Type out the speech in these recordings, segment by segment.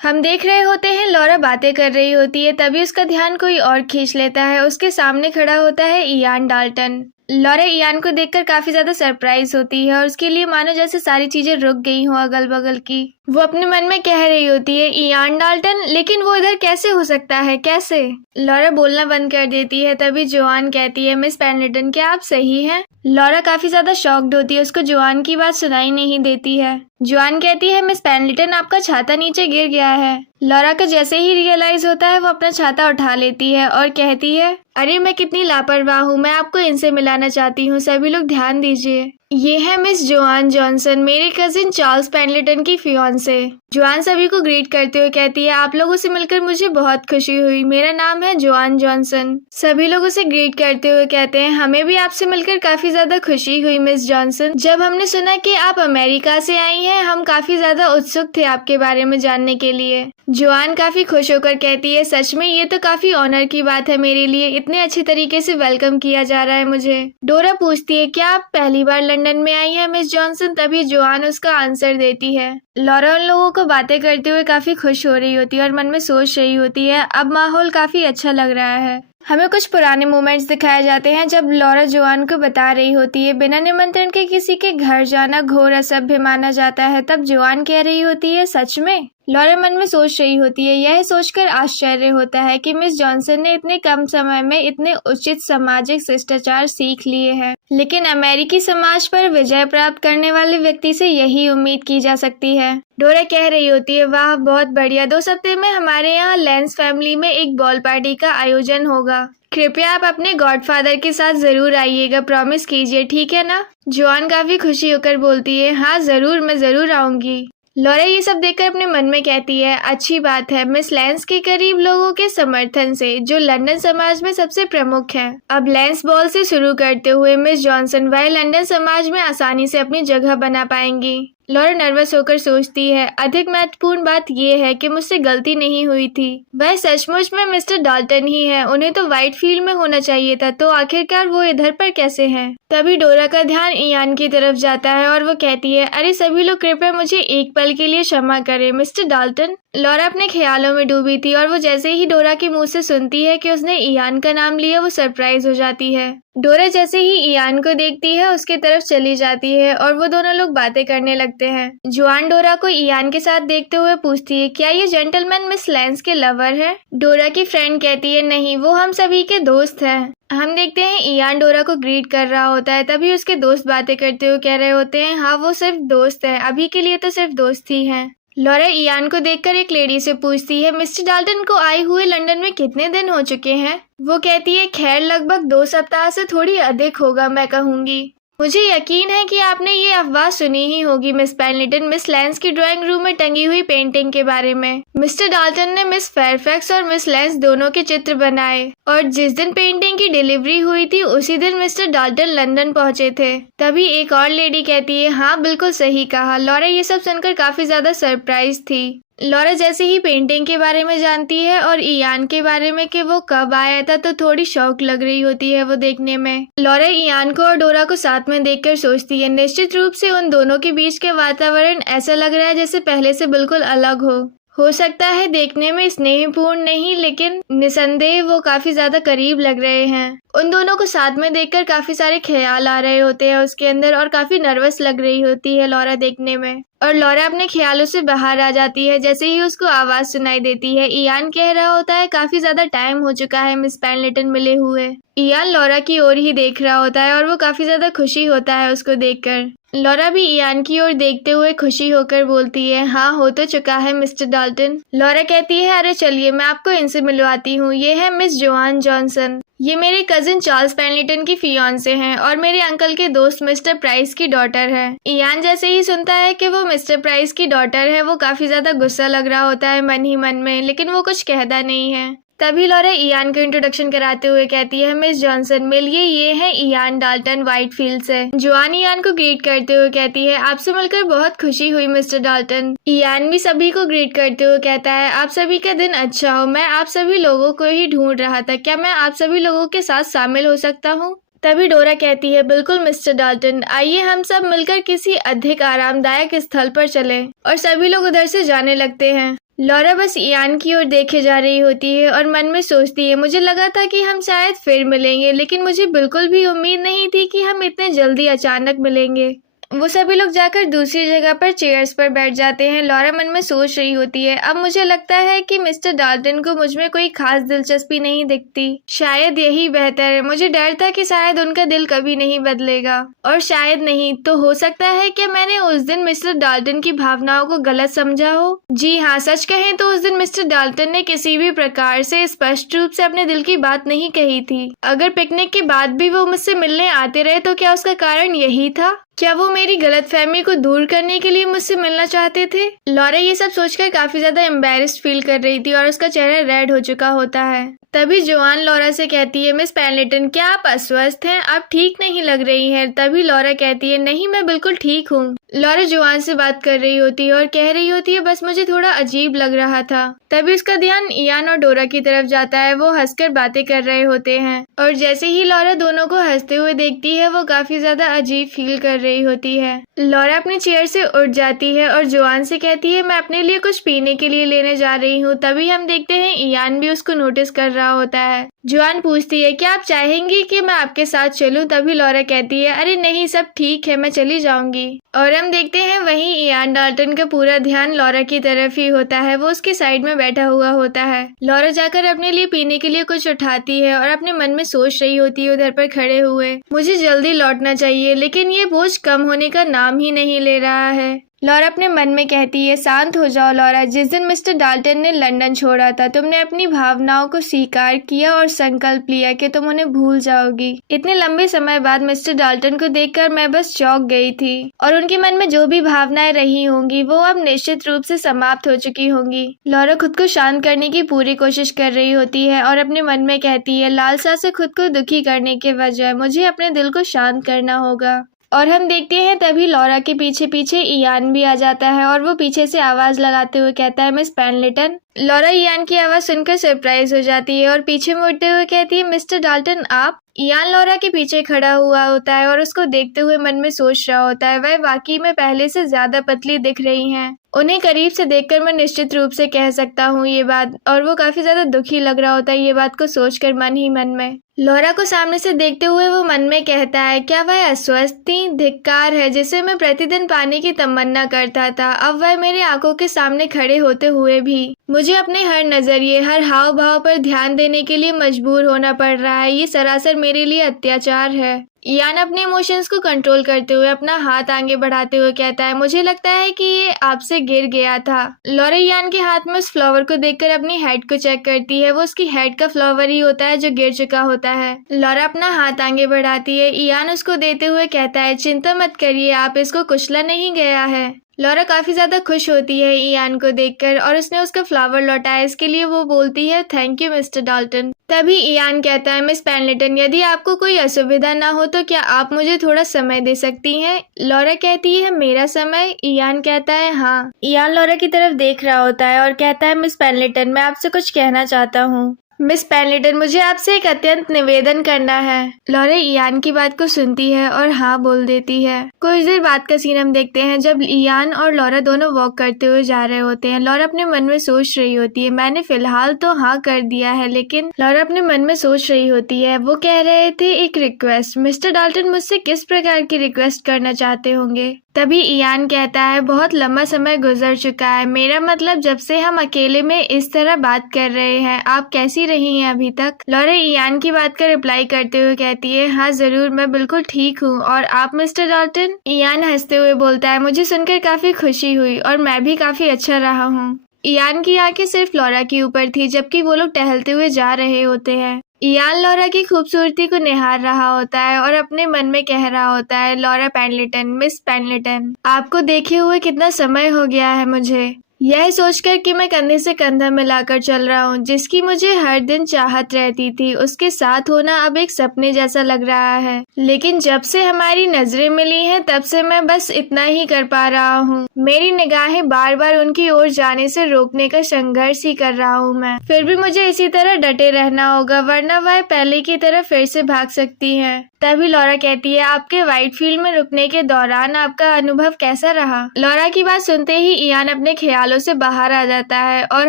हम देख रहे होते हैं लॉरा बातें कर रही होती है, तभी उसका ध्यान कोई और खींच लेता है। उसके सामने खड़ा होता है इयान डाल्टन। लॉरा इयान को देखकर काफी ज्यादा सरप्राइज होती है और उसके लिए मानो जैसे सारी चीजें रुक गई हो अगल बगल की। वो अपने मन में कह रही होती है इयान डाल्टन, लेकिन वो इधर कैसे हो सकता है, कैसे? लॉरा बोलना बंद कर देती है। तभी जोआन कहती है मिस पेंडलेटन, क्या आप सही हैं? लॉरा काफी ज्यादा शॉक्ड होती है, उसको जोआन की बात सुनाई नहीं देती है। जोआन कहती है मिस पेंडलेटन, आपका छाता नीचे गिर गया है। लॉरा को जैसे ही रियलाइज होता है वो अपना छाता उठा लेती है और कहती है अरे मैं कितनी लापरवाह हूँ, मैं आपको इनसे मिलाना चाहती हूँ, सभी लोग ध्यान दीजिए। ये है मिस जोआन जॉनसन, मेरे कजिन चार्ल्स पेंडलेटन की फियांसे। जोआन सभी को ग्रीट करते हुए कहती है आप लोगों से मिलकर मुझे बहुत खुशी हुई, मेरा नाम है जोआन जॉनसन। सभी लोग उसे ग्रीट करते हुए कहते हैं हमें भी आपसे मिलकर काफी ज्यादा खुशी हुई मिस जॉनसन। जब हमने सुना कि आप अमेरिका से आई हैं, हम काफी ज्यादा उत्सुक थे आपके बारे में जानने के लिए। जोआन काफी खुश होकर कहती है सच में ये तो काफी ऑनर की बात है मेरे लिए, इतने अच्छे तरीके से वेलकम किया जा रहा है मुझे। डोरा पूछती है क्या आप पहली बार लंदन में आई हैं मिस जॉनसन? तभी जोआन उसका आंसर देती है। लॉरा उन लोगों को बातें करते हुए काफी खुश हो रही होती है और मन में सोच रही होती है अब माहौल काफी अच्छा लग रहा है। हमें कुछ पुराने मोमेंट्स दिखाए जाते हैं जब लॉरा जोआन को बता रही होती है बिना निमंत्रण के किसी के घर जाना घोर असभ्य माना जाता है। तब जोआन कह रही होती है सच में? लॉरा मन में सोच रही होती है, यह सोचकर आश्चर्य होता है कि मिस जॉनसन ने इतने कम समय में इतने उचित सामाजिक शिष्टाचार सीख लिए हैं। लेकिन अमेरिकी समाज पर विजय प्राप्त करने वाले व्यक्ति से यही उम्मीद की जा सकती है। डोरा कह रही होती है वाह बहुत बढ़िया, 2 हफ्ते में हमारे यहाँ लेंस फैमिली में एक बॉल पार्टी का आयोजन होगा, कृपया आप अपने गॉडफादर के साथ जरूर आइएगा, प्रॉमिस कीजिए, ठीक है ना? जोआन काफी खुशी होकर बोलती है हाँ जरूर, मैं जरूर आऊंगी। लॉरा ये सब देखकर अपने मन में कहती है अच्छी बात है, मिस लेंस के करीब लोगों के समर्थन से, जो लंदन समाज में सबसे प्रमुख हैं। अब लेंस बॉल से शुरू करते हुए मिस जॉनसन वह लंदन समाज में आसानी से अपनी जगह बना पाएंगी। लॉरा नर्वस होकर सोचती है अधिक महत्वपूर्ण बात यह है कि मुझसे गलती नहीं हुई थी, वह सचमुच में मिस्टर डाल्टन ही है, उन्हें तो व्हाइट फील्ड में होना चाहिए था, तो आखिरकार वो इधर पर कैसे हैं? तभी डोरा का ध्यान इयान की तरफ जाता है और वो कहती है अरे सभी लोग कृपया मुझे एक पल के लिए क्षमा करें मिस्टर डाल्टन। लॉरा अपने ख्यालों में डूबी थी और वो जैसे ही डोरा के मुंह से सुनती है कि उसने इयान का नाम लिया वो सरप्राइज हो जाती है। डोरा जैसे ही इयान को देखती है उसके तरफ चली जाती है और वो दोनों लोग बातें करने लगते हैं। जोआन डोरा को इयान के साथ देखते हुए पूछती है क्या ये जेंटलमैन मिस लेंस के लवर है? डोरा की फ्रेंड कहती है नहीं, वो हम सभी के दोस्त हैं। हम देखते हैं इयान डोरा को ग्रीट कर रहा होता है, तभी उसके दोस्त बातें करते हुए कह रहे होते हैं हाँ वो सिर्फ दोस्त है, अभी के लिए तो सिर्फ दोस्त ही हैं। लॉरा इयान को देखकर एक लेडी से पूछती है मिस्टर डाल्टन को आए हुए लंदन में कितने दिन हो चुके हैं? वो कहती है खैर लगभग 2 सप्ताह से थोड़ी अधिक होगा मैं कहूँगी। मुझे यकीन है कि आपने ये अफवाह सुनी ही होगी मिस पेंडलेटन, मिस लेंस की ड्राइंग रूम में टंगी हुई पेंटिंग के बारे में। मिस्टर डाल्टन ने मिस फेयरफैक्स और मिस लेंस दोनों के चित्र बनाए और जिस दिन पेंटिंग की डिलीवरी हुई थी उसी दिन मिस्टर डाल्टन लंदन पहुंचे थे। तभी एक और लेडी कहती है हाँ बिल्कुल सही कहा। लॉरा ये सब सुनकर काफी ज्यादा सरप्राइज थी। लॉरा जैसे ही पेंटिंग के बारे में जानती है और इयान के बारे में कि वो कब आया था तो थोड़ी शौक लग रही होती है वो देखने में। लॉरा इयान को और डोरा को साथ में देखकर सोचती है निश्चित रूप से उन दोनों के बीच के वातावरण ऐसा लग रहा है जैसे पहले से बिल्कुल अलग हो सकता है देखने में स्नेहपूर्ण नहीं, लेकिन निसंदेह वो काफी ज्यादा करीब लग रहे हैं। उन दोनों को साथ में देखकर काफी सारे ख्याल आ रहे होते हैं उसके अंदर और काफी नर्वस लग रही होती है लॉरा देखने में। और लॉरा अपने ख्यालों से बाहर आ जाती है जैसे ही उसको आवाज सुनाई देती है। इयान कह रहा होता है काफी ज्यादा टाइम हो चुका है मिस पेंडलेटन मिले हुए। इयान लॉरा की ओर ही देख रहा होता है और वो काफी ज्यादा खुशी होता है उसको देखकर। लॉरा भी इयान की ओर देखते हुए खुशी होकर बोलती है हाँ हो तो चुका है मिस्टर डाल्टन। लॉरा कहती है अरे चलिए मैं आपको इनसे मिलवाती हूँ, ये है मिस जोआन जॉनसन, ये मेरे कजिन चार्ल्स पेंडलेटन की फियांसे हैं और मेरे अंकल के दोस्त मिस्टर प्राइस की डॉटर है। इयान जैसे ही सुनता है कि वो मिस्टर प्राइस की डॉटर है वो काफी ज्यादा गुस्सा लग रहा होता है मन ही मन में, लेकिन वो कुछ कहता नहीं है। तभी लॉरा इयान को इंट्रोडक्शन कराते हुए कहती है मिस जॉनसन मिलिए, ये है इयान डाल्टन व्हाइटफील्ड से। जोआन इयान को ग्रीट करते हुए कहती है आपसे मिलकर बहुत खुशी हुई मिस्टर डाल्टन। इयान भी सभी को ग्रीट करते हुए कहता है आप सभी का दिन अच्छा हो, मैं आप सभी लोगों को ही ढूंढ रहा था, क्या मैं आप सभी लोगों के साथ शामिल हो सकता हूँ? तभी डोरा कहती है बिल्कुल मिस्टर डाल्टन, आइए हम सब मिलकर किसी अधिक आरामदायक स्थल पर चलें। और सभी लोग उधर से जाने लगते हैं। लॉरा बस इयान की ओर देखे जा रही होती है और मन में सोचती है, मुझे लगा था कि हम शायद फिर मिलेंगे, लेकिन मुझे बिल्कुल भी उम्मीद नहीं थी कि हम इतने जल्दी अचानक मिलेंगे। वो सभी लोग जाकर दूसरी जगह पर चेयर्स पर बैठ जाते हैं। लॉरा मन में सोच रही होती है, अब मुझे लगता है कि मिस्टर डाल्टन को मुझ में कोई खास दिलचस्पी नहीं दिखती। शायद यही बेहतर है। मुझे डर था कि शायद उनका दिल कभी नहीं बदलेगा, और शायद नहीं तो हो सकता है कि मैंने उस दिन मिस्टर डाल्टन की भावनाओं को गलत समझा हो। जी हाँ, सच कहें तो उस दिन मिस्टर डाल्टन ने किसी भी प्रकार से स्पष्ट रूप से अपने दिल की बात नहीं कही थी। अगर पिकनिक के बाद भी वो मुझसे मिलने आते रहे तो क्या उसका कारण यही था? क्या वो मेरी गलतफहमी को दूर करने के लिए मुझसे मिलना चाहते थे? लॉरा ये सब सोचकर काफी ज्यादा एम्बैरेस्ड फील कर रही थी और उसका चेहरा रेड हो चुका होता है। तभी जोआन लॉरा से कहती है, मिस पेंडलेटन, क्या आप अस्वस्थ हैं? आप ठीक नहीं लग रही हैं। तभी लॉरा कहती है, नहीं, मैं बिल्कुल ठीक हूँ। लॉरा जोआन से बात कर रही होती है और कह रही होती है, बस मुझे थोड़ा अजीब लग रहा था। तभी उसका ध्यान इयान और डोरा की तरफ जाता है। वो हंसकर बातें कर रहे होते हैं और जैसे ही लॉरा दोनों को हंसते हुए देखती है वो काफी ज्यादा अजीब फील कर रही होती है। लॉरा अपनी चेयर से उठ जाती है और जोआन से कहती है, मैं अपने लिए कुछ पीने के लिए लेने जा रही हूँ। तभी हम देखते हैं इयान भी उसको नोटिस कर रहा होता है। जोआन पूछती है, क्या आप चाहेंगी कि मैं आपके साथ चलूं? तभी लॉरा कहती है, अरे नहीं, सब ठीक है, मैं चली जाऊंगी। और हम देखते हैं वहीं इयान डाल्टन का पूरा ध्यान लॉरा की तरफ ही होता है। वो उसके साइड में बैठा हुआ होता है। लॉरा जाकर अपने लिए पीने के लिए कुछ उठाती है और अपने मन में सोच रही होती है उधर पर खड़े हुए, मुझे जल्दी लौटना चाहिए, लेकिन ये बोझ कम होने का नाम ही नहीं ले रहा है। लॉरा अपने मन में कहती है, शांत हो जाओ लॉरा। जिस दिन मिस्टर डाल्टन ने लंदन छोड़ा था तुमने अपनी भावनाओं को स्वीकार किया और संकल्प लिया कि तुम उन्हें भूल जाओगी। इतने लंबे समय बाद मिस्टर डाल्टन को देखकर मैं बस चौंक गई थी और उनके मन में जो भी भावनाएं रही होंगी वो अब निश्चित रूप से समाप्त हो चुकी होंगी। लॉरा खुद को शांत करने की पूरी कोशिश कर रही होती है और अपने मन में कहती है, लालसा से खुद को दुखी करने के बजाय मुझे अपने दिल को शांत करना होगा। और हम देखते हैं तभी लॉरा के पीछे पीछे इयान भी आ जाता है और वो पीछे से आवाज लगाते हुए कहता है, मिस पेंडलेटन। लॉरा इयान की आवाज सुनकर सरप्राइज हो जाती है और पीछे मुड़ते हुए कहती है, मिस्टर डाल्टन आप? इयान लॉरा के पीछे खड़ा हुआ होता है और उसको देखते हुए मन में सोच रहा होता है, वह वाकई में पहले से ज्यादा पतली दिख रही हैं। उन्हें करीब से देखकर मैं निश्चित रूप से कह सकता हूँ ये बात। और वो काफी ज्यादा दुखी लग रहा होता है ये बात को सोचकर मन ही मन में। लॉरा को सामने से देखते हुए वो मन में कहता है, क्या वह अस्वस्थ थी? धिक्कार है, जिसे मैं प्रतिदिन पाने की तमन्ना करता था। अब वह मेरे आंखों के सामने खड़े होते हुए भी मुझे अपने हर नजरिए, हर हाव भाव पर ध्यान देने के लिए मजबूर होना पड़ रहा है। ये सरासर मेरे लिए अत्याचार है। इयान अपने इमोशंस को कंट्रोल करते हुए अपना हाथ आगे बढ़ाते हुए कहता है, मुझे लगता है कि ये आपसे गिर गया था। लॉरा इयान के हाथ में उस फ्लावर को देखकर अपनी हेड को चेक करती है। वो उसकी हेड का फ्लावर ही होता है जो गिर चुका होता है। लॉरा अपना हाथ आगे बढ़ाती है। इयान उसको देते हुए कहता है, चिंता मत करिए, आप इसको कुचला नहीं गया है। लॉरा काफी ज्यादा खुश होती है इयान को देखकर और उसने उसका फ्लावर लौटाया। इसके लिए वो बोलती है, थैंक यू मिस्टर डाल्टन। तभी इयान कहता है, मिस पेंडलेटन, यदि आपको कोई असुविधा ना हो तो क्या आप मुझे थोड़ा समय दे सकती हैं? लॉरा कहती है, मेरा समय? इयान कहता है, हाँ। इयान लॉरा की तरफ देख रहा होता है और कहता है, मिस पेंडलेटन, मैं आपसे कुछ कहना चाहता हूँ। मिस पेंडलेटन, मुझे आपसे एक अत्यंत निवेदन करना है। लॉरा इयान की बात को सुनती है और हाँ बोल देती है। कुछ देर बाद का सीन हम देखते हैं जब इयान और लॉरा दोनों वॉक करते हुए जा रहे होते हैं। लॉरा अपने मन में सोच रही होती है, मैंने फिलहाल तो हाँ कर दिया है, लेकिन लॉरा अपने मन में सोच रही होती है, वो कह रहे थे एक रिक्वेस्ट। मिस्टर डाल्टन मुझसे किस प्रकार की रिक्वेस्ट करना चाहते होंगे? तभी इयान कहता है, बहुत लंबा समय गुजर चुका है, मेरा मतलब जब से हम अकेले में इस तरह बात कर रहे हैं। आप कैसी रही हैं अभी तक? लॉरा इयान की बात का रिप्लाई करते हुए कहती है, हाँ जरूर, मैं बिल्कुल ठीक हूँ। और आप मिस्टर डाल्टन? इयान हंसते हुए बोलता है, मुझे सुनकर काफी खुशी हुई और मैं भी काफी अच्छा रहा हूँ। इयान की आंखें सिर्फ लॉरा के ऊपर थी जबकि वो लोग टहलते हुए जा रहे होते हैं। इयान लॉरा की खूबसूरती को निहार रहा होता है और अपने मन में कह रहा होता है, लॉरा पेंडलेटन, मिस पेंडलेटन, आपको देखे हुए कितना समय हो गया है मुझे। यह सोचकर कि मैं कंधे से कंधा मिलाकर चल रहा हूँ, जिसकी मुझे हर दिन चाहत रहती थी, उसके साथ होना अब एक सपने जैसा लग रहा है। लेकिन जब से हमारी नजरें मिली हैं तब से मैं बस इतना ही कर पा रहा हूँ। मेरी निगाहें बार बार उनकी ओर जाने से रोकने का संघर्ष ही कर रहा हूँ मैं। फिर भी मुझे इसी तरह डटे रहना होगा, वरना वह पहले की तरह फिर से भाग सकती है। तभी लॉरा कहती है, आपके व्हाइटफील्ड में रुकने के दौरान आपका अनुभव कैसा रहा? लॉरा की बात सुनते ही इयान अपने ख्याल बालों से बाहर आ जाता है और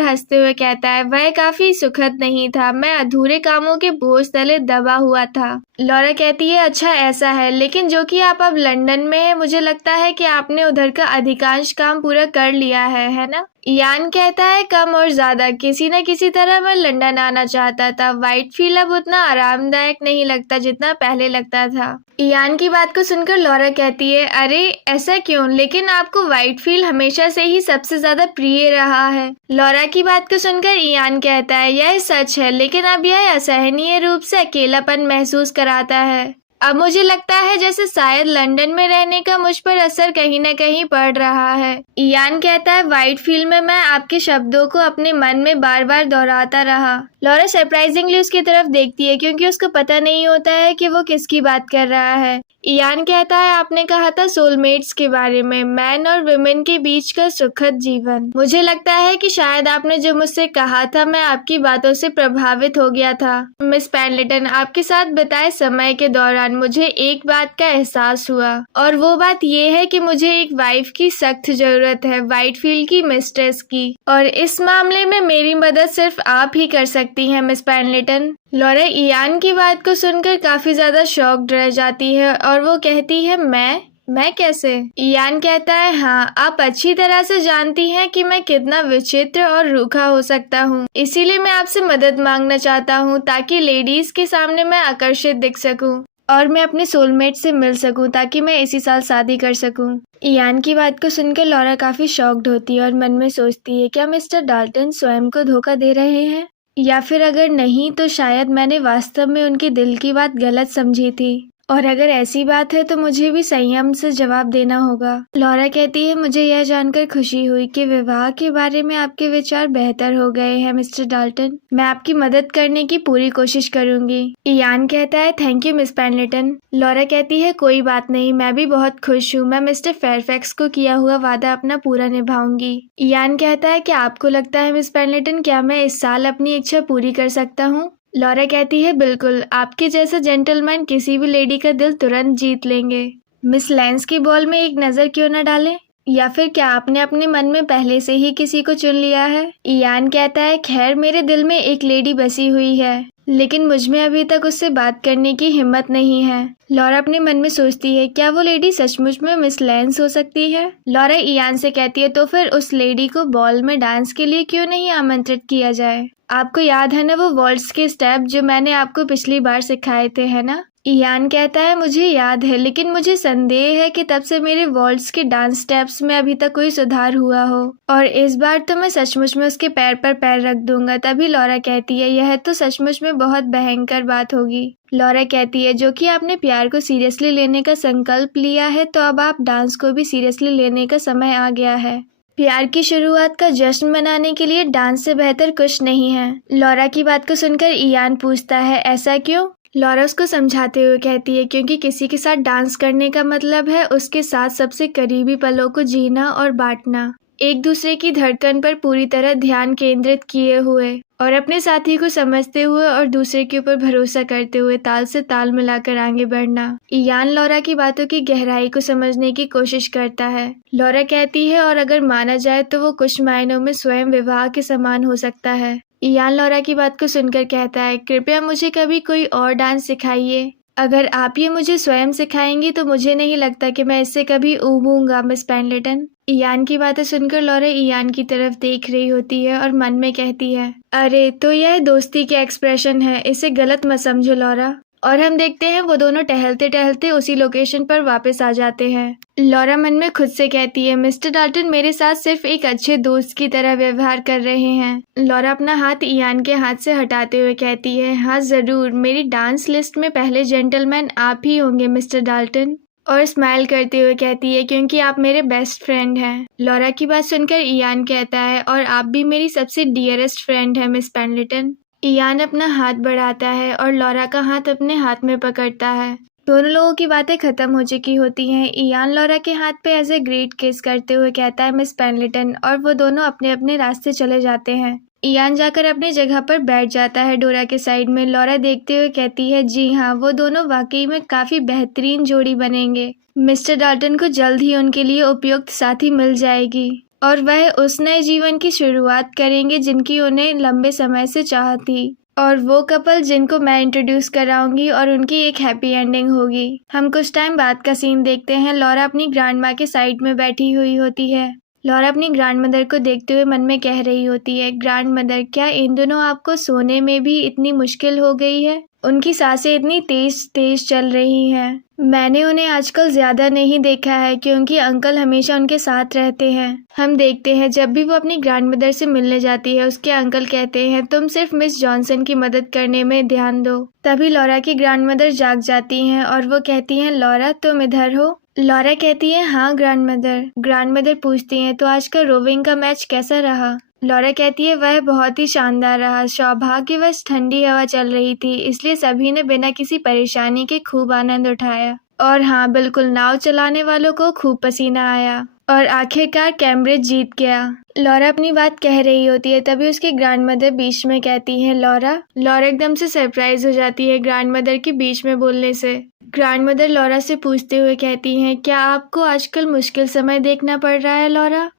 हंसते हुए कहता है, वह काफी सुखद नहीं था, मैं अधूरे कामों के बोझ तले दबा हुआ था। लॉरा कहती है, अच्छा ऐसा है, लेकिन जो कि आप अब लंदन में है, मुझे लगता है कि आपने उधर का अधिकांश काम पूरा कर लिया है ना? इयान कहता है, कम और ज्यादा किसी न किसी तरह मैं लंदन आना चाहता था। व्हाइटफील्ड अब उतना आरामदायक नहीं लगता जितना पहले लगता था। इयान की बात को सुनकर लॉरा कहती है, अरे ऐसा क्यों? लेकिन आपको व्हाइटफील्ड हमेशा से ही सबसे ज्यादा प्रिय रहा है। लॉरा की बात को सुनकर इयान कहता है, यह सच है, लेकिन अब यह असहनीय रूप से अकेलापन महसूस कराता है। अब मुझे लगता है जैसे शायद लंदन में रहने का मुझ पर असर कहीं न कहीं पड़ रहा है। इयान कहता है, व्हाइटफील्ड में मैं आपके शब्दों को अपने मन में बार बार दोहराता रहा। लॉरा सरप्राइजिंगली उसकी तरफ देखती है क्योंकि उसको पता नहीं होता है कि वो किसकी बात कर रहा है। इयान कहता है, आपने कहा था सोलमेट्स के बारे में, मैन और वुमेन के बीच का सुखद जीवन। मुझे लगता है कि शायद आपने जो मुझसे कहा था, मैं आपकी बातों से प्रभावित हो गया था। मिस पेंडलेटन, आपके साथ बिताए समय के दौरान मुझे एक बात का एहसास हुआ, और वो बात ये है कि मुझे एक वाइफ की सख्त जरूरत है, व्हाइटफील्ड की मिस्ट्रेस की, और इस मामले में मेरी मदद सिर्फ आप ही कर सकती हैं मिस पेंडलेटन। लॉरा इयान की बात को सुनकर काफी ज्यादा शॉक्ड रह जाती है और वो कहती है, मैं कैसे? इयान कहता है, हाँ, आप अच्छी तरह से जानती हैं कि मैं कितना विचित्र और रूखा हो सकता हूँ, इसीलिए मैं आपसे मदद मांगना चाहता हूँ ताकि लेडीज के सामने मैं आकर्षित दिख सकूं और मैं अपने सोलमेट से मिल सकूं ताकि मैं इसी साल शादी कर सकूं। इयान की बात को सुनकर लॉरा काफी शॉक्ड होती है और मन में सोचती है, क्या मिस्टर डाल्टन स्वयं को धोखा दे रहे हैं, या फिर अगर नहीं तो शायद मैंने वास्तव में उनके दिल की बात गलत समझी थी, और अगर ऐसी बात है तो मुझे भी संयम से जवाब देना होगा। लॉरा कहती है, मुझे यह जानकर खुशी हुई कि विवाह के बारे में आपके विचार बेहतर हो गए हैं मिस्टर डाल्टन। मैं आपकी मदद करने की पूरी कोशिश करूंगी। इयान कहता है, थैंक यू मिस पेंडलेटन। लॉरा कहती है, कोई बात नहीं, मैं भी बहुत खुश हूँ। मैं मिस्टर फेयरफैक्स को किया हुआ वादा अपना पूरा निभाऊंगी। इयान कहता है, क्या आपको लगता है मिस पेंडलेटन, क्या मैं इस साल अपनी इच्छा पूरी कर सकता हूँ? लॉरा कहती है, बिल्कुल, आपके जैसे जेंटलमैन किसी भी लेडी का दिल तुरंत जीत लेंगे। मिस लेंस की बॉल में एक नजर क्यों न डालें? या फिर क्या आपने अपने मन में पहले से ही किसी को चुन लिया है? इयान कहता है, खैर मेरे दिल में एक लेडी बसी हुई है, लेकिन मुझ में अभी तक उससे बात करने की हिम्मत नहीं है। लॉरा अपने मन में सोचती है, क्या वो लेडी सचमुच में मिस लेंस हो सकती है? लॉरा इयान से कहती है, तो फिर उस लेडी को बॉल में डांस के लिए क्यों नहीं आमंत्रित किया जाए? आपको याद है ना वो वॉल्ट्स के स्टेप जो मैंने आपको पिछली बार सिखाए थे, है ना? इयान कहता है, मुझे याद है, लेकिन मुझे संदेह है कि तब से मेरे वॉल्ट्स के डांस स्टेप्स में अभी तक कोई सुधार हुआ हो, और इस बार तो मैं सचमुच में उसके पैर पर पैर रख दूंगा। तभी लॉरा कहती है, यह तो सचमुच में बहुत भयंकर बात होगी। लॉरा कहती है, जो कि आपने प्यार को सीरियसली लेने का संकल्प लिया है, तो अब आप डांस को भी सीरियसली लेने का समय आ गया है। प्यार की शुरुआत का जश्न मनाने के लिए डांस से बेहतर कुछ नहीं है। लॉरा की बात को सुनकर इयान पूछता है, ऐसा क्यों? लॉरा उसको समझाते हुए कहती है, क्योंकि किसी के साथ डांस करने का मतलब है उसके साथ सबसे करीबी पलों को जीना और बांटना, एक दूसरे की धड़कन पर पूरी तरह ध्यान केंद्रित किए हुए और अपने साथी को समझते हुए और दूसरे के ऊपर भरोसा करते हुए ताल से ताल मिलाकर आगे बढ़ना। इयान लॉरा की बातों की गहराई को समझने की कोशिश करता है। लॉरा कहती है, और अगर माना जाए तो वो कुछ मायनों में स्वयं विवाह के समान हो सकता है। इयान लॉरा की बात को सुनकर कहता है, कृपया मुझे कभी कोई और डांस सिखाइए। अगर आप ये मुझे स्वयं सिखाएंगी तो मुझे नहीं लगता कि मैं इससे कभी ऊबूंगा मिस पेंडलेटन। इयान की बातें सुनकर लॉरा इयान की तरफ देख रही होती है और मन में कहती है, अरे तो यह दोस्ती के एक्सप्रेशन है, इसे गलत मत समझो लॉरा। और हम देखते हैं वो दोनों टहलते टहलते उसी लोकेशन पर वापस आ जाते हैं। लॉरा मन में खुद से कहती है, मिस्टर डाल्टन मेरे साथ सिर्फ एक अच्छे दोस्त की तरह व्यवहार कर रहे हैं। लॉरा अपना हाथ इयान के हाथ से हटाते हुए कहती है, हाँ जरूर, मेरी डांस लिस्ट में पहले जेंटलमैन आप ही होंगे मिस्टर डाल्टन। और स्माइल करते हुए कहती है, क्योंकि आप मेरे बेस्ट फ्रेंड हैं। लॉरा की बात सुनकर इयान कहता है, और आप भी मेरी सबसे डियरेस्ट फ्रेंड है मिस पेंडलेटन। इयान अपना हाथ बढ़ाता है और लॉरा का हाथ अपने हाथ में पकड़ता है। दोनों लोगों की बातें खत्म हो चुकी होती हैं। इयान लॉरा के हाथ पे एज ए ग्रेट किस करते हुए कहता है, मिस पेंडलेटन, और वो दोनों अपने अपने रास्ते चले जाते हैं। इयान जाकर अपनी जगह पर बैठ जाता है डोरा के साइड में। लॉरा देखते हुए कहती है, जी हाँ, वो दोनों वाकई में काफी बेहतरीन जोड़ी बनेंगे। मिस्टर डाल्टन को जल्द ही उनके लिए उपयुक्त साथी मिल जाएगी। और वह उस नए जीवन की शुरुआत करेंगे जिनकी उन्हें लंबे समय से चाह थी। और वो कपल जिनको मैं इंट्रोड्यूस कराऊंगी और उनकी एक हैप्पी एंडिंग होगी। हम कुछ टाइम बाद का सीन देखते हैं। लॉरा अपनी ग्रैंड माँ के साइड में बैठी हुई होती है। लॉरा अपनी ग्रैंड मदर को देखते हुए मन में कह रही होती है, ग्रैंड मदर, क्या इन दिनों आपको सोने में भी इतनी मुश्किल हो गई है? उनकी सांसें इतनी तेज तेज चल रही हैं। मैंने उन्हें आजकल ज्यादा नहीं देखा है क्योंकि अंकल हमेशा उनके साथ रहते हैं। हम देखते हैं जब भी वो अपनी ग्रैंड मदर से मिलने जाती है उसके अंकल कहते हैं, तुम सिर्फ मिस जॉनसन की मदद करने में ध्यान दो। तभी लॉरा की ग्रैंड मदर जाग जाती हैं और वो कहती हैं, लॉरा तुम इधर हो? लॉरा कहती है, हाँ ग्रैंड मदर। ग्रैंड मदर पूछती हैं, तो आज का रोविंग का मैच कैसा रहा? लॉरा कहती है, वह बहुत ही शानदार रहा। सौभाग्यवश ठंडी हवा चल रही थी, इसलिए सभी ने बिना किसी परेशानी के खूब आनंद उठाया। और हाँ बिल्कुल, नाव चलाने वालों को खूब पसीना आया और आखिरकार कैम्ब्रिज जीत गया। लॉरा अपनी बात कह रही होती है, तभी उसकी ग्रैंड मदर बीच में कहती है, लॉरा। लॉरा एकदम से सरप्राइज हो जाती है ग्रैंड मदर के बीच में बोलने से। ग्रैंड मदर लॉरा से पूछते हुए कहती हैं, क्या आपको आजकल मुश्किल समय देखना पड़ रहा है लॉरा?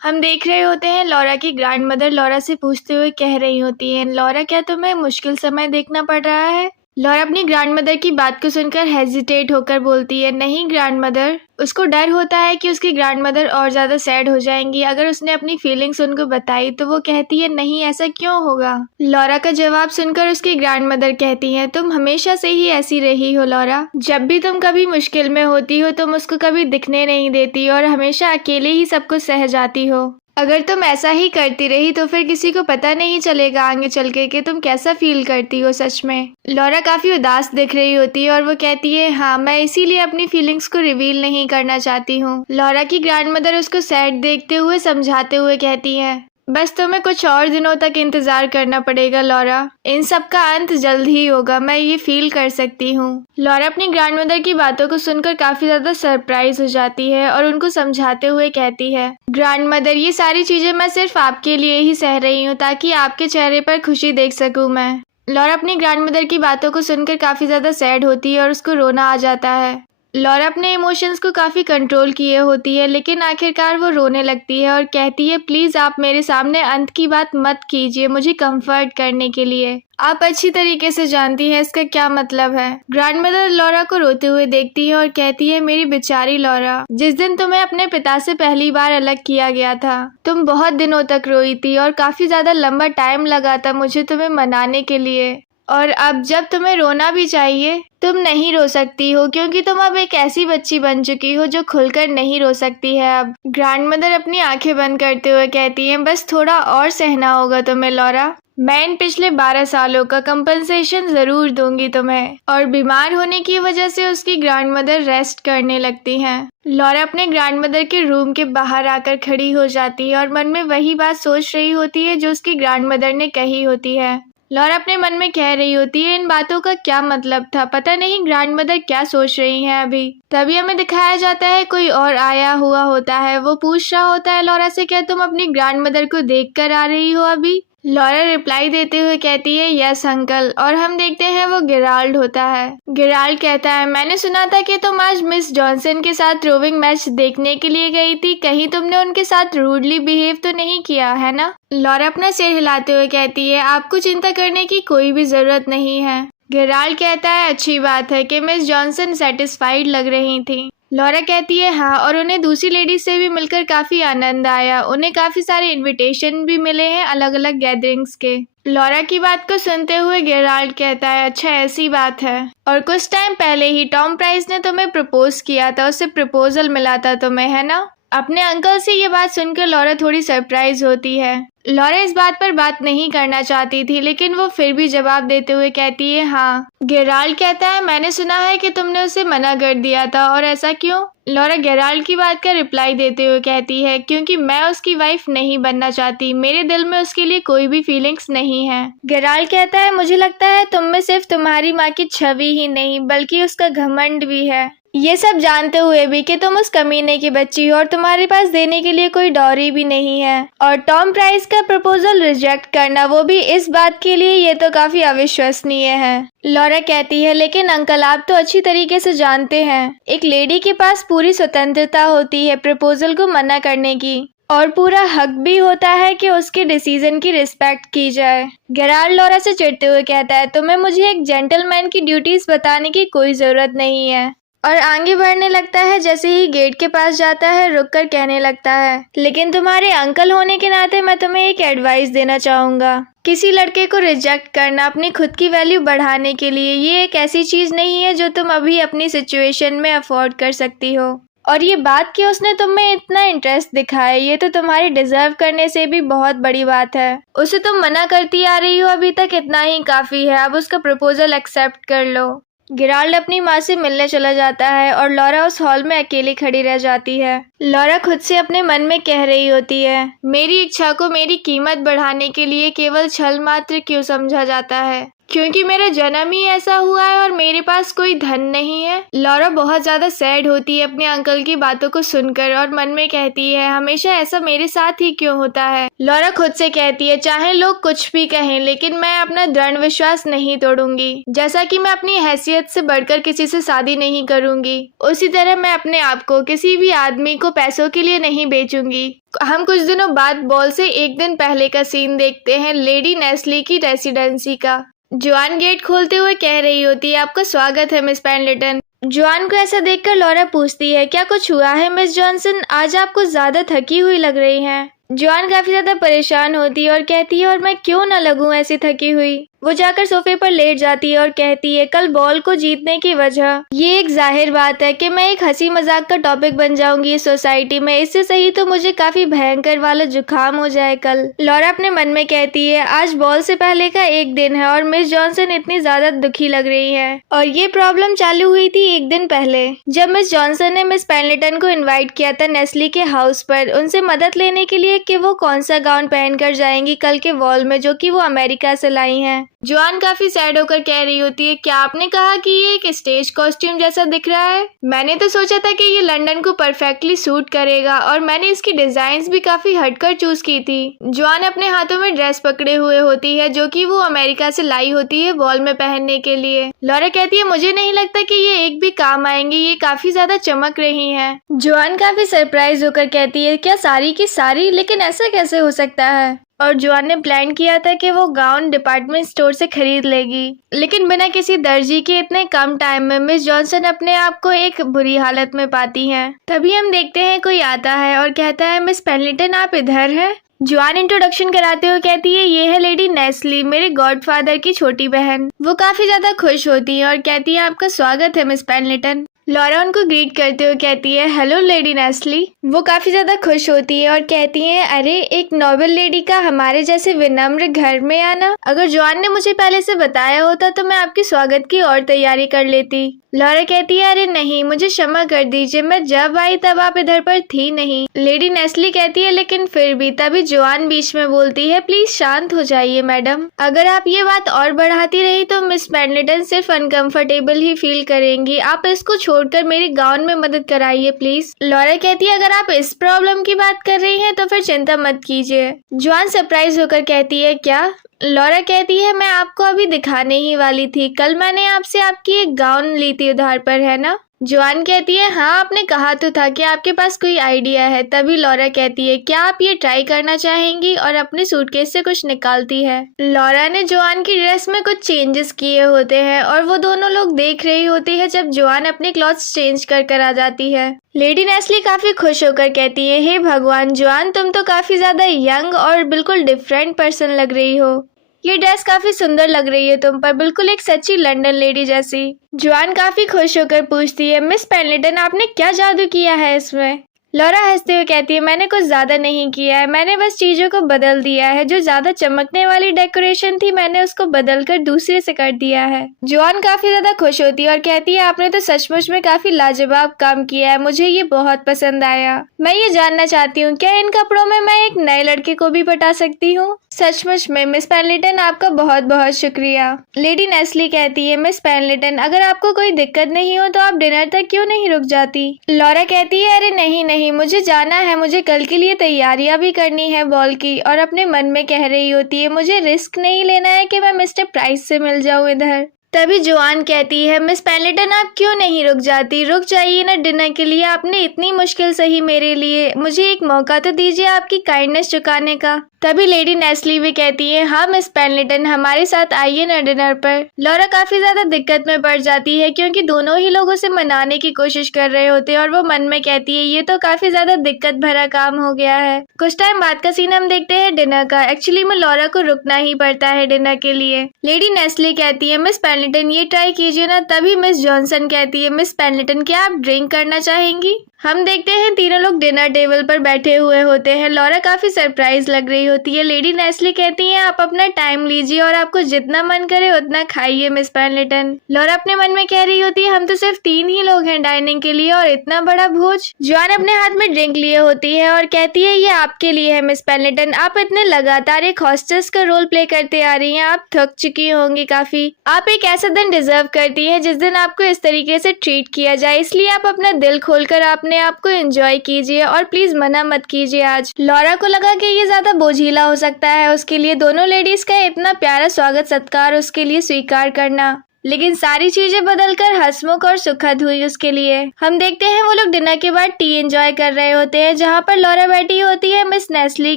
हम देख रहे होते हैं लॉरा की ग्रैंड मदर लॉरा से पूछते हुए कह रही होती हैं, लॉरा क्या तुम्हें मुश्किल समय देखना पड़ रहा है? लॉरा अपनी ग्रैंड मदर की बात को सुनकर हेजिटेट होकर बोलती है, नहीं ग्रैंड मदर। उसको डर होता है कि उसकी ग्रैंड मदर और ज़्यादा सैड हो जाएंगी अगर उसने अपनी फीलिंग्स उनको बताई, तो वो कहती है, नहीं ऐसा क्यों होगा? लॉरा का जवाब सुनकर उसकी ग्रैंड मदर कहती है, तुम हमेशा से ही ऐसी रही हो लॉरा। जब भी तुम कभी मुश्किल में होती हो तुम उसको कभी दिखने नहीं देती और हमेशा अकेले ही सब कुछ सह जाती हो। अगर तुम ऐसा ही करती रही तो फिर किसी को पता नहीं चलेगा आगे चल के कि तुम कैसा फील करती हो सच में। लॉरा काफी उदास दिख रही होती है और वो कहती है, हाँ मैं इसीलिए अपनी फीलिंग्स को रिवील नहीं करना चाहती हूँ। लॉरा की ग्रैंड मदर उसको सैड देखते हुए समझाते हुए कहती है, बस तुम्हें कुछ और दिनों तक इंतजार करना पड़ेगा लॉरा। इन सब का अंत जल्द ही होगा, मैं ये फील कर सकती हूँ। लॉरा अपनी ग्रैंड मदर की बातों को सुनकर काफी ज्यादा सरप्राइज हो जाती है और उनको समझाते हुए कहती है, ग्रैंड मदर ये सारी चीजें मैं सिर्फ आपके लिए ही सह रही हूँ ताकि आपके चेहरे पर खुशी देख सकूँ मैं। लॉरा अपनी ग्रैंड मदर की बातों को सुनकर काफी ज्यादा सैड होती है और उसको रोना आ जाता है। लॉरा अपने इमोशंस को काफ़ी कंट्रोल किए होती है लेकिन आखिरकार वो रोने लगती है और कहती है, प्लीज़ आप मेरे सामने अंत की बात मत कीजिए मुझे कंफर्ट करने के लिए। आप अच्छी तरीके से जानती हैं इसका क्या मतलब है। ग्रैंड मदर लॉरा को रोते हुए देखती है और कहती है, मेरी बेचारी लॉरा, जिस दिन तुम्हें अपने पिता से पहली बार अलग किया गया था तुम बहुत दिनों तक रोई थी और काफ़ी ज़्यादा लंबा टाइम लगा था मुझे तुम्हें मनाने के लिए। और अब जब तुम्हें रोना भी चाहिए तुम नहीं रो सकती हो क्योंकि तुम अब एक ऐसी बच्ची बन चुकी हो जो खुलकर नहीं रो सकती है अब। ग्रैंड मदर अपनी आंखें बंद करते हुए कहती हैं, बस थोड़ा और सहना होगा तुम्हें लॉरा। मैं इन पिछले 12 सालों का कंपनसेशन जरूर दूंगी तुम्हें। और बीमार होने की वजह से उसकी ग्रैंड मदर रेस्ट करने लगती हैं। लॉरा अपने ग्रैंड मदर के रूम के बाहर आकर खड़ी हो जाती है और मन में वही बात सोच रही होती है जो उसकी ग्रैंड मदर ने कही होती है। लॉरा अपने मन में कह रही होती है, इन बातों का क्या मतलब था, पता नहीं ग्रैंड मदर क्या सोच रही हैं अभी। तभी हमें दिखाया जाता है कोई और आया हुआ होता है। वो पूछ रहा होता है लॉरा से, क्या तुम अपनी ग्रैंड मदर को देख कर आ रही हो अभी? लॉरा रिप्लाई देते हुए कहती है, यस अंकल। और हम देखते हैं वो गेराल्ड होता है। गेराल्ड कहता है, मैंने सुना था कि तुम आज मिस जॉनसन के साथ रोविंग मैच देखने के लिए गई थी, कहीं तुमने उनके साथ रूडली बिहेव तो नहीं किया है ना? लॉरा अपना सिर हिलाते हुए कहती है, आपको चिंता करने की कोई भी जरूरत नहीं है। गेराल्ड कहता है, अच्छी बात है कि मिस जॉनसन सेटिस्फाइड लग रही थी। लॉरा कहती है, हाँ, और उन्हें दूसरी लेडीज से भी मिलकर काफी आनंद आया। उन्हें काफी सारे इनविटेशन भी मिले हैं अलग अलग गैदरिंग्स के। लॉरा की बात को सुनते हुए गेराल्ड कहता है, अच्छा ऐसी बात है। और कुछ टाइम पहले ही टॉम प्राइस ने तुम्हें प्रपोज किया था, उससे प्रपोजल मिला था तुम्हें, है ना? अपने अंकल से ये बात सुनकर लॉरा थोड़ी सरप्राइज होती है। लॉरा इस बात पर बात नहीं करना चाहती थी लेकिन वो फिर भी जवाब देते हुए कहती है, हाँ। गेराल्ड कहता है, मैंने सुना है कि तुमने उसे मना कर दिया था, और ऐसा क्यों? लॉरा गेराल्ड की बात का रिप्लाई देते हुए कहती है, क्योंकि मैं उसकी वाइफ नहीं बनना चाहती, मेरे दिल में उसके लिए कोई भी फीलिंग्स नहीं है। गेराल्ड कहता है, मुझे लगता है तुम में सिर्फ तुम्हारी माँ की छवि ही नहीं बल्कि उसका घमंड भी है। ये सब जानते हुए भी कि तुम उस कमीने की बच्ची हो और तुम्हारे पास देने के लिए कोई डॉरी भी नहीं है। और टॉम प्राइस का प्रपोजल रिजेक्ट करना, वो भी इस बात के लिए, ये तो काफी अविश्वसनीय है। लॉरा कहती है, लेकिन अंकल आप तो अच्छी तरीके से जानते हैं एक लेडी के पास पूरी स्वतंत्रता होती है प्रपोजल को मना करने की। और पूरा हक भी होता है कि उसके डिसीजन की रिस्पेक्ट की जाए। गेराल्ड लॉरा से चिढ़ते हुए कहता है, तुम्हें मुझे एक जेंटलमैन की ड्यूटीज बताने की कोई जरूरत नहीं है। और आगे बढ़ने लगता है। जैसे ही गेट के पास जाता है रुक कर कहने लगता है, लेकिन तुम्हारे अंकल होने के नाते मैं तुम्हें एक एडवाइस देना चाहूंगा। किसी लड़के को रिजेक्ट करना अपनी खुद की वैल्यू बढ़ाने के लिए ये एक ऐसी चीज नहीं है जो तुम अभी अपनी सिचुएशन में अफोर्ड कर सकती हो। और ये बात कि उसने तुम में इतना इंटरेस्ट दिखाया ये तो तुम्हारे डिजर्व करने से भी बहुत बड़ी बात है। उसे तुम मना करती आ रही हो अभी तक, इतना ही काफी है। अब उसका प्रपोजल एक्सेप्ट कर लो। गेराल्ड अपनी माँ से मिलने चला जाता है और लॉरा उस हॉल में अकेली खड़ी रह जाती है। लॉरा खुद से अपने मन में कह रही होती है, मेरी इच्छा को मेरी कीमत बढ़ाने के लिए केवल छल मात्र क्यों समझा जाता है, क्योंकि मेरा जन्म ही ऐसा हुआ है और मेरे पास कोई धन नहीं है। लॉरा बहुत ज्यादा सैड होती है अपने अंकल की बातों को सुनकर और मन में कहती है, हमेशा ऐसा मेरे साथ ही क्यों होता है। लॉरा खुद से कहती है, चाहे लोग कुछ भी कहें लेकिन मैं अपना दृढ़ विश्वास नहीं तोड़ूंगी। जैसा कि मैं अपनी हैसियत से बढ़कर किसी से शादी नहीं करूंगी, उसी तरह मैं अपने आप को किसी भी आदमी को पैसों के लिए नहीं बेचूंगी। हम कुछ दिनों बाद बॉल से एक दिन पहले का सीन देखते हैं, लेडी नेस्ली की रेसिडेंसी का। जॉन गेट खोलते हुए कह रही होती है, आपका स्वागत है मिस पेंडलेटन। जॉन को ऐसा देखकर लॉरा पूछती है, क्या कुछ हुआ है मिस जॉनसन, आज आप कुछ ज्यादा थकी हुई लग रही हैं। जॉन काफी ज्यादा परेशान होती है और कहती है, और मैं क्यों न लगूं ऐसी थकी हुई। वो जाकर सोफे पर लेट जाती है और कहती है, कल बॉल को जीतने की वजह ये एक जाहिर बात है कि मैं एक हंसी मजाक का टॉपिक बन जाऊंगी इस सोसाइटी में। इससे सही तो मुझे काफी भयंकर वाला जुकाम हो जाए कल। लॉरा अपने मन में कहती है, आज बॉल से पहले का एक दिन है और मिस जॉनसन इतनी ज्यादा दुखी लग रही है। और ये प्रॉब्लम चालू हुई थी एक दिन पहले, जब मिस जॉनसन ने मिस पेंडलेटन को इन्वाइट किया था नेस्ली के हाउस पर उनसे मदद लेने के लिए कि वो कौन सा गाउन पहनकर जाएंगी कल के बॉल में, जो कि वो अमेरिका से लाई हैं। जॉन काफी सैड होकर कह रही होती है, क्या आपने कहा कि ये एक स्टेज कॉस्ट्यूम जैसा दिख रहा है? मैंने तो सोचा था कि ये लंदन को परफेक्टली सूट करेगा और मैंने इसकी डिजाइन्स भी काफी हटकर चूज की थी। जॉन अपने हाथों में ड्रेस पकड़े हुए होती है जो कि वो अमेरिका से लाई होती है बॉल में पहनने के लिए। लॉरा कहती है, मुझे नहीं लगता कि ये एक भी काम आएंगी, ये काफी ज्यादा चमक रही है। जॉन काफी सरप्राइज होकर कहती है, क्या सारी की सारी, लेकिन ऐसा कैसे हो सकता है। और जॉन ने प्लान किया था कि वो गाउन डिपार्टमेंट स्टोर से खरीद लेगी, लेकिन बिना किसी दर्जी के इतने कम टाइम में मिस जॉनसन अपने आप को एक बुरी हालत में पाती हैं। तभी हम देखते हैं कोई आता है और कहता है, मिस पेंडलेटन आप इधर हैं। जॉन इंट्रोडक्शन कराते हुए कहती है, ये है लेडी नेस्ली, मेरे गॉडफादर की छोटी बहन। वो काफी ज्यादा खुश होती है और कहती है, आपका स्वागत है मिस पेंडलेटन। लॉरा उनको ग्रीट करते हुए कहती है, हेलो लेडी नेस्ली। वो काफी ज्यादा खुश होती है और कहती है, अरे एक नोबल लेडी का हमारे जैसे विनम्र घर में आना। अगर जॉन ने मुझे पहले से बताया होता तो मैं आपके स्वागत की और तैयारी कर लेती। लॉरा कहती है, अरे नहीं, मुझे क्षमा कर दीजिए, मैं जब आई तब आप इधर पर थी नहीं। लेडी नेस्ली कहती है, लेकिन फिर भी। तभी जॉन बीच में बोलती है, प्लीज शांत हो जाइए मैडम, अगर आप ये बात और बढ़ाती रही तो मिस पेंडलेटन सिर्फ अनकंफर्टेबल ही फील करेंगी। आप इसको छोड़कर मेरे गाउन में मदद कराइए प्लीज। लॉरा कहती है, अगर आप इस प्रॉब्लम की बात कर रही हैं तो फिर चिंता मत कीजिए। जॉन सरप्राइज होकर कहती है, क्या? लॉरा कहती है, मैं आपको अभी दिखाने ही वाली थी, कल मैंने आपसे आपकी एक गाउन ली थी उधार पर, है ना? जॉन कहती है, हाँ आपने कहा तो था कि आपके पास कोई आइडिया है। तभी लॉरा कहती है, क्या आप ये ट्राई करना चाहेंगी? और अपने सूटकेस से कुछ निकालती है। लॉरा ने जॉन की ड्रेस में कुछ चेंजेस किए होते हैं और वो दोनों लोग देख रही होती है जब जॉन अपने क्लॉथ्स चेंज कर आ जाती है। लेडी नेस्ली काफी खुश होकर कहती है, हे भगवान जॉन, तुम तो काफी ज्यादा यंग और बिल्कुल डिफरेंट पर्सन लग रही हो। ये ड्रेस काफी सुंदर लग रही है तुम पर, बिल्कुल एक सच्ची लंदन लेडी जैसी। जॉन काफी खुश होकर पूछती है, मिस पेंडलेटन आपने क्या जादू किया है इसमें? लॉरा हंसते हुए कहती है, मैंने कुछ ज्यादा नहीं किया है, मैंने बस चीजों को बदल दिया है। जो ज्यादा चमकने वाली डेकोरेशन थी मैंने उसको बदलकर दूसरे से कर दिया है। जॉन काफी ज्यादा खुश होती है और कहती है, आपने तो सचमुच में काफी लाजवाब काम किया है, मुझे ये बहुत पसंद आया। मैं ये जानना चाहती हूँ, क्या इन कपड़ों में मैं एक नए लड़के को भी पटा सकती हूँ? सचमुच में मिस पेंडलेटन आपका बहुत बहुत शुक्रिया। लेडी नेस्ली कहती है, मिस पेंडलेटन अगर आपको कोई दिक्कत नहीं हो तो आप डिनर तक क्यों नहीं रुक जाती? लॉरा कहती है, अरे नहीं, मुझे जाना है, मुझे कल के लिए तैयारियां भी करनी है बॉल की। और अपने मन में कह रही होती है, मुझे रिस्क नहीं लेना है कि मैं मिस्टर प्राइस से मिल जाऊं इधर। तभी जोआन कहती है, मिस पेंडलेटन आप क्यों नहीं रुक जाती? रुक जाइए ना डिनर के लिए, आपने इतनी मुश्किल सही मेरे लिए, मुझे एक मौका तो दीजिए आपकी काइंडनेस चुकाने का। तभी लेडी नेस्ली भी कहती है, हाँ मिस पेंडलेटन हमारे साथ आइए ना डिनर पर। लॉरा काफी ज्यादा दिक्कत में पड़ जाती है क्योंकि दोनों ही लोगों से मनाने की कोशिश कर रहे होते हैं और वो मन में कहती है ये तो काफी ज्यादा दिक्कत भरा काम हो गया है। कुछ टाइम बाद का सीन हम देखते हैं डिनर का। एक्चुअली में लॉरा को रुकना ही पड़ता है डिनर के लिए। लेडी नेस्ली कहती है, मिस पेंडलेटन ये ट्राई कीजिए ना। तभी मिस जॉनसन कहती है, मिस पेंडलेटन क्या आप ड्रिंक करना चाहेंगी? हम देखते हैं तीनों लोग डिनर टेबल पर बैठे हुए होते हैं। लॉरा काफी सरप्राइज लग रही होती है। लेडी नेस्ली कहती है, आप अपना टाइम लीजिए और आपको जितना मन करे उतना खाइए मिस पेंडलेटन। लॉरा अपने मन में कह रही होती है, हम तो सिर्फ 3 ही लोग हैं डाइनिंग के लिए और इतना बड़ा भोज। जोआन अपने हाथ में ड्रिंक लिए होती है और कहती है, ये आपके लिए है मिस पेंडलेटन। आप इतने लगातार एक हॉस्टेस का रोल प्ले करते आ रही हैं, आप थक चुकी होंगी काफी। आप एक ऐसा दिन डिजर्व करती है जिस दिन आपको इस तरीके से ट्रीट किया जाए, इसलिए आप अपना दिल खोलकर अपने आप को एंजॉय कीजिए और प्लीज मना मत कीजिए आज। लॉरा को लगा कि ये ज्यादा बोझिला हो सकता है उसके लिए, दोनों लेडीज का इतना प्यारा स्वागत सत्कार उसके लिए स्वीकार करना, लेकिन सारी चीजें बदलकर हंसमुख और सुखद हुई उसके लिए। हम देखते हैं वो लोग डिनर के बाद टी एंजॉय कर रहे होते हैं, जहाँ पर लॉरा बैठी होती है मिस नेस्ली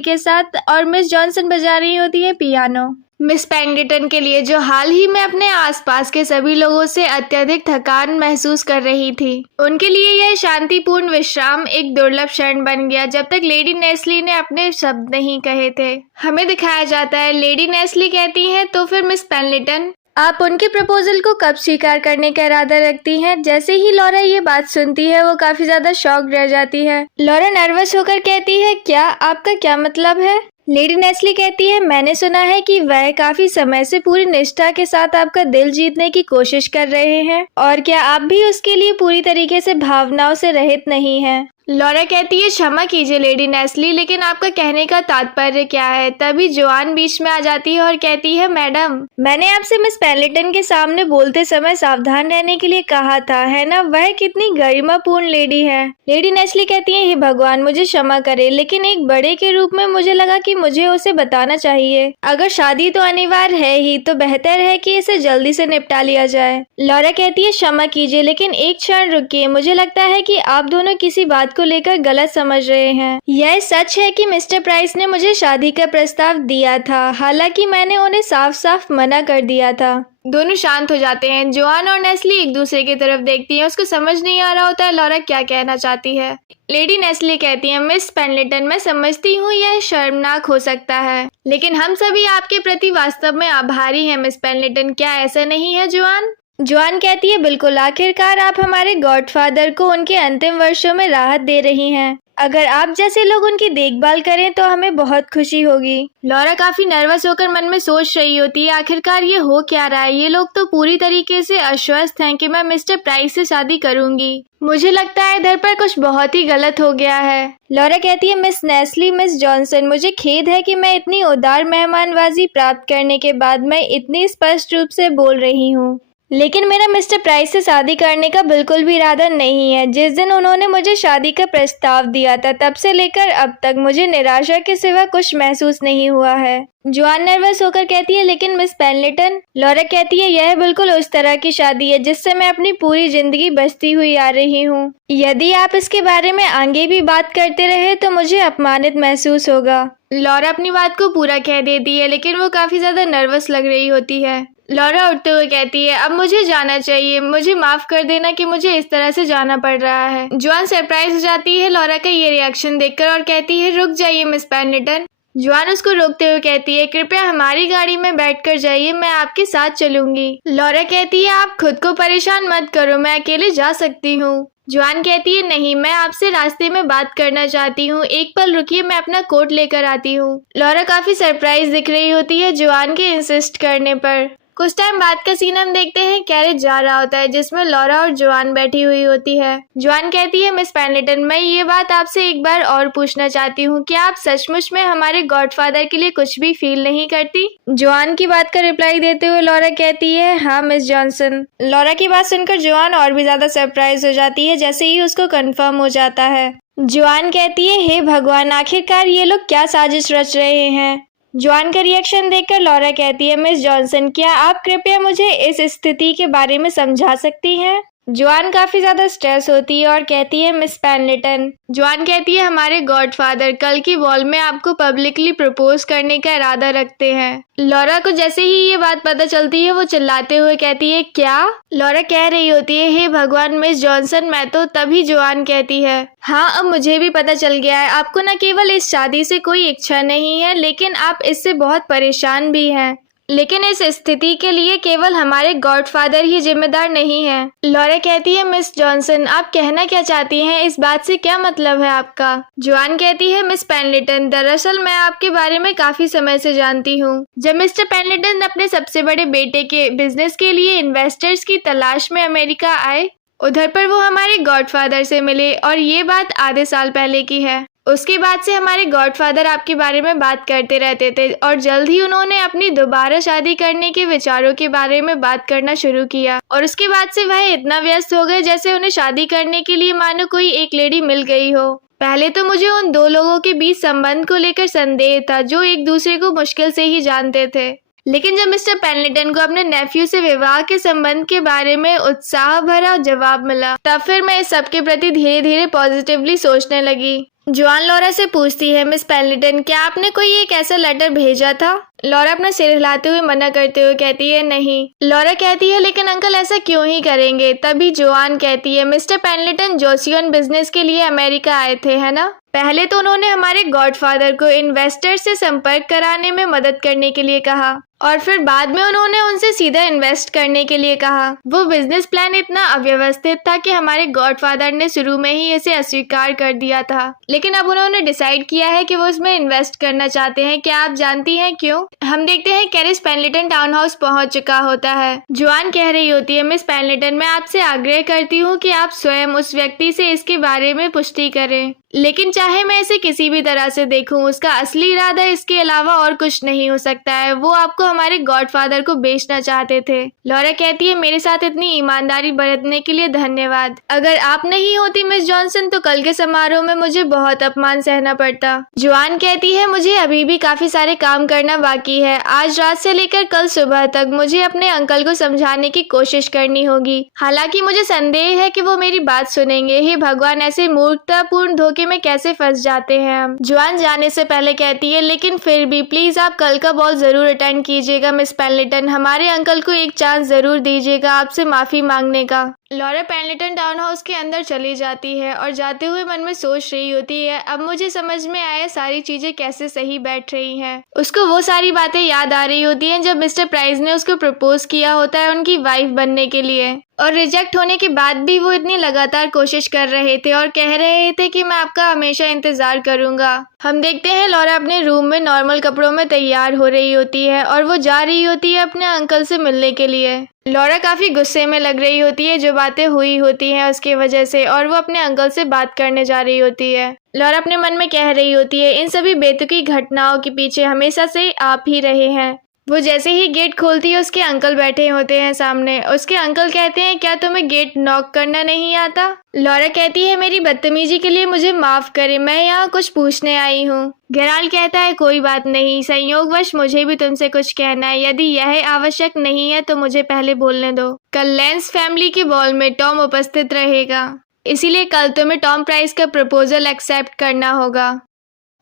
के साथ और मिस जॉनसन बजा रही होती है पियानो। मिस पेंडलेटन के लिए जो हाल ही में अपने आसपास के सभी लोगों से अत्यधिक थकान महसूस कर रही थी, उनके लिए यह शांतिपूर्ण विश्राम एक दुर्लभ क्षण बन गया जब तक लेडी नेस्ली ने अपने शब्द नहीं कहे थे। हमें दिखाया जाता है लेडी नेस्ली कहती हैं, तो फिर मिस पेंडलेटन आप उनके प्रपोजल को कब स्वीकार करने का इरादा रखती हैं? जैसे ही लॉरा ये बात सुनती है वो काफी ज्यादा शॉक्ड रह जाती है। लॉरा नर्वस होकर कहती है, क्या आपका क्या मतलब है? लेडी नेस्ली कहती है, मैंने सुना है कि वह काफी समय से पूरी निष्ठा के साथ आपका दिल जीतने की कोशिश कर रहे हैं और क्या आप भी उसके लिए पूरी तरीके से भावनाओं से रहित नहीं हैं? लॉरा कहती है, क्षमा कीजिए लेडी नेस्ली, लेकिन आपका कहने का तात्पर्य क्या है? तभी जोआन बीच में आ जाती है और कहती है, मैडम मैंने आपसे मिस पेंडलेटन के सामने बोलते समय सावधान रहने के लिए कहा था, है ना? वह कितनी गरिमापूर्ण लेडी है। लेडी नेस्ली कहती है, हे भगवान मुझे क्षमा करे, लेकिन एक बड़े के रूप में मुझे लगा कि मुझे उसे बताना चाहिए। अगर शादी तो अनिवार्य है ही तो बेहतर है कि इसे जल्दी से निपटा लिया जाए। लॉरा कहती है, क्षमा कीजिए, लेकिन एक क्षण रुकिए, मुझे लगता है कि आप दोनों किसी बात को लेकर गलत समझ रहे हैं। यह सच है कि मिस्टर प्राइस ने मुझे शादी का प्रस्ताव दिया था, हालांकि मैंने उन्हें साफ साफ मना कर दिया था। दोनों शांत हो जाते हैं। जोआन और नेस्ली एक दूसरे की तरफ देखती हैं। उसको समझ नहीं आ रहा होता है लॉरा क्या कहना चाहती है। लेडी नेस्ली कहती है, मिस पेंडलेटन मैं समझती हूँ यह शर्मनाक हो सकता है, लेकिन हम सभी आपके प्रति वास्तव में आभारी हैं मिस पेंडलेटन। क्या ऐसा नहीं है जोआन? जोआन कहती है, बिल्कुल, आखिरकार आप हमारे गॉडफादर को उनके अंतिम वर्षों में राहत दे रही हैं। अगर आप जैसे लोग उनकी देखभाल करें तो हमें बहुत खुशी होगी। लॉरा काफी नर्वस होकर मन में सोच रही होती है, आखिरकार ये हो क्या रहा है? ये लोग तो पूरी तरीके से आश्वस्त हैं कि मैं मिस्टर प्राइस से शादी करूंगी। मुझे लगता है इधर पर कुछ बहुत ही गलत हो गया है। लॉरा कहती है, मिस नेस्ली, मिस जॉनसन, मुझे खेद है कि मैं इतनी उदार मेहमानवाजी प्राप्त करने के बाद मैं इतनी स्पष्ट रूप से बोल रही हूँ, लेकिन मेरा मिस्टर प्राइस से शादी करने का बिल्कुल भी इरादा नहीं है। जिस दिन उन्होंने मुझे शादी का प्रस्ताव दिया था तब से लेकर अब तक मुझे निराशा के सिवा कुछ महसूस नहीं हुआ है। जोआन नर्वस होकर कहती है, लेकिन मिस पेंडलेटन। लॉरा कहती है, यह बिल्कुल उस तरह की शादी है जिससे मैं अपनी पूरी जिंदगी बचती हुई आ रही हूँ। यदि आप इसके बारे में आगे भी बात करते रहे तो मुझे अपमानित महसूस होगा। लॉरा अपनी बात को पूरा कह देती है, लेकिन वो काफी ज्यादा नर्वस लग रही होती है। लॉरा उठते हुए कहती है, अब मुझे जाना चाहिए, मुझे माफ कर देना कि मुझे इस तरह से जाना पड़ रहा है। जोआन सरप्राइज हो जाती है लॉरा का ये रिएक्शन देखकर और कहती है, रुक जाइए मिस पेंडलेटन। जोआन उसको रोकते हुए कहती है, कृपया हमारी गाड़ी में बैठकर जाइए, मैं आपके साथ चलूंगी। लॉरा कहती है, आप खुद को परेशान मत करो, मैं अकेले जा सकती हूँ। जोआन कहती है, नहीं, मैं आपसे रास्ते में बात करना चाहती हूँ, एक पल रुकिए, मैं अपना कोट लेकर आती हूँ। लॉरा काफी सरप्राइज दिख रही होती है जोआन के इंसिस्ट करने पर। कुछ टाइम बाद का सीन हम देखते हैं कैरेज जा रहा होता है जिसमें लॉरा और जोआन बैठी हुई होती है। जोआन कहती है, मिस पेंडलेटन, मैं ये बात आपसे एक बार और पूछना चाहती हूँ, क्या आप सचमुच में हमारे गॉडफादर के लिए कुछ भी फील नहीं करती? जोआन की बात का रिप्लाई देते हुए लॉरा कहती है, हाँ मिस जॉनसन। लॉरा की बात सुनकर जोआन और भी ज्यादा सरप्राइज हो जाती है जैसे ही उसको कंफर्म हो जाता है। जोआन कहती है, हे भगवान, आखिरकार ये लोग क्या साजिश रच रहे हैं? जॉन का रिएक्शन देखकर लॉरा कहती है, मिस जॉनसन, क्या आप कृपया मुझे इस स्थिति के बारे में समझा सकती हैं? जॉन काफी ज्यादा स्ट्रेस होती है और कहती है, मिस पेंडलेटन। जॉन कहती है, हमारे गॉडफादर कल की बॉल में आपको पब्लिकली प्रपोज करने का इरादा रखते हैं। लॉरा को जैसे ही ये बात पता चलती है वो चिल्लाते हुए कहती है, क्या? लॉरा कह रही होती है, हे भगवान मिस जॉनसन, मैं तो तभी जॉन कहती है, हाँ अब मुझे भी पता चल गया है, आपको न केवल इस शादी से कोई इच्छा नहीं है लेकिन आप इससे बहुत परेशान भी हैं। लेकिन इस स्थिति के लिए केवल हमारे गॉडफादर ही जिम्मेदार नहीं हैं। लॉरा कहती है, मिस जॉनसन, आप कहना क्या चाहती हैं? इस बात से क्या मतलब है आपका? जॉन कहती है, मिस पेंडलेटन, दरअसल मैं आपके बारे में काफी समय से जानती हूँ। जब मिस्टर पेंडलेटन अपने सबसे बड़े बेटे के बिजनेस के लिए इन्वेस्टर्स की तलाश में अमेरिका आए, उधर पर वो हमारे गॉडफादर से मिले और ये बात आधे साल पहले की है। उसके बाद से हमारे गॉडफादर आपके बारे में बात करते रहते थे और जल्द ही उन्होंने अपनी दोबारा शादी करने के विचारों के बारे में बात करना शुरू किया और उसके बाद से वह इतना व्यस्त हो गए जैसे उन्हें शादी करने के लिए मानो कोई एक लेडी मिल गई हो। पहले तो मुझे उन दो लोगों के बीच संबंध को लेकर संदेह था जो एक दूसरे को मुश्किल से ही जानते थे, लेकिन जब मिस्टर पेंडलेटन को अपने नेफ्यू से विवाह के संबंध के बारे में उत्साह भरा जवाब मिला, तब फिर मैं इस सब के प्रति धीरे धीरे पॉजिटिवली सोचने लगी। जॉन लॉरा से पूछती है, मिस पेंडलेटन, क्या आपने कोई एक ऐसा लेटर भेजा था? लॉरा अपना सिर हिलाते हुए मना करते हुए कहती है, नहीं। लॉरा कहती है, लेकिन अंकल ऐसा क्यों ही करेंगे? तभी जॉन कहती है, मिस्टर पेंडलेटन जोसियन बिजनेस के लिए अमेरिका आए थे, है ना? पहले तो उन्होंने हमारे गॉडफादर को इन्वेस्टर से संपर्क कराने में मदद करने के लिए कहा और फिर बाद में उन्होंने उनसे सीधा इन्वेस्ट करने के लिए कहा। वो बिजनेस प्लान इतना अव्यवस्थित था कि हमारे गॉडफादर ने शुरू में ही इसे अस्वीकार कर दिया था, लेकिन अब उन्होंने डिसाइड किया है कि वो इसमें इन्वेस्ट करना चाहते हैं। क्या आप जानती हैं क्यों? हम देखते हैं कैरिस पेंडलेटन टाउन हाउस पहुंच चुका होता है। जॉन कह रही होती है, मिस पेंडलेटन, मैं आपसे आग्रह करती हूँ कि आप स्वयं उस व्यक्ति से इसके बारे में पुष्टि करें, लेकिन चाहे मैं इसे किसी भी तरह से देखूं, उसका असली इरादा इसके अलावा और कुछ नहीं हो सकता है। वो आपको हमारे गॉडफादर को बेचना चाहते थे। लॉरा कहती है, मेरे साथ इतनी ईमानदारी बरतने के लिए धन्यवाद। अगर आप नहीं होती मिस जॉनसन तो कल के समारोह में मुझे बहुत अपमान सहना पड़ता। जॉन कहती है, मुझे अभी भी काफी सारे काम करना बाकी है। आज रात से लेकर कल सुबह तक मुझे अपने अंकल को समझाने की कोशिश करनी होगी। हालांकि मुझे संदेह है कि वो मेरी बात सुनेंगे। हे भगवान, ऐसे मूर्खतापूर्ण धोखे में कैसे फंस जाते हैं हम। जॉन जाने से पहले कहती है, लेकिन फिर भी प्लीज आप कल का बॉल जरूर अटेंड कीजिएगा मिस पेंडलेटन। हमारे अंकल को एक चांस जरूर दीजिएगा आपसे माफी मांगने का। लॉरा पेंडलेटन टाउन हाउस के अंदर चली जाती है और जाते हुए मन में सोच रही होती है, अब मुझे समझ में आया सारी चीजें कैसे सही बैठ रही हैं। उसको वो सारी बातें याद आ रही होती हैं जब मिस्टर प्राइस ने उसको प्रपोज किया होता है उनकी वाइफ बनने के लिए, और रिजेक्ट होने के बाद भी वो इतनी लगातार कोशिश कर रहे थे और कह रहे थे कि मैं आपका हमेशा इंतजार करूंगा। हम देखते हैं लॉरा अपने रूम में नॉर्मल कपड़ों में तैयार हो रही होती है और वो जा रही होती है अपने अंकल से मिलने के लिए। लॉरा काफी गुस्से में लग रही होती है जो बातें हुई होती हैं उसकी वजह से, और वो अपने अंकल से बात करने जा रही होती है। लॉरा अपने मन में कह रही होती है, इन सभी बेतुकी घटनाओं के पीछे हमेशा से आप ही रहे हैं। वो जैसे ही गेट खोलती है उसके अंकल बैठे होते हैं सामने। उसके अंकल कहते हैं, क्या तुम्हें गेट नॉक करना नहीं आता? लॉरा कहती है, मेरी बदतमीजी के लिए मुझे माफ करे, मैं यहाँ कुछ पूछने आई हूँ। गेराल कहता है, कोई बात नहीं, संयोगवश मुझे भी तुमसे कुछ कहना है। यदि यह आवश्यक नहीं है तो मुझे पहले बोलने दो। कल लेंस फैमिली के बॉल में टॉम उपस्थित रहेगा, इसीलिए कल तुम्हें टॉम प्राइस का प्रपोजल एक्सेप्ट करना होगा।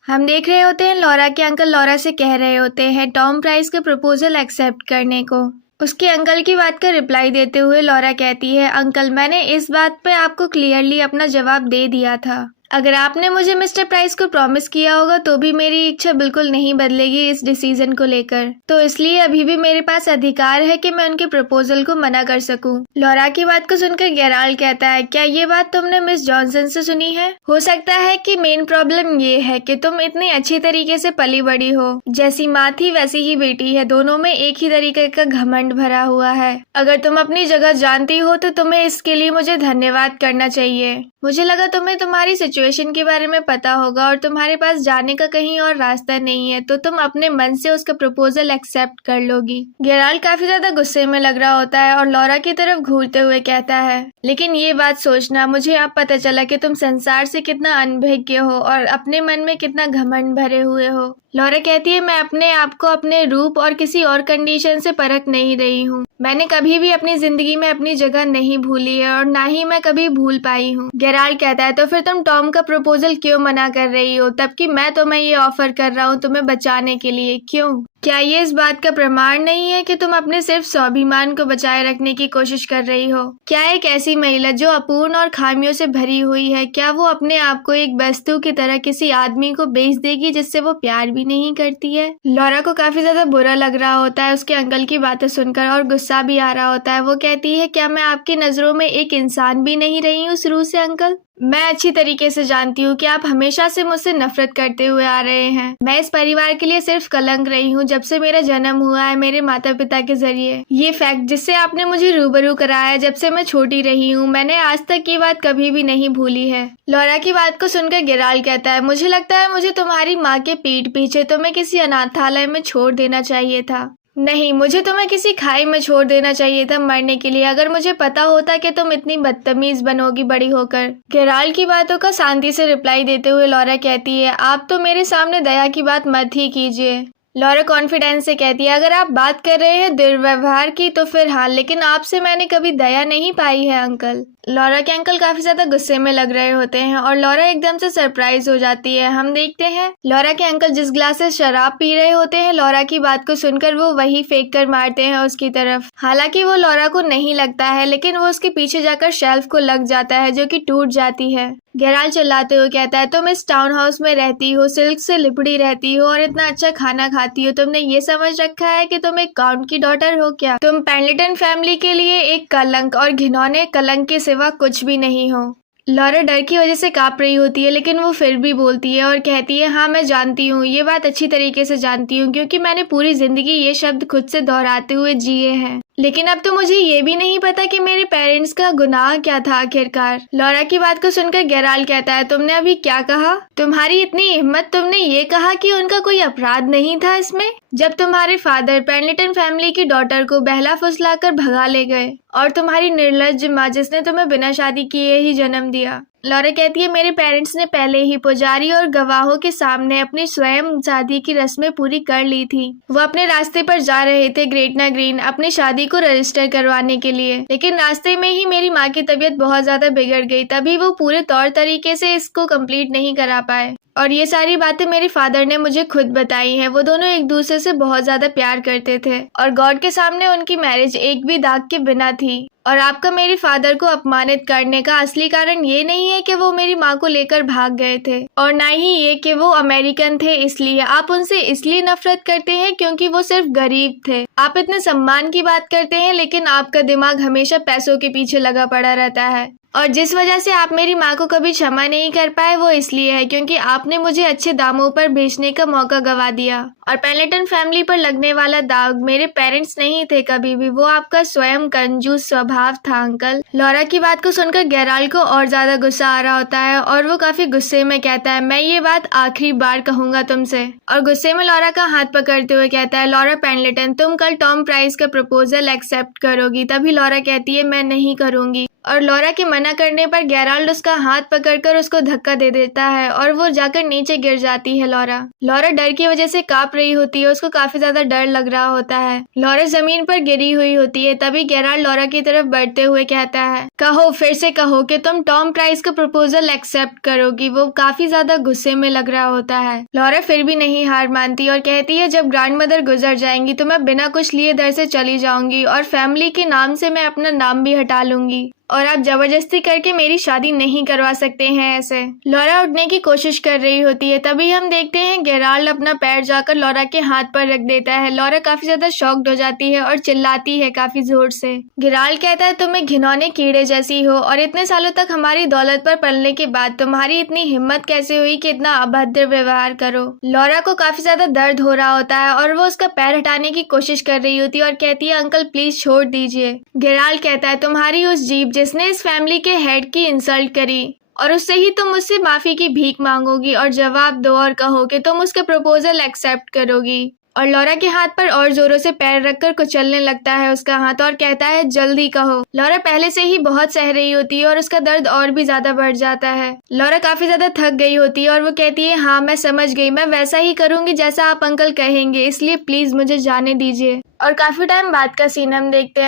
हम देख रहे होते हैं लॉरा के अंकल लॉरा से कह रहे होते हैं टॉम प्राइस का प्रपोजल एक्सेप्ट करने को। उसके अंकल की बात का रिप्लाई देते हुए लॉरा कहती है, अंकल, मैंने इस बात पे आपको क्लियरली अपना जवाब दे दिया था। अगर आपने मुझे मिस्टर प्राइस को प्रॉमिस किया होगा तो भी मेरी इच्छा बिल्कुल नहीं बदलेगी इस डिसीजन को लेकर, तो इसलिए अभी भी मेरे पास अधिकार है कि मैं उनके प्रपोजल को मना कर सकूं। लॉरा की बात को सुनकर गेराल्ड कहता है, क्या ये बात तुमने मिस जॉनसन से सुनी है? हो सकता है कि मेन प्रॉब्लम ये है कि तुम इतने अच्छे तरीके से पली बड़ी हो, जैसी माँ थी वैसी ही बेटी है, दोनों में एक ही तरीके का घमंड भरा हुआ है। अगर तुम अपनी जगह जानती हो तो तुम्हें इसके लिए मुझे धन्यवाद करना चाहिए। मुझे लगा तुम्हें तुम्हारी सिचुएशन के बारे में पता होगा और तुम्हारे पास जाने का कहीं और रास्ता नहीं है तो तुम अपने मन से उसका प्रपोजल एक्सेप्ट कर लोगी। गेराल्ड काफी ज्यादा गुस्से में लग रहा होता है और लॉरा की तरफ घूरते हुए कहता है, लेकिन ये बात सोचना, मुझे अब पता चला कि तुम संसार से कितना अनभिज्ञ हो और अपने मन में कितना घमंड भरे हुए हो। लॉरा कहती है, मैं अपने आप को अपने रूप और किसी और कंडीशन से परख नहीं रही हूँ। मैंने कभी भी अपनी जिंदगी में अपनी जगह नहीं भूली है और ना ही मैं कभी भूल पाई हूँ। गेराल्ड कहता है, तो फिर तुम टॉम का प्रपोजल क्यों मना कर रही हो, तबकि मैं तुम्हें ये ऑफर कर रहा हूँ तुम्हें बचाने के लिए, क्यों? क्या ये इस बात का प्रमाण नहीं है कि तुम अपने सिर्फ स्वाभिमान को बचाए रखने की कोशिश कर रही हो? क्या एक ऐसी महिला जो अपूर्ण और खामियों से भरी हुई है, क्या वो अपने आप को एक वस्तु की तरह किसी आदमी को बेच देगी जिससे वो प्यार भी नहीं करती है? लॉरा को काफी ज्यादा बुरा लग रहा होता है उसके अंकल की बातें सुनकर और गुस्सा भी आ रहा होता है। वो कहती है, क्या मैं आपकी नजरों में एक इंसान भी नहीं रही हूँ शुरू से अंकल? मैं अच्छी तरीके से जानती हूँ कि आप हमेशा से मुझसे नफरत करते हुए आ रहे हैं। मैं इस परिवार के लिए सिर्फ कलंक रही हूँ जब से मेरा जन्म हुआ है मेरे माता पिता के जरिए। ये फैक्ट जिससे आपने मुझे रूबरू कराया जब से मैं छोटी रही हूँ, मैंने आज तक ये बात कभी भी नहीं भूली है। लॉरा की बात को सुनकर गेराल्ड कहता है, मुझे लगता है मुझे तुम्हारी माँ के पीठ पीछे तुम्हें किसी अनाथालय में छोड़ देना चाहिए था। नहीं, मुझे तुम्हें किसी खाई में छोड़ देना चाहिए था मरने के लिए, अगर मुझे पता होता कि तुम इतनी बदतमीज बनोगी बड़ी होकर। गेराल्ड की बातों का शांति से रिप्लाई देते हुए लॉरा कहती है, आप तो मेरे सामने दया की बात मत ही कीजिए। लॉरा कॉन्फिडेंस से कहती है, अगर आप बात कर रहे हैं दुर्व्यवहार की तो फिर हाँ, लेकिन आपसे मैंने कभी दया नहीं पाई है अंकल। लॉरा के अंकल काफी ज्यादा गुस्से में लग रहे होते हैं और लॉरा एकदम से सरप्राइज हो जाती है। हम देखते हैं लॉरा के अंकल जिस ग्लास से शराब पी रहे होते हैं, लॉरा की बात को सुनकर वो वही फेंक कर मारते हैं उसकी तरफ। हालांकि वो लॉरा को नहीं लगता है, लेकिन वो उसके पीछे जाकर शेल्फ को लग जाता है जो कि टूट जाती है। गेराल्ड चिल्लाते हुए कहता है, तुम इस टाउन हाउस में रहती हो, सिल्क से लिपटी रहती हो और इतना अच्छा खाना खाती हो, तुमने ये समझ रखा है कि तुम एक काउंट की डॉटर हो क्या? तुम पेंडलेटन फैमिली के लिए एक कलंक और घिनौने कलंक के सिवा कुछ भी नहीं हो। लॉरा डर की वजह से कांप रही होती है, लेकिन वो फिर भी बोलती है और कहती है, हाँ मैं जानती हूँ, ये बात अच्छी तरीके से जानती हूँ क्योंकि मैंने पूरी जिंदगी ये शब्द खुद से दोहराते हुए जिए हैं। लेकिन अब तो मुझे ये भी नहीं पता कि मेरे पेरेंट्स का गुनाह क्या था आखिरकार। लॉरा की बात को सुनकर गेराल्ड कहता है, तुमने अभी क्या कहा? तुम्हारी इतनी हिम्मत, तुमने ये कहा कि उनका कोई अपराध नहीं था इसमें? जब तुम्हारे फादर पेंडलेटन फैमिली की डॉटर को बहला फुसलाकर भगा ले गए और तुम्हारी निर्लज्ज माँ जिसने तुम्हें बिना शादी किए ही जन्म दिया। लॉरा कहती है, मेरे पेरेंट्स ने पहले ही पुजारी और गवाहों के सामने अपनी स्वयं शादी की रस्में पूरी कर ली थी। वो अपने रास्ते पर जा रहे थे ग्रेटना ग्रीन अपनी शादी को रजिस्टर करवाने के लिए, लेकिन रास्ते में ही मेरी माँ की तबीयत बहुत ज्यादा बिगड़ गई, तभी वो पूरे तौर तरीके से इसको कंप्लीट नहीं करा पाए। और ये सारी बातें मेरे फादर ने मुझे खुद बताई हैं। वो दोनों एक दूसरे से बहुत ज्यादा प्यार करते थे और गॉड के सामने उनकी मैरिज एक भी दाग के बिना थी। और आपका मेरे फादर को अपमानित करने का असली कारण ये नहीं है कि वो मेरी माँ को लेकर भाग गए थे और ना ही ये कि वो अमेरिकन थे इसलिए। आप उनसे इसलिए नफरत करते हैं क्योंकि वो सिर्फ गरीब थे। आप इतने सम्मान की बात करते हैं लेकिन आपका दिमाग हमेशा पैसों के पीछे लगा पड़ा रहता है। और जिस वजह से आप मेरी माँ को कभी क्षमा नहीं कर पाए वो इसलिए है क्योंकि आपने मुझे अच्छे दामों पर बेचने का मौका गवा दिया। और पेंडलेटन फैमिली पर लगने वाला दाग मेरे पेरेंट्स नहीं थे कभी भी, वो आपका स्वयं कंजूस स्वभाव था अंकल। लॉरा की बात को सुनकर गेराल्ड को और ज्यादा गुस्सा आ रहा होता है और वो काफी गुस्से में कहता है, मैं ये बात आखिरी बार कहूंगा तुमसे। और गुस्से में लॉरा का हाथ पकड़ते हुए कहता है, लॉरा पेंडलेटन, तुम कल टॉम प्राइस का प्रपोजल एक्सेप्ट करोगी? तभी लॉरा कहती है, मैं नहीं करूंगी। और लॉरा के मना करने पर गेराल्ड उसका हाथ पकड़कर उसको धक्का दे देता है और वो जाकर नीचे गिर जाती है। लॉरा डर की वजह से कांप रही होती है, उसको काफी ज्यादा डर लग रहा होता है। लॉरा जमीन पर गिरी हुई होती है, तभी गेराल्ड लॉरा की तरफ बढ़ते हुए कहता है, कहो, फिर से कहो कि तुम टॉम प्राइस का प्रपोजल एक्सेप्ट करोगी। वो काफी ज्यादा गुस्से में लग रहा होता है। लॉरा फिर भी नहीं हार मानती और कहती है, जब ग्रैंडमदर गुजर जाएंगी तो मैं बिना कुछ लिए दर से चली जाऊंगी और फैमिली के नाम से मैं अपना नाम भी हटा लूंगी और आप जबरदस्ती करके मेरी शादी नहीं करवा सकते हैं ऐसे। लॉरा उठने की कोशिश कर रही होती है, तभी हम देखते हैं गेराल्ड अपना पैर जाकर लॉरा के हाथ पर रख देता है। लॉरा काफी ज्यादा शॉक्ड हो जाती है और चिल्लाती है काफी जोर से। गेराल्ड कहता है, तुम्हें घिनौने कीड़े जैसी हो और इतने सालों तक हमारी दौलत पर पलने के बाद तुम्हारी इतनी हिम्मत कैसे हुई कि इतना अभद्र व्यवहार करो। लॉरा को काफी ज्यादा दर्द हो रहा होता है और वो उसका पैर हटाने की कोशिश कर रही होती है और कहती है, अंकल प्लीज छोड़ दीजिए। गेराल्ड कहता है, तुम्हारी उस जीभ जिसने इस फैमिली के हेड की इंसल्ट करी और उससे ही तुम मुझसे माफी की भीख मांगोगी और जवाब दो और कहो कि तुम उसका प्रपोजल एक्सेप्ट करोगी। और लॉरा के हाथ पर और जोरों से पैर रखकर कुचलने लगता है उसका हाथ और कहता है जल्दी कहो। लॉरा पहले से ही बहुत सह रही होती है और उसका दर्द और भी ज्यादा बढ़ जाता है। लॉरा काफी ज्यादा थक गई होती है और वो कहती है हाँ मैं समझ गई, मैं वैसा ही करूंगी जैसा आप अंकल कहेंगे, इसलिए प्लीज मुझे जाने दीजिए। और काफी टाइम बाद का सीन हम देखते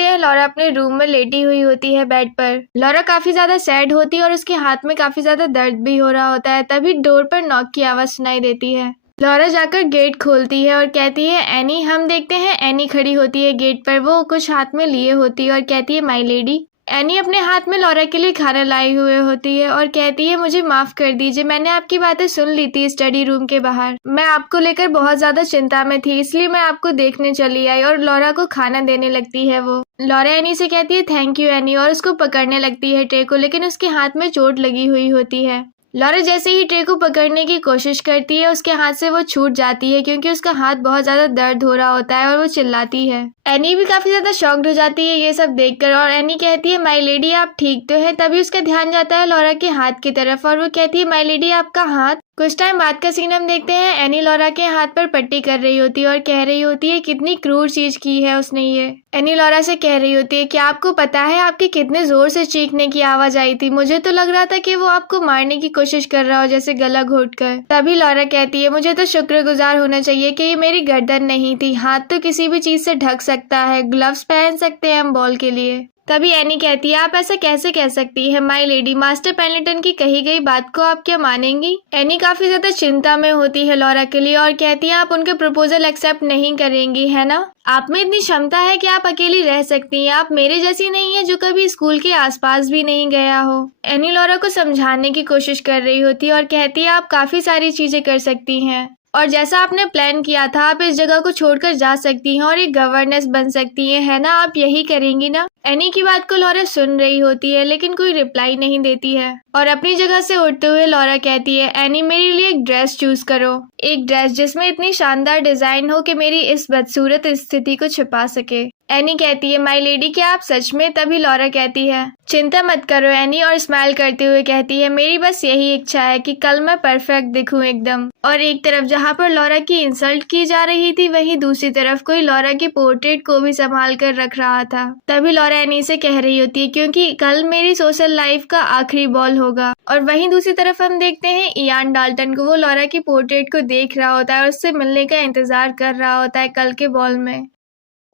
हैं लॉरा अपने रूम में लेटी हुई होती है बेड पर। लॉरा काफी ज्यादा सैड होती है और उसके हाथ में काफी ज्यादा दर्द भी हो रहा होता है। तभी डोर पर नॉक की आवाज सुनाई देती है। लॉरा जाकर गेट खोलती है और कहती है एनी। हम देखते हैं एनी खड़ी होती है गेट पर, वो कुछ हाथ में लिए होती है और कहती है माय लेडी। एनी अपने हाथ में लॉरा के लिए खाना लाई हुए होती है और कहती है मुझे माफ कर दीजिए, मैंने आपकी बातें सुन ली थी स्टडी रूम के बाहर। मैं आपको लेकर बहुत ज्यादा चिंता में थी, इसलिए मैं आपको देखने चली आई। और लॉरा को खाना देने लगती है वो। लॉरा एनी से कहती है थैंक यू एनी और उसको पकड़ने लगती है ट्रे को, लेकिन उसके हाथ में चोट लगी हुई होती है। लॉरा जैसे ही ट्रे को पकड़ने की कोशिश करती है उसके हाथ से वो छूट जाती है क्योंकि उसका हाथ बहुत ज्यादा दर्द हो रहा होता है और वो चिल्लाती है। एनी भी काफी ज्यादा शॉक्ड हो जाती है ये सब देखकर और एनी कहती है माय लेडी आप ठीक तो है। तभी उसका ध्यान जाता है लॉरा के हाथ की तरफ और वो कहती है माय लेडी आपका हाथ। कुछ टाइम बाद का सीन हम देखते हैं एनी लॉरा के हाथ पर पट्टी कर रही होती है और कह रही होती है कितनी क्रूर चीज की है उसने ये। एनी लॉरा से कह रही होती है क्या आपको पता है आपके कितने जोर से चीखने की आवाज आई थी, मुझे तो लग रहा था कि वो आपको मारने की कोशिश कर रहा हो जैसे गला घोट कर। तभी लॉरा कहती है मुझे तो शुक्रगुजार होना चाहिए कि ये मेरी गर्दन नहीं थी, हाथ तो किसी भी चीज से ढक सकता है, ग्लव्स पहन सकते हैं हम बॉल के लिए। तभी एनी कहती है आप ऐसा कैसे कह सकती है माय लेडी, मास्टर पेनिटन की कही गई बात को आप क्या मानेंगी। एनी काफी ज्यादा चिंता में होती है लॉरा के लिए और कहती है आप उनके प्रपोजल एक्सेप्ट नहीं करेंगी है ना, आप में इतनी क्षमता है कि आप अकेली रह सकती हैं, आप मेरे जैसी नहीं है जो कभी स्कूल के आसपास भी नहीं गया हो। एनी लॉरा को समझाने की कोशिश कर रही होती है और कहती है आप काफी सारी चीजें कर सकती हैं और जैसा आपने प्लान किया था आप इस जगह को छोड़कर जा सकती हैं और एक गवर्नेंस बन सकती हैं, है ना, आप यही करेंगी ना। एनी की बात को लॉरा सुन रही होती है लेकिन कोई रिप्लाई नहीं देती है और अपनी जगह से उठते हुए लॉरा कहती है एनी मेरे लिए एक ड्रेस चूज करो, एक ड्रेस जिसमें इतनी शानदार डिजाइन हो कि मेरी इस बदसूरत स्थिति को छिपा सके। एनी कहती है माय लेडी क्या आप सच में। तभी लॉरा कहती है चिंता मत करो एनी और स्माइल करते हुए कहती है मेरी बस यही इच्छा है कि कल मैं परफेक्ट दिखूं एकदम। और एक तरफ जहाँ पर लॉरा की इंसल्ट की जा रही थी वहीं दूसरी तरफ कोई लॉरा की पोर्ट्रेट को भी संभाल कर रख रहा था। तभी लॉरा एनी से कह रही होती है क्योंकि कल मेरी सोशल लाइफ का आखिरी बॉल होगा। और वहीं दूसरी तरफ हम देखते हैं इयान डाल्टन को, वो लॉरा की पोर्ट्रेट को देख रहा होता है और उससे मिलने का इंतजार कर रहा होता है कल के बॉल में।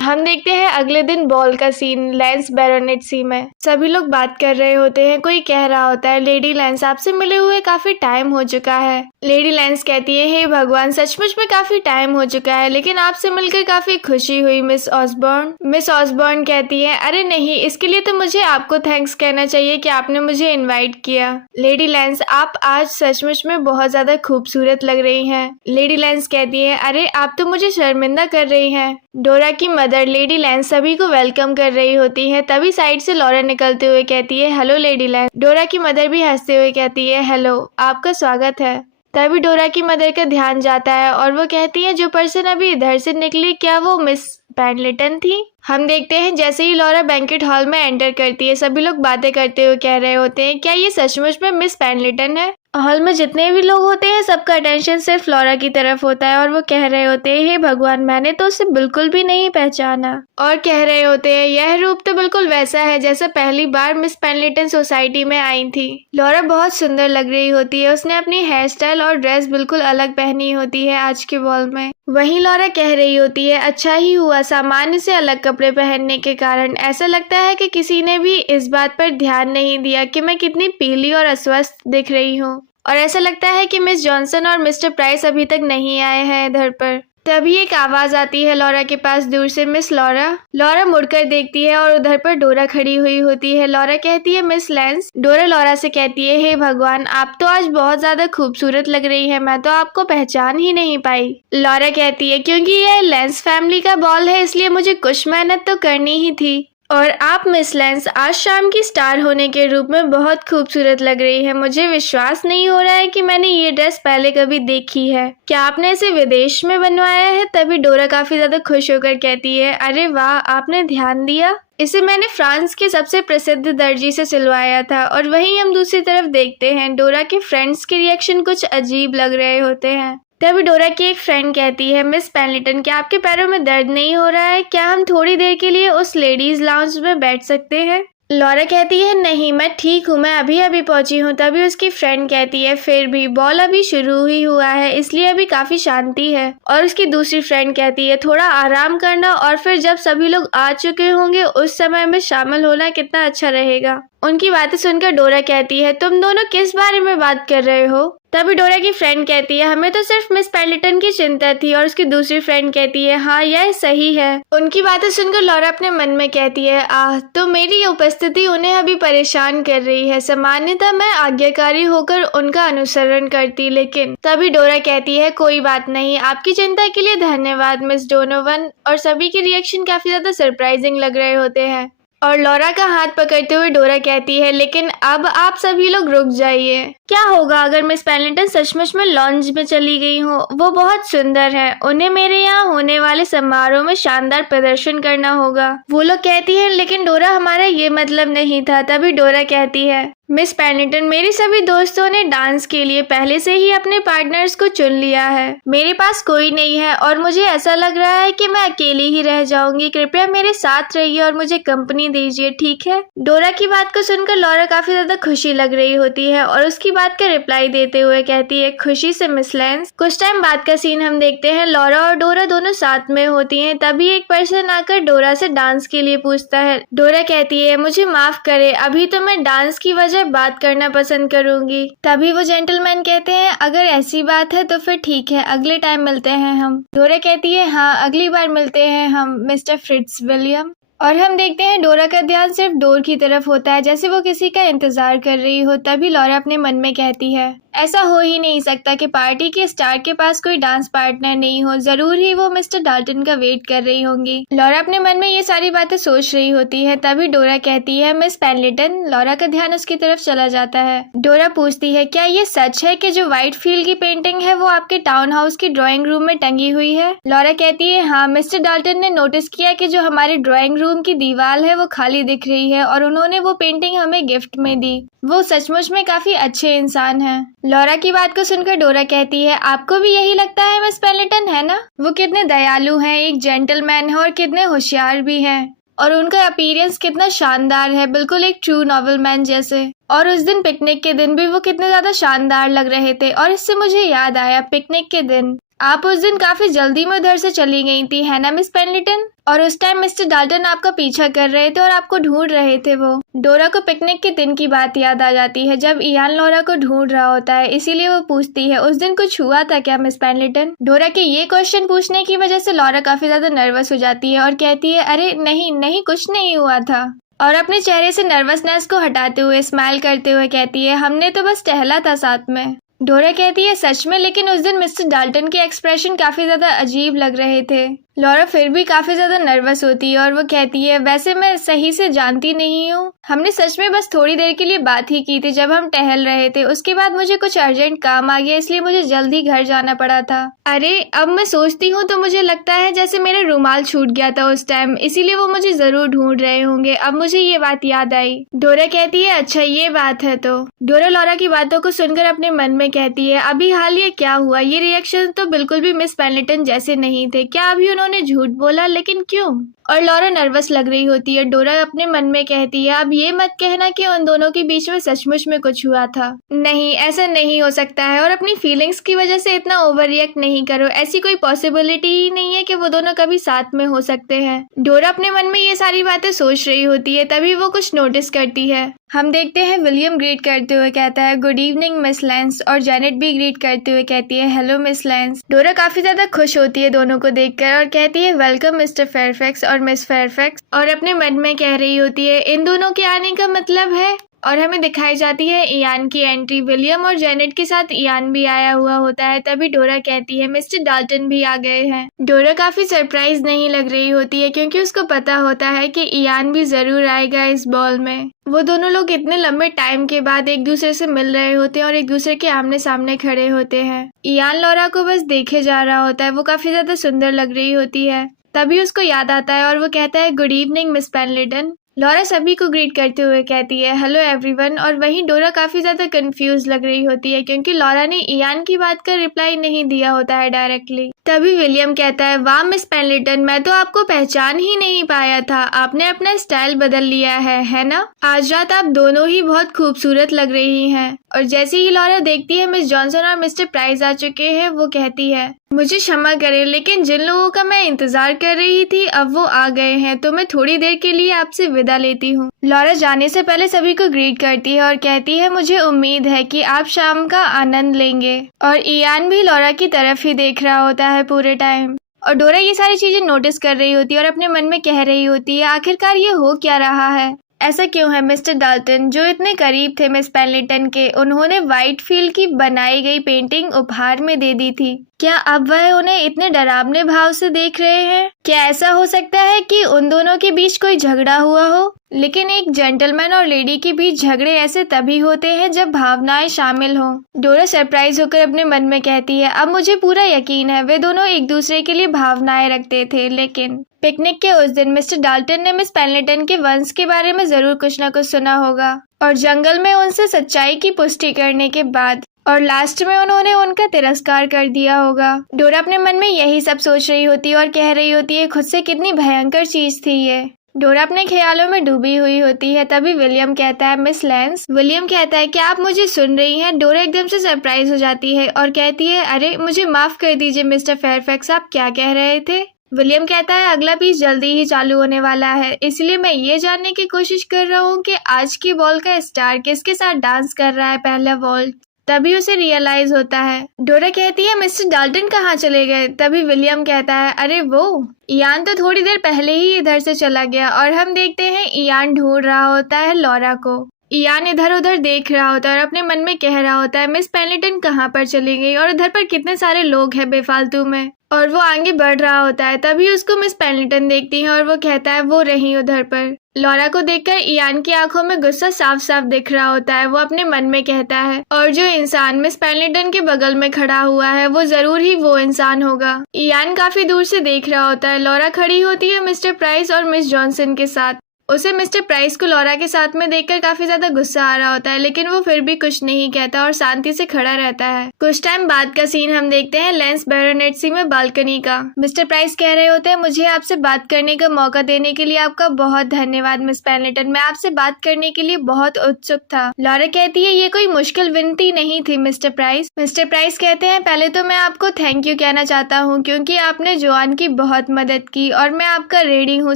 हम देखते हैं अगले दिन बॉल का सीन लैंस बैरोनेटसी में। सभी लोग बात कर रहे होते हैं, कोई कह रहा होता है लेडी लैंस आपसे मिले हुए काफी टाइम हो चुका है। लेडी लैंस कहती है हे भगवान सचमुच में काफी टाइम हो चुका है, लेकिन आपसे मिलकर काफी खुशी हुई मिस ऑसबॉर्न। मिस ऑसबॉर्न कहती है अरे नहीं, इसके लिए तो मुझे आपको थैंक्स कहना चाहिए कि आपने मुझे इन्वाइट किया। लेडी लैंस आप आज सचमुच में बहुत ज्यादा खूबसूरत लग रही हैं। लेडी लैंस कहती है अरे आप तो मुझे शर्मिंदा कर रही हैं। डोरा की मदर लेडी लैंस सभी को वेलकम कर रही होती है। तभी साइड से लॉरा निकलते हुए कहती है हेलो लेडी लैंस। डोरा की मदर भी हंसते हुए कहती है हेलो, आपका स्वागत है। तभी डोरा की मदर का ध्यान जाता है और वो कहती है जो पर्सन अभी इधर से निकली क्या वो मिस पेंडलेटन थी। हम देखते हैं जैसे ही लॉरा बैंकेट हॉल में एंटर करती है सभी लोग बातें करते हुए कह रहे होते हैं क्या ये सचमुच में मिस पेंडलेटन है। हॉल में जितने भी लोग होते हैं सबका अटेंशन सिर्फ लॉरा की तरफ होता है और वो कह रहे होते हैं हे भगवान मैंने तो उसे बिल्कुल भी नहीं पहचाना। और कह रहे होते हैं यह रूप तो बिल्कुल वैसा है जैसा पहली बार मिस पेंडलेटन सोसाइटी में आई थी। लॉरा बहुत सुंदर लग रही होती है, उसने अपनी हेयर स्टाइल और ड्रेस बिल्कुल अलग पहनी होती है आज के बॉल में। वहीं लॉरा कह रही होती है अच्छा ही हुआ सामान्य से अलग कपड़े पहनने के कारण ऐसा लगता है कि किसी ने भी इस बात पर ध्यान नहीं दिया कि मैं कितनी पीली और अस्वस्थ दिख रही हूँ और ऐसा लगता है कि मिस जॉनसन और मिस्टर प्राइस अभी तक नहीं आए हैं इधर पर। तभी एक आवाज आती है लॉरा के पास दूर से मिस लॉरा। लॉरा मुड़कर देखती है और उधर पर डोरा खड़ी हुई होती है। लॉरा कहती है मिस लैंस। डोरा लॉरा से कहती है हे भगवान आप तो आज बहुत ज्यादा खूबसूरत लग रही है, मैं तो आपको पहचान ही नहीं पाई। लॉरा कहती है क्योंकि यह लैंस फैमिली का बॉल है इसलिए मुझे कुछ मेहनत तो करनी ही थी। और आप मिस लेंस आज शाम की स्टार होने के रूप में बहुत खूबसूरत लग रही है। मुझे विश्वास नहीं हो रहा है कि मैंने ये ड्रेस पहले कभी देखी है। क्या आपने इसे विदेश में बनवाया है? तभी डोरा काफी ज्यादा खुश होकर कहती है, अरे वाह, आपने ध्यान दिया। इसे मैंने फ्रांस के सबसे प्रसिद्ध दर्जी से सिलवाया था। और वहीं हम दूसरी तरफ देखते हैं, डोरा के फ्रेंड्स के रिएक्शन कुछ अजीब लग रहे होते हैं। तभी डोरा की एक फ्रेंड कहती है, मिस पेंडलेटन, क्या आपके पैरों में दर्द नहीं हो रहा है? क्या हम थोड़ी देर के लिए उस लेडीज लाउंज में बैठ सकते हैं? लॉरा कहती है, नहीं, मैं ठीक हूँ, मैं अभी अभी पहुंची हूँ। तभी उसकी फ्रेंड कहती है, फिर भी बॉल अभी शुरू ही हुआ है, इसलिए अभी काफी शांति है। और उसकी दूसरी फ्रेंड कहती है, थोड़ा आराम करना और फिर जब सभी लोग आ चुके होंगे उस समय में शामिल होना कितना अच्छा रहेगा। उनकी बातें सुनकर डोरा कहती है, तुम दोनों किस बारे में बात कर रहे हो? तभी डोरा की फ्रेंड कहती है, हमें तो सिर्फ मिस पेंडलेटन की चिंता थी। और उसकी दूसरी फ्रेंड कहती है, हाँ, यह सही है। उनकी बातें सुनकर लॉरा अपने मन में कहती है, तो मेरी उपस्थिति उन्हें अभी परेशान कर रही है। सामान्यतः मैं आज्ञाकारी होकर उनका अनुसरण करती, लेकिन तभी डोरा कहती है, कोई बात नहीं, आपकी चिंता के लिए धन्यवाद मिस डोनोवन। और सभी के रिएक्शन काफी ज्यादा सरप्राइजिंग लग रहे होते हैं। और लॉरा का हाथ पकड़ते हुए डोरा कहती है, लेकिन अब आप सभी लोग रुक जाइए। क्या होगा अगर मिस पेंडलेटन सचमुच में लॉन्ज में चली गई हो? वो बहुत सुंदर है, उन्हें मेरे यहाँ होने वाले समारोह में शानदार प्रदर्शन करना होगा। वो लोग कहती है, लेकिन डोरा, हमारा ये मतलब नहीं था। तभी डोरा कहती है, मिस पेंडलेटन, मेरे सभी दोस्तों ने डांस के लिए पहले से ही अपने पार्टनर्स को चुन लिया है। मेरे पास कोई नहीं है और मुझे ऐसा लग रहा है कि मैं अकेली ही रह जाऊंगी। कृपया मेरे साथ रहिए और मुझे कंपनी दीजिए, ठीक है? डोरा की बात को सुनकर लॉरा काफी ज्यादा खुशी लग रही होती है और उसकी बात का रिप्लाई देते हुए कहती है, खुशी से मिस लेंस। कुछ टाइम बाद का सीन हम देखते हैं, लॉरा और डोरा दोनों साथ में होती हैं। तभी एक पर्सन आकर डोरा से डांस के लिए पूछता है। डोरा कहती है, मुझे माफ करे, अभी तो मैं डांस की वजह बात करना पसंद करूंगी। तभी वो जेंटलमैन कहते हैं, अगर ऐसी बात है तो फिर ठीक है, अगले टाइम मिलते हैं हम। डोरा कहती है, हाँ, अगली बार मिलते हैं हम, मिस्टर फ्रिट्ज विलियम। और हम देखते हैं डोरा का ध्यान सिर्फ डोर की तरफ होता है, जैसे वो किसी का इंतजार कर रही हो। तभी लॉरा अपने मन में कहती है, ऐसा हो ही नहीं सकता कि पार्टी के स्टार के पास कोई डांस पार्टनर नहीं हो। जरूर ही वो मिस्टर डाल्टन का वेट कर रही होंगी। लॉरा अपने मन में ये सारी बातें सोच रही होती है। तभी डोरा कहती है, मिस पेंडलेटन। लॉरा का ध्यान उसकी तरफ चला जाता है। डोरा पूछती है, क्या ये सच है कि जो व्हाइट फील्ड की पेंटिंग है वो आपके टाउन हाउस की ड्राइंग रूम में टंगी हुई है? लॉरा कहती है, हाँ, मिस्टर डाल्टन ने नोटिस किया कि जो हमारे ड्राइंग रूम की दीवार है वो खाली दिख रही है और उन्होंने वो पेंटिंग हमें गिफ्ट में दी। वो सचमुच में काफी अच्छे इंसान हैं। लॉरा की बात को सुनकर डोरा कहती है, आपको भी यही लगता है मिस पेंडलेटन, है ना? वो कितने दयालु हैं, एक जेंटलमैन है और कितने होशियार भी हैं। और उनका अपीयरेंस कितना शानदार है, बिल्कुल एक ट्रू नॉवेल मैन जैसे। और उस दिन पिकनिक के दिन भी वो कितने ज्यादा शानदार लग रहे थे। और इससे मुझे याद आया, पिकनिक के दिन आप उस दिन काफी जल्दी में उधर से चली गई थी, है ना मिस पेंडलेटन? और उस टाइम मिस्टर डाल्टन आपका पीछा कर रहे थे और आपको ढूंढ रहे थे। वो डोरा को पिकनिक के दिन की बात याद आ जाती है, जब इयान लॉरा को ढूंढ रहा होता है। इसीलिए वो पूछती है, उस दिन कुछ हुआ था क्या मिस पेंडलेटन? डोरा के ये क्वेश्चन पूछने की वजह से लॉरा काफी ज्यादा नर्वस हो जाती है और कहती है, अरे नहीं नहीं, कुछ नहीं हुआ था। और अपने चेहरे से नर्वसनेस को हटाते हुए स्माइल करते हुए कहती है, हमने तो बस टहला था साथ में। डोरा कहती है, सच में? लेकिन उस दिन मिस्टर डाल्टन के एक्सप्रेशन काफी ज्यादा अजीब लग रहे थे। लॉरा फिर भी काफी ज्यादा नर्वस होती है और वो कहती है, वैसे मैं सही से जानती नहीं हूँ, हमने सच में बस थोड़ी देर के लिए बात ही की थी जब हम टहल रहे थे। उसके बाद मुझे कुछ अर्जेंट काम आ गया, इसलिए मुझे जल्दी घर जाना पड़ा था। अरे अब मैं सोचती हूँ तो मुझे लगता है जैसे मेरा रुमाल छूट गया था उस टाइम, इसीलिए वो मुझे जरूर ढूंढ रहे होंगे। अब मुझे ये बात याद आई। डोरा कहती है, अच्छा ये बात है तो। डोरा लॉरा की बातों को सुनकर अपने मन में कहती है, अभी हाल ये क्या हुआ? ये रिएक्शन तो बिल्कुल भी मिस पेंडलेटन जैसे नहीं थे। क्या अभी उन्होंने झूठ बोला? लेकिन क्यों? और लॉरा नर्वस लग रही होती है। डोरा अपने मन में कहती है, अब ये मत कहना कि उन दोनों के बीच में सचमुच में कुछ हुआ था। नहीं, ऐसा नहीं हो सकता है। और अपनी फीलिंग्स की वजह से इतना ओवर रिएक्ट नहीं करो। ऐसी कोई पॉसिबिलिटी ही नहीं है कि वो दोनों कभी साथ में हो सकते हैं। डोरा अपने मन में ये सारी बातें सोच रही होती है। तभी वो कुछ नोटिस करती है। हम देखते हैं विलियम ग्रीट करते हुए कहता है, गुड इवनिंग मिस लेंस। और जेनेट भी ग्रीट करते हुए कहती है, हेलो मिस लेंस। डोरा काफी ज्यादा खुश होती है दोनों को देखकर और कहती है, वेलकम मिस्टर फेयरफैक्स और मिस फेयरफैक्स। और अपने मन में कह रही होती है, इन दोनों के आने का मतलब है और हमें दिखाई जाती है इयान की एंट्री। विलियम और जेनेट के साथ इयान भी आया हुआ होता है। तभी डोरा कहती है मिस्टर डाल्टन भी आ गए हैं। डोरा काफी सरप्राइज नहीं लग रही होती है क्योंकि उसको पता होता है कि इयान भी जरूर आएगा इस बॉल में। वो दोनों लोग इतने लंबे टाइम के बाद एक दूसरे से मिल रहे होते हैं और एक दूसरे के आमने सामने खड़े होते हैं। इयान लॉरा को बस देखे जा रहा होता है। वो काफी ज्यादा सुंदर लग रही होती है। तभी उसको याद आता है और वो कहता है गुड इवनिंग मिस पेनलिटन। लॉरा सभी को ग्रीट करते हुए कहती है हेलो एवरीवन। और वहीं डोरा काफी ज्यादा कंफ्यूज लग रही होती है क्योंकि लॉरा ने इयान की बात का रिप्लाई नहीं दिया होता है डायरेक्टली। तभी विलियम कहता है वाह मिस पेनलिटन, मैं तो आपको पहचान ही नहीं पाया था। आपने अपना स्टाइल बदल लिया है ना? आज रात आप दोनों ही बहुत खूबसूरत लग रही हैं। और जैसे ही लॉरा देखती है मिस जॉनसन और मिस्टर प्राइस आ चुके हैं, वो कहती है मुझे क्षमा करें लेकिन जिन लोगों का मैं इंतजार कर रही थी अब वो आ गए हैं, तो मैं थोड़ी देर के लिए आपसे विदा लेती हूँ। लॉरा जाने से पहले सभी को ग्रीट करती है और कहती है मुझे उम्मीद है कि आप शाम का आनंद लेंगे। और इयान भी लॉरा की तरफ ही देख रहा होता है पूरे टाइम। और डोरा ये सारी चीजें नोटिस कर रही होती है और अपने मन में कह रही होती है आखिरकार ये हो क्या रहा है, ऐसा क्यों है? मिस्टर डाल्टन जो इतने करीब थे मिस पेनलिटन के, उन्होंने व्हाइट फील्ड की बनाई गई पेंटिंग उपहार में दे दी थी। क्या अब वह उन्हें इतने डरावने भाव से देख रहे हैं? क्या ऐसा हो सकता है कि उन दोनों के बीच कोई झगड़ा हुआ हो? लेकिन एक जेंटलमैन और लेडी के बीच झगड़े ऐसे तभी होते हैं जब भावनाएं शामिल हों। डोरा सरप्राइज होकर अपने मन में कहती है अब मुझे पूरा यकीन है वे दोनों एक दूसरे के लिए भावनाएं रखते थे। लेकिन पिकनिक के उस दिन मिस्टर डाल्टन ने मिस पेनलिटन के वंश के बारे में जरूर कुछ न कुछ सुना होगा और जंगल में उनसे सच्चाई की पुष्टि करने के बाद और लास्ट में उन्होंने उनका तिरस्कार कर दिया होगा। डोरा अपने मन में यही सब सोच रही होती है और कह रही होती है खुद से कितनी भयंकर चीज थी ये। डोरा अपने ख्यालों में डूबी हुई होती है। तभी विलियम कहता है मिस लैंस। विलियम कहता है क्या आप मुझे सुन रही हैं? डोरा एकदम से सरप्राइज हो जाती है और कहती है अरे मुझे माफ कर दीजिए मिस्टर फेयरफैक्स, आप क्या कह रहे थे? विलियम कहता है अगला पीस जल्दी ही चालू होने वाला है, इसलिए मैं ये जानने की कोशिश कर रहा हूँ कि आज की बॉल का स्टार किसके साथ डांस कर रहा है पहला वॉल्ट। तभी उसे रियलाइज होता है। डोरा कहती है मिस्टर डाल्टन कहाँ चले गए? तभी विलियम कहता है अरे वो इयान तो थोड़ी देर पहले ही इधर से चला गया। और हम देखते हैं इयान ढूंढ रहा होता है लॉरा को। इयान इधर उधर देख रहा होता है और अपने मन में कह रहा होता है मिस पेनलिटन कहाँ पर चली गई और उधर पर कितने सारे लोग हैं बेफालतू में। और वो आगे बढ़ रहा होता है। तभी उसको मिस पेनलिटन देखती है और वो कहता है वो रही उधर पर। लॉरा को देखकर इयान की आंखों में गुस्सा साफ साफ दिख रहा होता है। वो अपने मन में कहता है और जो इंसान मिस पेनलिटन के बगल में खड़ा हुआ है वो जरूर ही वो इंसान होगा। इयान काफी दूर से देख रहा होता है। लॉरा खड़ी होती है मिस्टर प्राइस और मिस जॉनसन के साथ। उसे मिस्टर प्राइस को लॉरा के साथ में देखकर काफी ज्यादा गुस्सा आ रहा होता है, लेकिन वो फिर भी कुछ नहीं कहता और शांति से खड़ा रहता है। कुछ टाइम बाद का सीन हम देखते हैं लेंस बैरोनेटसी में बालकनी का। मिस्टर प्राइस कह रहे होते हैं मुझे आपसे बात करने का मौका देने के लिए आपका बहुत धन्यवाद मिस पेनलिटन, मैं आपसे बात करने के लिए बहुत उत्सुक था। लॉरा कहती है ये कोई मुश्किल विनती नहीं थी मिस्टर प्राइस। मिस्टर प्राइस कहते हैं पहले तो मैं आपको थैंक यू कहना चाहता हूँ क्योंकि आपने जोआन की बहुत मदद की और मैं आपका रीडिंग हूँ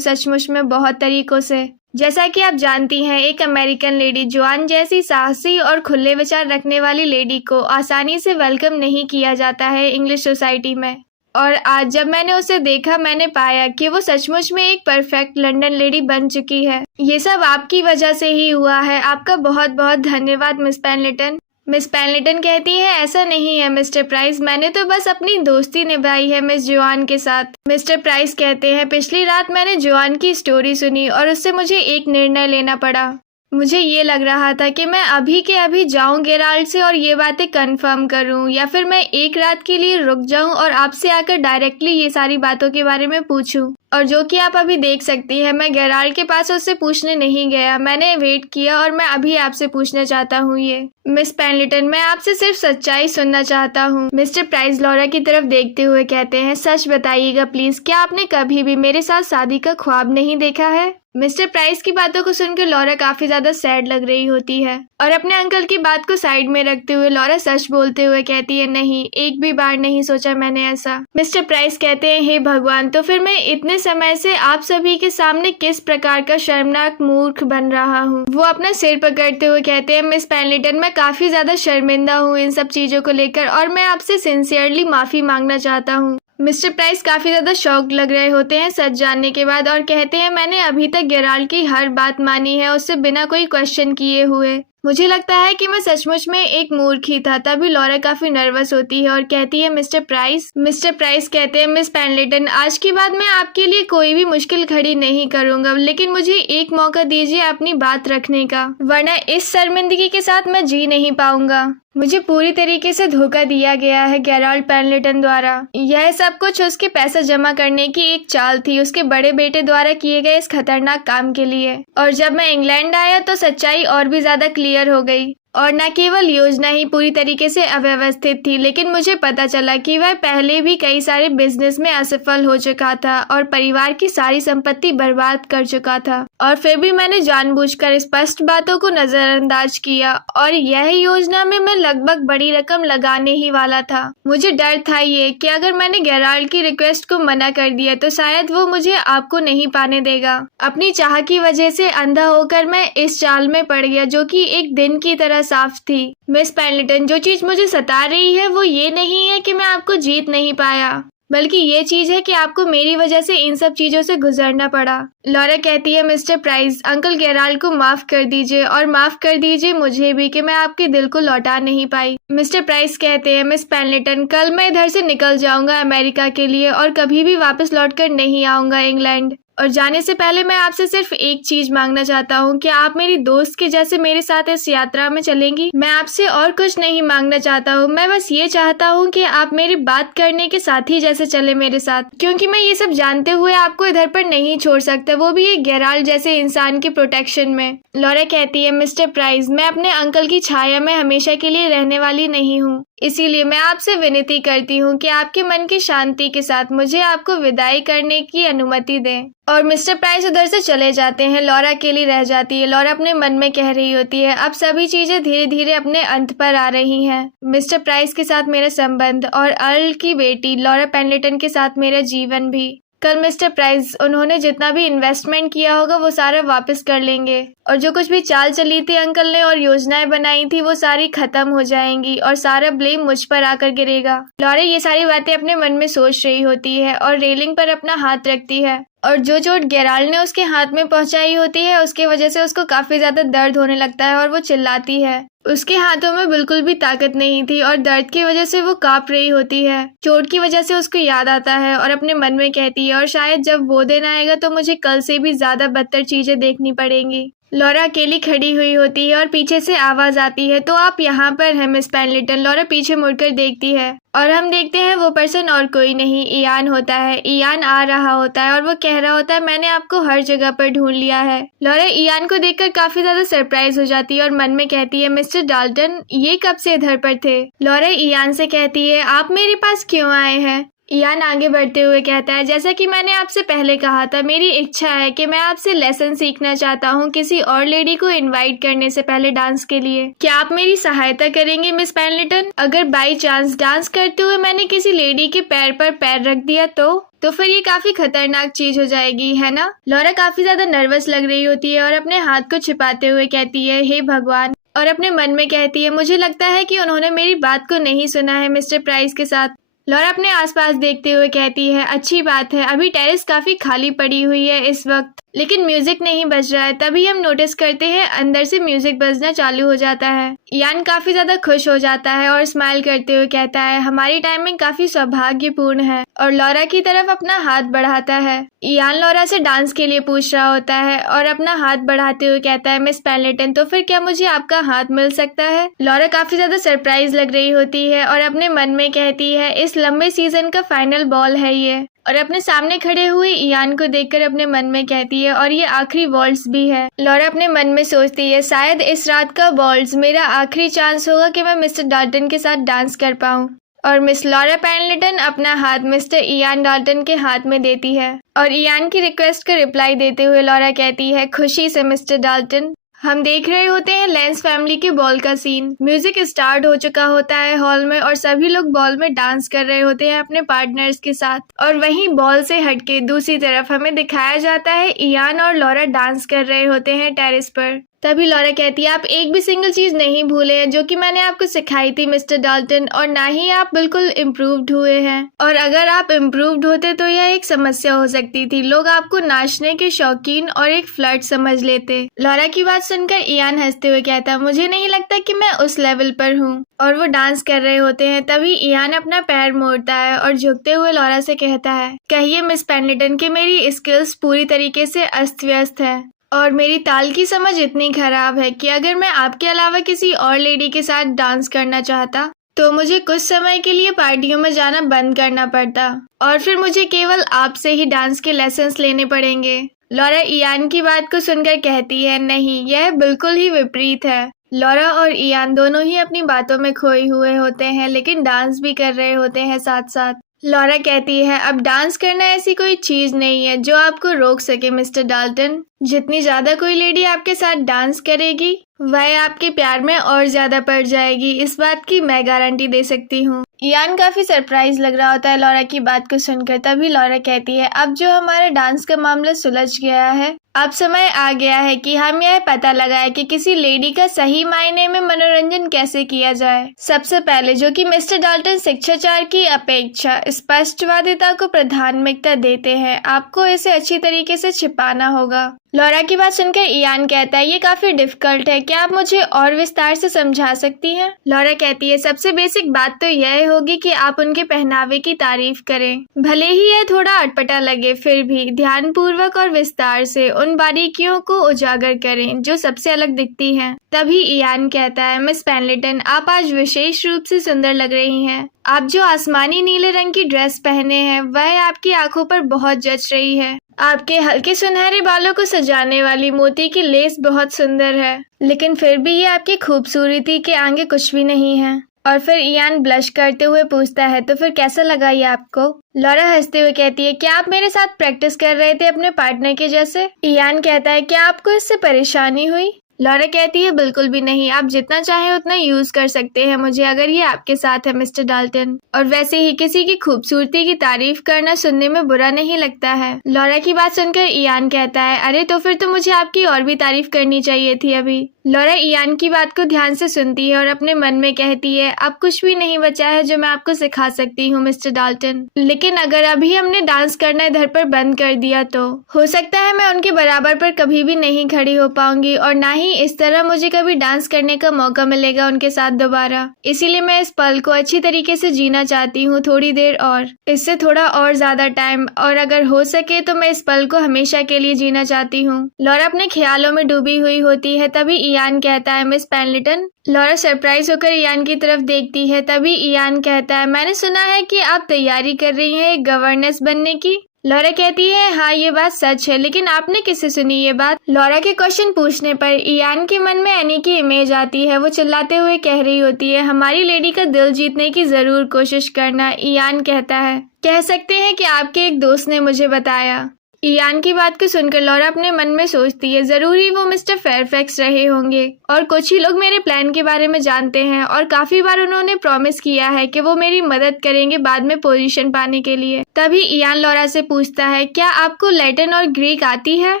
सचमुच में बहुत तरीकों से। जैसा कि आप जानती हैं एक अमेरिकन लेडी जोआन जैसी साहसी और खुले विचार रखने वाली लेडी को आसानी से वेलकम नहीं किया जाता है इंग्लिश सोसाइटी में। और आज जब मैंने उसे देखा मैंने पाया कि वो सचमुच में एक परफेक्ट लंदन लेडी बन चुकी है। ये सब आपकी वजह से ही हुआ है। आपका बहुत बहुत धन्यवाद मिस पेनलिटन। मिस पेनलिटन कहती है ऐसा नहीं है मिस्टर प्राइस, मैंने तो बस अपनी दोस्ती निभाई है मिस जोआन के साथ। मिस्टर प्राइस कहते हैं पिछली रात मैंने जोआन की स्टोरी सुनी और उससे मुझे एक निर्णय लेना पड़ा। मुझे ये लग रहा था कि मैं अभी के अभी जाऊं गेराल्ड से और ये बातें कंफर्म करूं या फिर मैं एक रात के लिए रुक जाऊं और आपसे आकर डायरेक्टली ये सारी बातों के बारे में पूछूं। और जो कि आप अभी देख सकती हैं मैं गेराल्ड के पास उससे पूछने नहीं गया, मैंने वेट किया और मैं अभी आपसे पूछना चाहता हूँ ये। मिस पेनलिटन मैं आपसे सिर्फ सच्चाई सुनना चाहता हूँ। मिस्टर प्राइस लॉरा की तरफ देखते हुए कहते हैं सच बताइएगा प्लीज, क्या आपने कभी भी मेरे साथ शादी का ख्वाब नहीं देखा है? मिस्टर प्राइस की बातों को सुनकर लॉरा काफी ज्यादा सैड लग रही होती है और अपने अंकल की बात को साइड में रखते हुए लॉरा सच बोलते हुए कहती है नहीं, एक भी बार नहीं सोचा मैंने ऐसा। मिस्टर प्राइस कहते हैं हे भगवान, तो फिर मैं इतने समय से आप सभी के सामने किस प्रकार का शर्मनाक मूर्ख बन रहा हूँ? वो अपना सिर पकड़ते हुए कहते हैं मिस पेनलिटन मैं काफी ज्यादा शर्मिंदा हूँ इन सब चीजों को लेकर और मैं आपसे सिंसियरली माफी मांगना चाहता हूँ। मिस्टर प्राइस काफी ज्यादा शॉक लग रहे होते हैं सच जानने के बाद और कहते हैं मैंने अभी तक गेराल्ड की हर बात मानी है, उससे बिना कोई क्वेश्चन किए हुए। मुझे लगता है कि मैं सचमुच में एक मूर्ख ही था। तभी लॉरा काफी नर्वस होती है और कहती है मिस्टर प्राइस कहते हैं मिस पेंडलेटन, आज के बाद मैं आपके लिए कोई भी मुश्किल खड़ी नहीं करूंगा, लेकिन मुझे एक मौका दीजिए अपनी बात रखने का, वरना इस शर्मिंदगी के साथ मैं जी नहीं पाऊंगा। मुझे पूरी तरीके से धोखा दिया गया है गेराल्ड पेंडलेटन द्वारा। यह सब कुछ उसके पैसा जमा करने की एक चाल थी, उसके बड़े बेटे द्वारा किए गए इस खतरनाक काम के लिए। और जब मैं इंग्लैंड आया तो सच्चाई और भी ज्यादा क्लियर हो गई, और न केवल योजना ही पूरी तरीके से अव्यवस्थित थी, लेकिन मुझे पता चला कि वह पहले भी कई सारे बिजनेस में असफल हो चुका था और परिवार की सारी संपत्ति बर्बाद कर चुका था। और फिर भी मैंने जानबूझकर स्पष्ट बातों को नजरअंदाज किया, और यह योजना में मैं लगभग बड़ी रकम लगाने ही वाला था। मुझे डर था ये कि अगर मैंने गेराल्ड की रिक्वेस्ट को मना कर दिया तो शायद वो मुझे आपको नहीं पाने देगा। अपनी चाह की वजह से अंधा होकर मैं इस चाल में पड़ गया जो कि एक दिन की तरह साफ थी। मिस पेंडलेटन, जो चीज मुझे सता रही है वो ये नहीं है कि मैं आपको जीत नहीं पाया, बल्कि ये चीज है कि आपको मेरी वजह से इन सब चीजों से गुजरना पड़ा। लॉरा कहती है मिस्टर प्राइस, अंकल गेराल्ड को माफ कर दीजिए और माफ कर दीजिए मुझे भी कि मैं आपके दिल को लौटा नहीं पाई। मिस्टर प्राइस कहते हैं मिस पेंडलेटन, कल मैं इधर से निकल जाऊंगा अमेरिका के लिए और कभी भी वापस लौटकर नहीं आऊंगा इंग्लैंड। और जाने से पहले मैं आपसे सिर्फ एक चीज मांगना चाहता हूँ कि आप मेरी दोस्त के जैसे मेरे साथ इस यात्रा में चलेंगी। मैं आपसे और कुछ नहीं मांगना चाहता हूँ, मैं बस ये चाहता हूँ कि आप मेरी बात करने के साथी जैसे चले मेरे साथ, क्योंकि मैं ये सब जानते हुए आपको इधर पर नहीं छोड़ सकता, वो भी एक गेराल्ड जैसे इंसान की प्रोटेक्शन में। लॉरा कहती है मिस्टर प्राइस, मैं अपने अंकल की छाया में हमेशा के लिए रहने वाली नहीं हूँ, इसीलिए मैं आपसे विनती करती हूँ कि आपके मन की शांति के साथ मुझे आपको विदाई करने की अनुमति दें। और मिस्टर प्राइस उधर से चले जाते हैं। लॉरा अकेली रह जाती है। लॉरा अपने मन में कह रही होती है अब सभी चीजें धीरे धीरे अपने अंत पर आ रही हैं। मिस्टर प्राइस के साथ मेरा संबंध और अर्ल की बेटी लॉरा पेंडलेटन के साथ मेरा जीवन भी। कल मिस्टर प्राइस उन्होंने जितना भी इन्वेस्टमेंट किया होगा वो सारा वापस कर लेंगे, और जो कुछ भी चाल चली थी अंकल ने और योजनाएं बनाई थी वो सारी खत्म हो जाएंगी और सारा ब्लेम मुझ पर आकर गिरेगा। लॉरा ये सारी बातें अपने मन में सोच रही होती है और रेलिंग पर अपना हाथ रखती है, और जो चोट गेराल्ड ने उसके हाथ में पहुंचाई होती है उसके वजह से उसको काफी ज्यादा दर्द होने लगता है और वो चिल्लाती है। उसके हाथों में बिल्कुल भी ताकत नहीं थी और दर्द की वजह से वो कांप रही होती है। चोट की वजह से उसको याद आता है और अपने मन में कहती है और शायद जब वो दिन आएगा तो मुझे कल से भी ज्यादा बदतर चीजें देखनी पड़ेंगी। लॉरा अकेली खड़ी हुई होती है और पीछे से आवाज आती है तो आप यहाँ पर हैं मिस पेंडलेटन। लॉरा पीछे मुड़कर देखती है और हम देखते हैं वो पर्सन और कोई नहीं इयान होता है। इयान आ रहा होता है और वो कह रहा होता है मैंने आपको हर जगह पर ढूंढ लिया है। लॉरा इयान को देखकर काफी ज्यादा सरप्राइज हो जाती है और मन में कहती है मिस्टर डाल्टन ये कब से इधर पर थे। लॉरा इयान से कहती है आप मेरे पास क्यों आए हैं। इयान आगे बढ़ते हुए कहता है जैसा कि मैंने आपसे पहले कहा था मेरी इच्छा है कि मैं आपसे लेसन सीखना चाहता हूँ किसी और लेडी को इनवाइट करने से पहले डांस के लिए। क्या आप मेरी सहायता करेंगे मिस पेंडलेटन। अगर बाई चांस डांस करते हुए मैंने किसी लेडी के पैर पर पैर रख दिया तो फिर ये काफी खतरनाक चीज हो जाएगी, है ना। लॉरा काफी ज्यादा नर्वस लग रही होती है और अपने हाथ को छिपाते हुए कहती है हे भगवान, और अपने मन में कहती है मुझे लगता है कि उन्होंने मेरी बात को नहीं सुना है मिस्टर प्राइस के साथ। लॉरा अपने आसपास देखते हुए कहती है अच्छी बात है, अभी टेरेस काफी खाली पड़ी हुई है इस वक्त, लेकिन म्यूजिक नहीं बज रहा है। तभी हम नोटिस करते हैं अंदर से म्यूजिक बजना चालू हो जाता है। इयान काफी ज्यादा खुश हो जाता है और स्माइल करते हुए कहता है हमारी टाइमिंग काफी सौभाग्यपूर्ण है, और लॉरा की तरफ अपना हाथ बढ़ाता है। इयान लॉरा से डांस के लिए पूछ रहा होता है और अपना हाथ बढ़ाते हुए कहता है मिस पेंडलेटन तो फिर क्या मुझे आपका हाथ मिल सकता है। लॉरा काफी ज्यादा सरप्राइज लग रही होती है और अपने मन में कहती है इस लंबे सीजन का फाइनल बॉल है ये, और अपने सामने खड़े हुए इयान को देखकर अपने मन में कहती है और ये आखिरी वॉल्ट्स भी है। लॉरा अपने मन में सोचती है शायद इस रात का वॉल्ट्स मेरा आखिरी चांस होगा कि मैं मिस्टर डाल्टन के साथ डांस कर पाऊँ। और मिस लॉरा पेंडलेटन अपना हाथ मिस्टर इयान डाल्टन के हाथ में देती है और इयान की रिक्वेस्ट का रिप्लाई देते हुए लॉरा कहती है खुशी से मिस्टर डाल्टन। हम देख रहे होते हैं लेंस फैमिली के बॉल का सीन। म्यूजिक स्टार्ट हो चुका होता है हॉल में और सभी लोग बॉल में डांस कर रहे होते हैं अपने पार्टनर्स के साथ, और वहीं बॉल से हटके दूसरी तरफ हमें दिखाया जाता है इयान और लॉरा डांस कर रहे होते हैं टेरेस पर। तभी लॉरा कहती है आप एक भी सिंगल चीज नहीं भूले हैं जो कि मैंने आपको सिखाई थी मिस्टर डाल्टन, और ना ही आप बिल्कुल इम्प्रूव्ड हुए हैं। और अगर आप इम्प्रूव्ड होते तो यह एक समस्या हो सकती थी, लोग आपको नाचने के शौकीन और एक फ्लर्ट समझ लेते। लॉरा की बात सुनकर इयान हंसते हुए कहता मुझे नहीं लगता कि मैं उस लेवल पर हूँ। और वो डांस कर रहे होते हैं। तभी इयान अपना पैर मोड़ता है और झुकते हुए लॉरा से कहता है कहिए मिस पेंडलेटन कि मेरी स्किल्स पूरी तरीके से अस्त व्यस्त है और मेरी ताल की समझ इतनी खराब है कि अगर मैं आपके अलावा किसी और लेडी के साथ डांस करना चाहता तो मुझे कुछ समय के लिए पार्टियों में जाना बंद करना पड़ता और फिर मुझे केवल आपसे ही डांस के लेसन्स लेने पड़ेंगे। लॉरा इयान की बात को सुनकर कहती है नहीं, यह बिल्कुल ही विपरीत है। लॉरा और इयान दोनों ही अपनी बातों में खोए हुए होते हैं लेकिन डांस भी कर रहे होते हैं साथ साथ। लॉरा कहती है अब डांस करना ऐसी कोई चीज नहीं है जो आपको रोक सके मिस्टर डाल्टन। जितनी ज्यादा कोई लेडी आपके साथ डांस करेगी वह आपके प्यार में और ज्यादा पड़ जाएगी, इस बात की मैं गारंटी दे सकती हूँ। इयान काफी सरप्राइज लग रहा होता है लॉरा की बात को सुनकर। तभी लॉरा कहती है अब जो हमारा डांस का मामला सुलझ गया है, अब समय आ गया है कि हम यह पता लगाएं कि किसी लेडी का सही मायने में मनोरंजन कैसे किया जाए। सबसे पहले जो कि मिस्टर डाल्टन शिष्टाचार की अपेक्षा स्पष्टवादिता को प्राथमिकता देते हैं, आपको इसे अच्छी तरीके से छिपाना होगा। लॉरा की बात सुनकर इयान कहता है ये काफी डिफिकल्ट है, क्या आप मुझे और विस्तार से समझा सकती हैं? लॉरा कहती है सबसे बेसिक बात तो यह होगी कि आप उनके पहनावे की तारीफ करें, भले ही यह थोड़ा अटपटा लगे, फिर भी ध्यानपूर्वक और विस्तार से उन बारीकियों को उजागर करें जो सबसे अलग दिखती हैं। तभी इयान कहता है मिस पेंडलेटन आप आज विशेष रूप से सुंदर लग रही हैं। आप जो आसमानी नीले रंग की ड्रेस पहने हैं वह आपकी आंखों पर बहुत जच रही है। आपके हल्के सुनहरे बालों को सजाने वाली मोती की लेस बहुत सुंदर है, लेकिन फिर भी ये आपकी खूबसूरती के आगे कुछ भी नहीं है। और फिर इयान ब्लश करते हुए पूछता है तो फिर कैसा लगा ये आपको? लॉरा हंसते हुए कहती है क्या आप मेरे साथ प्रैक्टिस कर रहे थे अपने पार्टनर के जैसे? इयान कहता है क्या आपको इससे परेशानी हुई? लॉरा कहती है बिल्कुल भी नहीं, आप जितना चाहे उतना यूज कर सकते हैं मुझे अगर ये आपके साथ है मिस्टर डाल्टन। और वैसे ही किसी की खूबसूरती की तारीफ करना सुनने में बुरा नहीं लगता है। लॉरा की बात सुनकर इयान कहता है अरे तो फिर तो मुझे आपकी और भी तारीफ करनी चाहिए थी अभी। लॉरा इयान की बात को ध्यान से सुनती है और अपने मन में कहती है अब कुछ भी नहीं बचा है जो मैं आपको सिखा सकती हूँ मिस्टर डाल्टन, लेकिन अगर अभी हमने डांस करना इधर पर बंद कर दिया तो हो सकता है मैं उनके बराबर पर कभी भी नहीं खड़ी हो पाऊंगी और ना ही इस तरह मुझे कभी डांस करने का मौका मिलेगा उनके साथ दोबारा। इसीलिए मैं इस पल को अच्छी तरीके से जीना चाहती हूँ थोड़ी देर और, इससे थोड़ा और ज्यादा टाइम, और अगर हो सके तो मैं इस पल को हमेशा के लिए जीना चाहती हूँ। लॉरा अपने ख्यालों में डूबी हुई होती है। तभी इयान कहता है मिस पेंडलेटन। लॉरा सरप्राइज होकर इयान की तरफ देखती है। तभी इयान कहता है मैंने सुना है कि आप तैयारी कर रही हैं एक गवर्नेंस बनने की। लॉरा कहती है हाँ ये बात सच है, लेकिन आपने किससे सुनी ये बात? लॉरा के क्वेश्चन पूछने पर इयान के मन में एनी की इमेज आती है। वो चिल्लाते हुए कह रही होती है हमारी लेडी का दिल जीतने की जरूर कोशिश करना। इयान कहता है कह सकते हैं कि आपके एक दोस्त ने मुझे बताया। इयान की बात को सुनकर लॉरा अपने मन में सोचती है जरूर ही वो मिस्टर फेयरफैक्स रहे होंगे और कुछ ही लोग मेरे प्लान के बारे में जानते हैं और काफी बार उन्होंने प्रॉमिस किया है कि वो मेरी मदद करेंगे बाद में पोजीशन पाने के लिए। तभी इयान लॉरा से पूछता है क्या आपको लैटिन और ग्रीक आती है?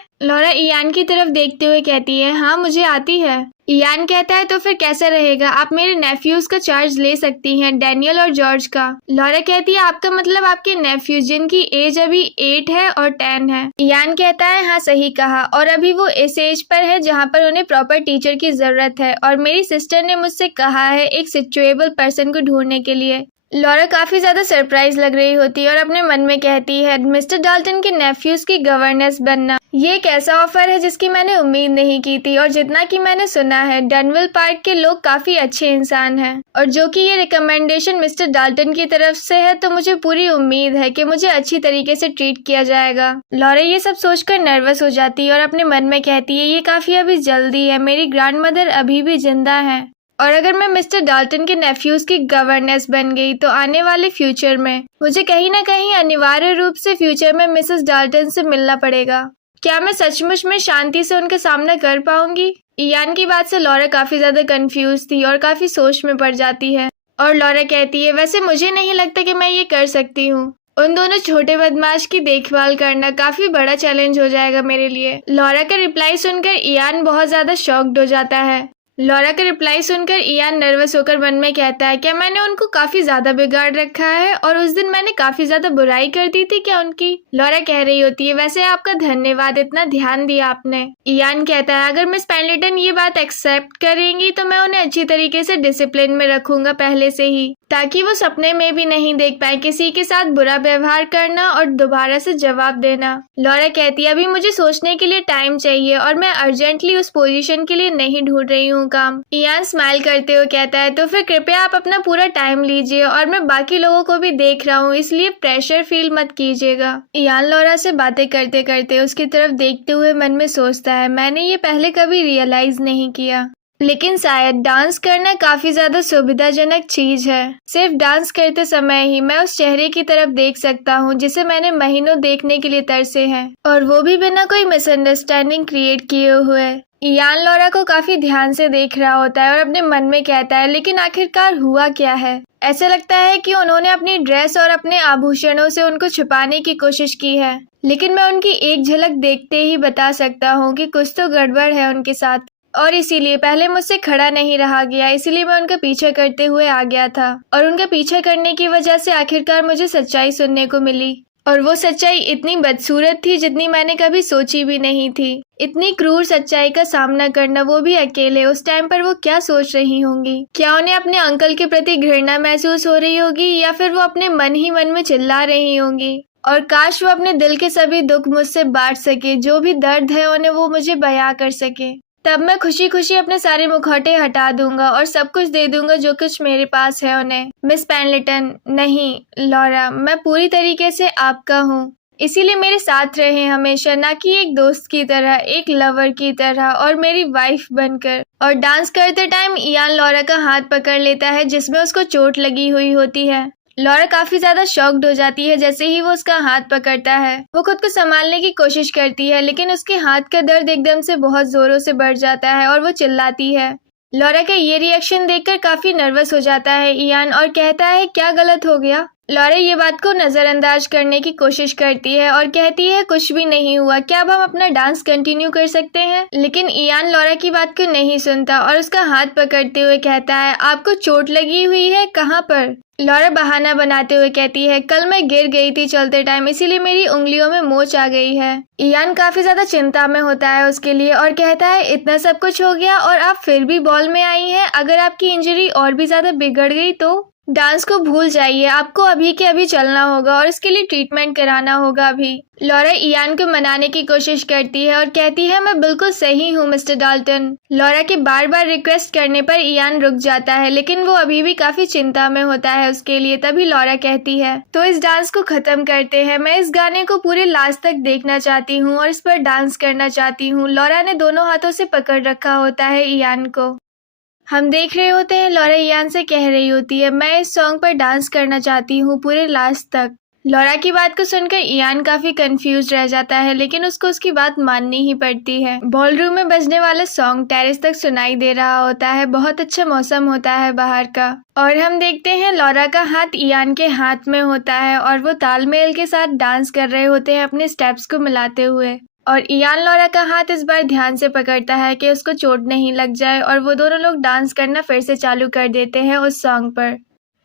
लॉरा इयान की तरफ देखते हुए कहती है हाँ मुझे आती है। इयान कहता है तो फिर कैसा रहेगा, आप मेरे नेफ्यूज का चार्ज ले सकती हैं, डैनियल और जॉर्ज का। लॉरा कहती है आपका मतलब आपके नेफ्यूज जिनकी एज अभी 8 है और 10 है। इयान कहता है हाँ सही कहा, और अभी वो इस एज पर है जहाँ पर उन्हें प्रॉपर टीचर की जरूरत है और मेरी सिस्टर ने मुझसे कहा है एक सिचुएबल पर्सन को ढूंढने के लिए। लॉरा काफी ज्यादा सरप्राइज लग रही होती है और अपने मन में कहती है मिस्टर डाल्टन के नेफ्यूज की गवर्नेंस बनना ये एक ऐसा ऑफर है जिसकी मैंने उम्मीद नहीं की थी, और जितना कि मैंने सुना है डनविल पार्क के लोग काफी अच्छे इंसान हैं और जो कि ये रिकमेंडेशन मिस्टर डाल्टन की तरफ से है तो मुझे पूरी उम्मीद है कि मुझे अच्छी तरीके से ट्रीट किया जाएगा। लॉरा ये सब सोचकर नर्वस हो जाती है और अपने मन में कहती है ये काफी अभी जल्दी है, मेरी ग्रैंडमदर अभी भी जिंदा है और अगर मैं मिस्टर डाल्टन के नेफ्यूज की गवर्नेंस बन गई तो आने वाले फ्यूचर में मुझे कहीं ना कहीं अनिवार्य रूप से फ्यूचर में मिसेस डाल्टन से मिलना पड़ेगा। क्या मैं सचमुच में शांति से उनका सामना कर पाऊंगी? इयान की बात से लॉरा काफी ज्यादा कंफ्यूज थी और काफी सोच में पड़ जाती है और लॉरा कहती है वैसे मुझे नहीं लगता कि मैं ये कर सकती हूँ। उन दोनों छोटे बदमाश की देखभाल करना काफी बड़ा चैलेंज हो जाएगा मेरे लिए। लॉरा का रिप्लाई सुनकर इयान बहुत ज्यादा शॉक्ड हो जाता है। लॉरा का रिप्लाई सुनकर इयान नर्वस होकर मन में कहता है, क्या मैंने उनको काफी ज्यादा बिगाड़ रखा है और उस दिन मैंने काफी ज्यादा बुराई कर दी थी क्या उनकी? लॉरा कह रही होती है, वैसे आपका धन्यवाद, इतना ध्यान दिया आपने। इयान कहता है, अगर मिस पेंडलेटन ये बात एक्सेप्ट करेंगी तो मैं उन्हें अच्छी तरीके से डिसिप्लिन में रखूंगा पहले से ही, ताकि वो सपने में भी नहीं देख पाए किसी के साथ बुरा व्यवहार करना और दोबारा से जवाब देना। लॉरा कहती है, अभी मुझे सोचने के लिए टाइम चाहिए और मैं अर्जेंटली उस पोजीशन के लिए नहीं ढूंढ रही हूँ काम। इयान स्माइल करते हुए कहता है, तो फिर कृपया आप अपना पूरा टाइम लीजिए और मैं बाकी लोगों को भी देख रहा हूँ, इसलिए प्रेशर फील मत कीजिएगा। इयान लॉरा से बातें करते करते उसकी तरफ देखते हुए मन में सोचता है, मैंने ये पहले कभी रियलाइज नहीं किया, लेकिन शायद डांस करना काफी ज्यादा सुविधाजनक चीज है। सिर्फ डांस करते समय ही मैं उस चेहरे की तरफ देख सकता हूँ जिसे मैंने महीनों देखने के लिए तरसे हैं, और वो भी बिना कोई मिसअंडरस्टैंडिंग क्रिएट किए हुए। इयान लॉरा को काफी ध्यान से देख रहा होता है और अपने मन में कहता है, लेकिन आखिरकार हुआ क्या है? ऐसा लगता है कि उन्होंने अपनी ड्रेस और अपने आभूषणों से उनको छुपाने की कोशिश की है, लेकिन मैं उनकी एक झलक देखते ही बता सकता हूँ कि कुछ तो गड़बड़ है उनके साथ, और इसीलिए पहले मुझसे खड़ा नहीं रहा गया, इसीलिए मैं उनका पीछा करते हुए आ गया था, और उनका पीछा करने की वजह से आखिरकार मुझे सच्चाई सुनने को मिली, और वो सच्चाई इतनी बदसूरत थी जितनी मैंने कभी सोची भी नहीं थी। इतनी क्रूर सच्चाई का सामना करना, वो भी अकेले। उस टाइम पर वो क्या सोच रही होंगी? क्या उन्हें अपने अंकल के प्रति घृणा महसूस हो रही होगी, या फिर वो अपने मन ही मन में चिल्ला रही होंगी, और काश वो अपने दिल के सभी दुख मुझसे बांट सके, जो भी दर्द है उन्हें वो मुझे बयां कर सके। तब मैं खुशी खुशी अपने सारे मुखौटे हटा दूंगा और सब कुछ दे दूंगा जो कुछ मेरे पास है उन्हें। मिस पेंडलेटन, नहीं लॉरा, मैं पूरी तरीके से आपका हूँ, इसीलिए मेरे साथ रहे हमेशा, ना कि एक दोस्त की तरह, एक लवर की तरह और मेरी वाइफ बनकर। और डांस करते टाइम इयान लॉरा का हाथ पकड़ लेता है जिसमें उसको चोट लगी हुई होती है। लॉरा काफी ज्यादा शॉक्ड हो जाती है जैसे ही वो उसका हाथ पकड़ता है। वो खुद को संभालने की कोशिश करती है, लेकिन उसके हाथ का दर्द एकदम से बहुत जोरों से बढ़ जाता है और वो चिल्लाती है। लॉरा का ये रिएक्शन देखकर काफी नर्वस हो जाता है इयान, और कहता है, क्या गलत हो गया? लॉरा ये बात को नजरअंदाज करने की कोशिश करती है और कहती है, कुछ भी नहीं हुआ, क्या अब हम अपना डांस कंटिन्यू कर सकते हैं? लेकिन इयान लॉरा की बात को नहीं सुनता और उसका हाथ पकड़ते हुए कहता है, आपको चोट लगी हुई है, कहाँ पर? लॉरा बहाना बनाते हुए कहती है, कल मैं गिर गई थी चलते टाइम, इसीलिए मेरी उंगलियों में मोच आ गई है। इयान काफी ज्यादा चिंता में होता है उसके लिए और कहता है, इतना सब कुछ हो गया और आप फिर भी बॉल में आई हैं, अगर आपकी इंजरी और भी ज्यादा बिगड़ गई तो? डांस को भूल जाइए, आपको अभी के अभी चलना होगा और इसके लिए ट्रीटमेंट कराना होगा अभी। लॉरा इयान को मनाने की कोशिश करती है और कहती है, मैं बिल्कुल सही हूँ मिस्टर डाल्टन। लॉरा के बार बार रिक्वेस्ट करने पर इयान रुक जाता है, लेकिन वो अभी भी काफी चिंता में होता है उसके लिए। तभी लॉरा कहती है, तो इस डांस को खत्म करते हैं, मैं इस गाने को पूरे लास्ट तक देखना चाहती हूँ और इस पर डांस करना चाहती हूँ। लॉरा ने दोनों हाथों से पकड़ रखा होता है इयान को। हम देख रहे होते हैं लॉरा इयान से कह रही होती है, मैं इस सॉन्ग पर डांस करना चाहती हूँ पूरे लास्ट तक। लॉरा की बात को सुनकर इयान काफी कंफ्यूज रह जाता है, लेकिन उसको उसकी बात माननी ही पड़ती है। बॉलरूम में बजने वाला सॉन्ग टेरेस तक सुनाई दे रहा होता है, बहुत अच्छा मौसम होता है बाहर का, और हम देखते हैं लॉरा का हाथ इयान के हाथ में होता है और वो तालमेल के साथ डांस कर रहे होते हैं अपने स्टेप्स को मिलाते हुए। और इयान लॉरा का हाथ इस बार ध्यान से पकड़ता है कि उसको चोट नहीं लग जाए, और वो दोनों लोग डांस करना फिर से चालू कर देते हैं उस सॉन्ग पर।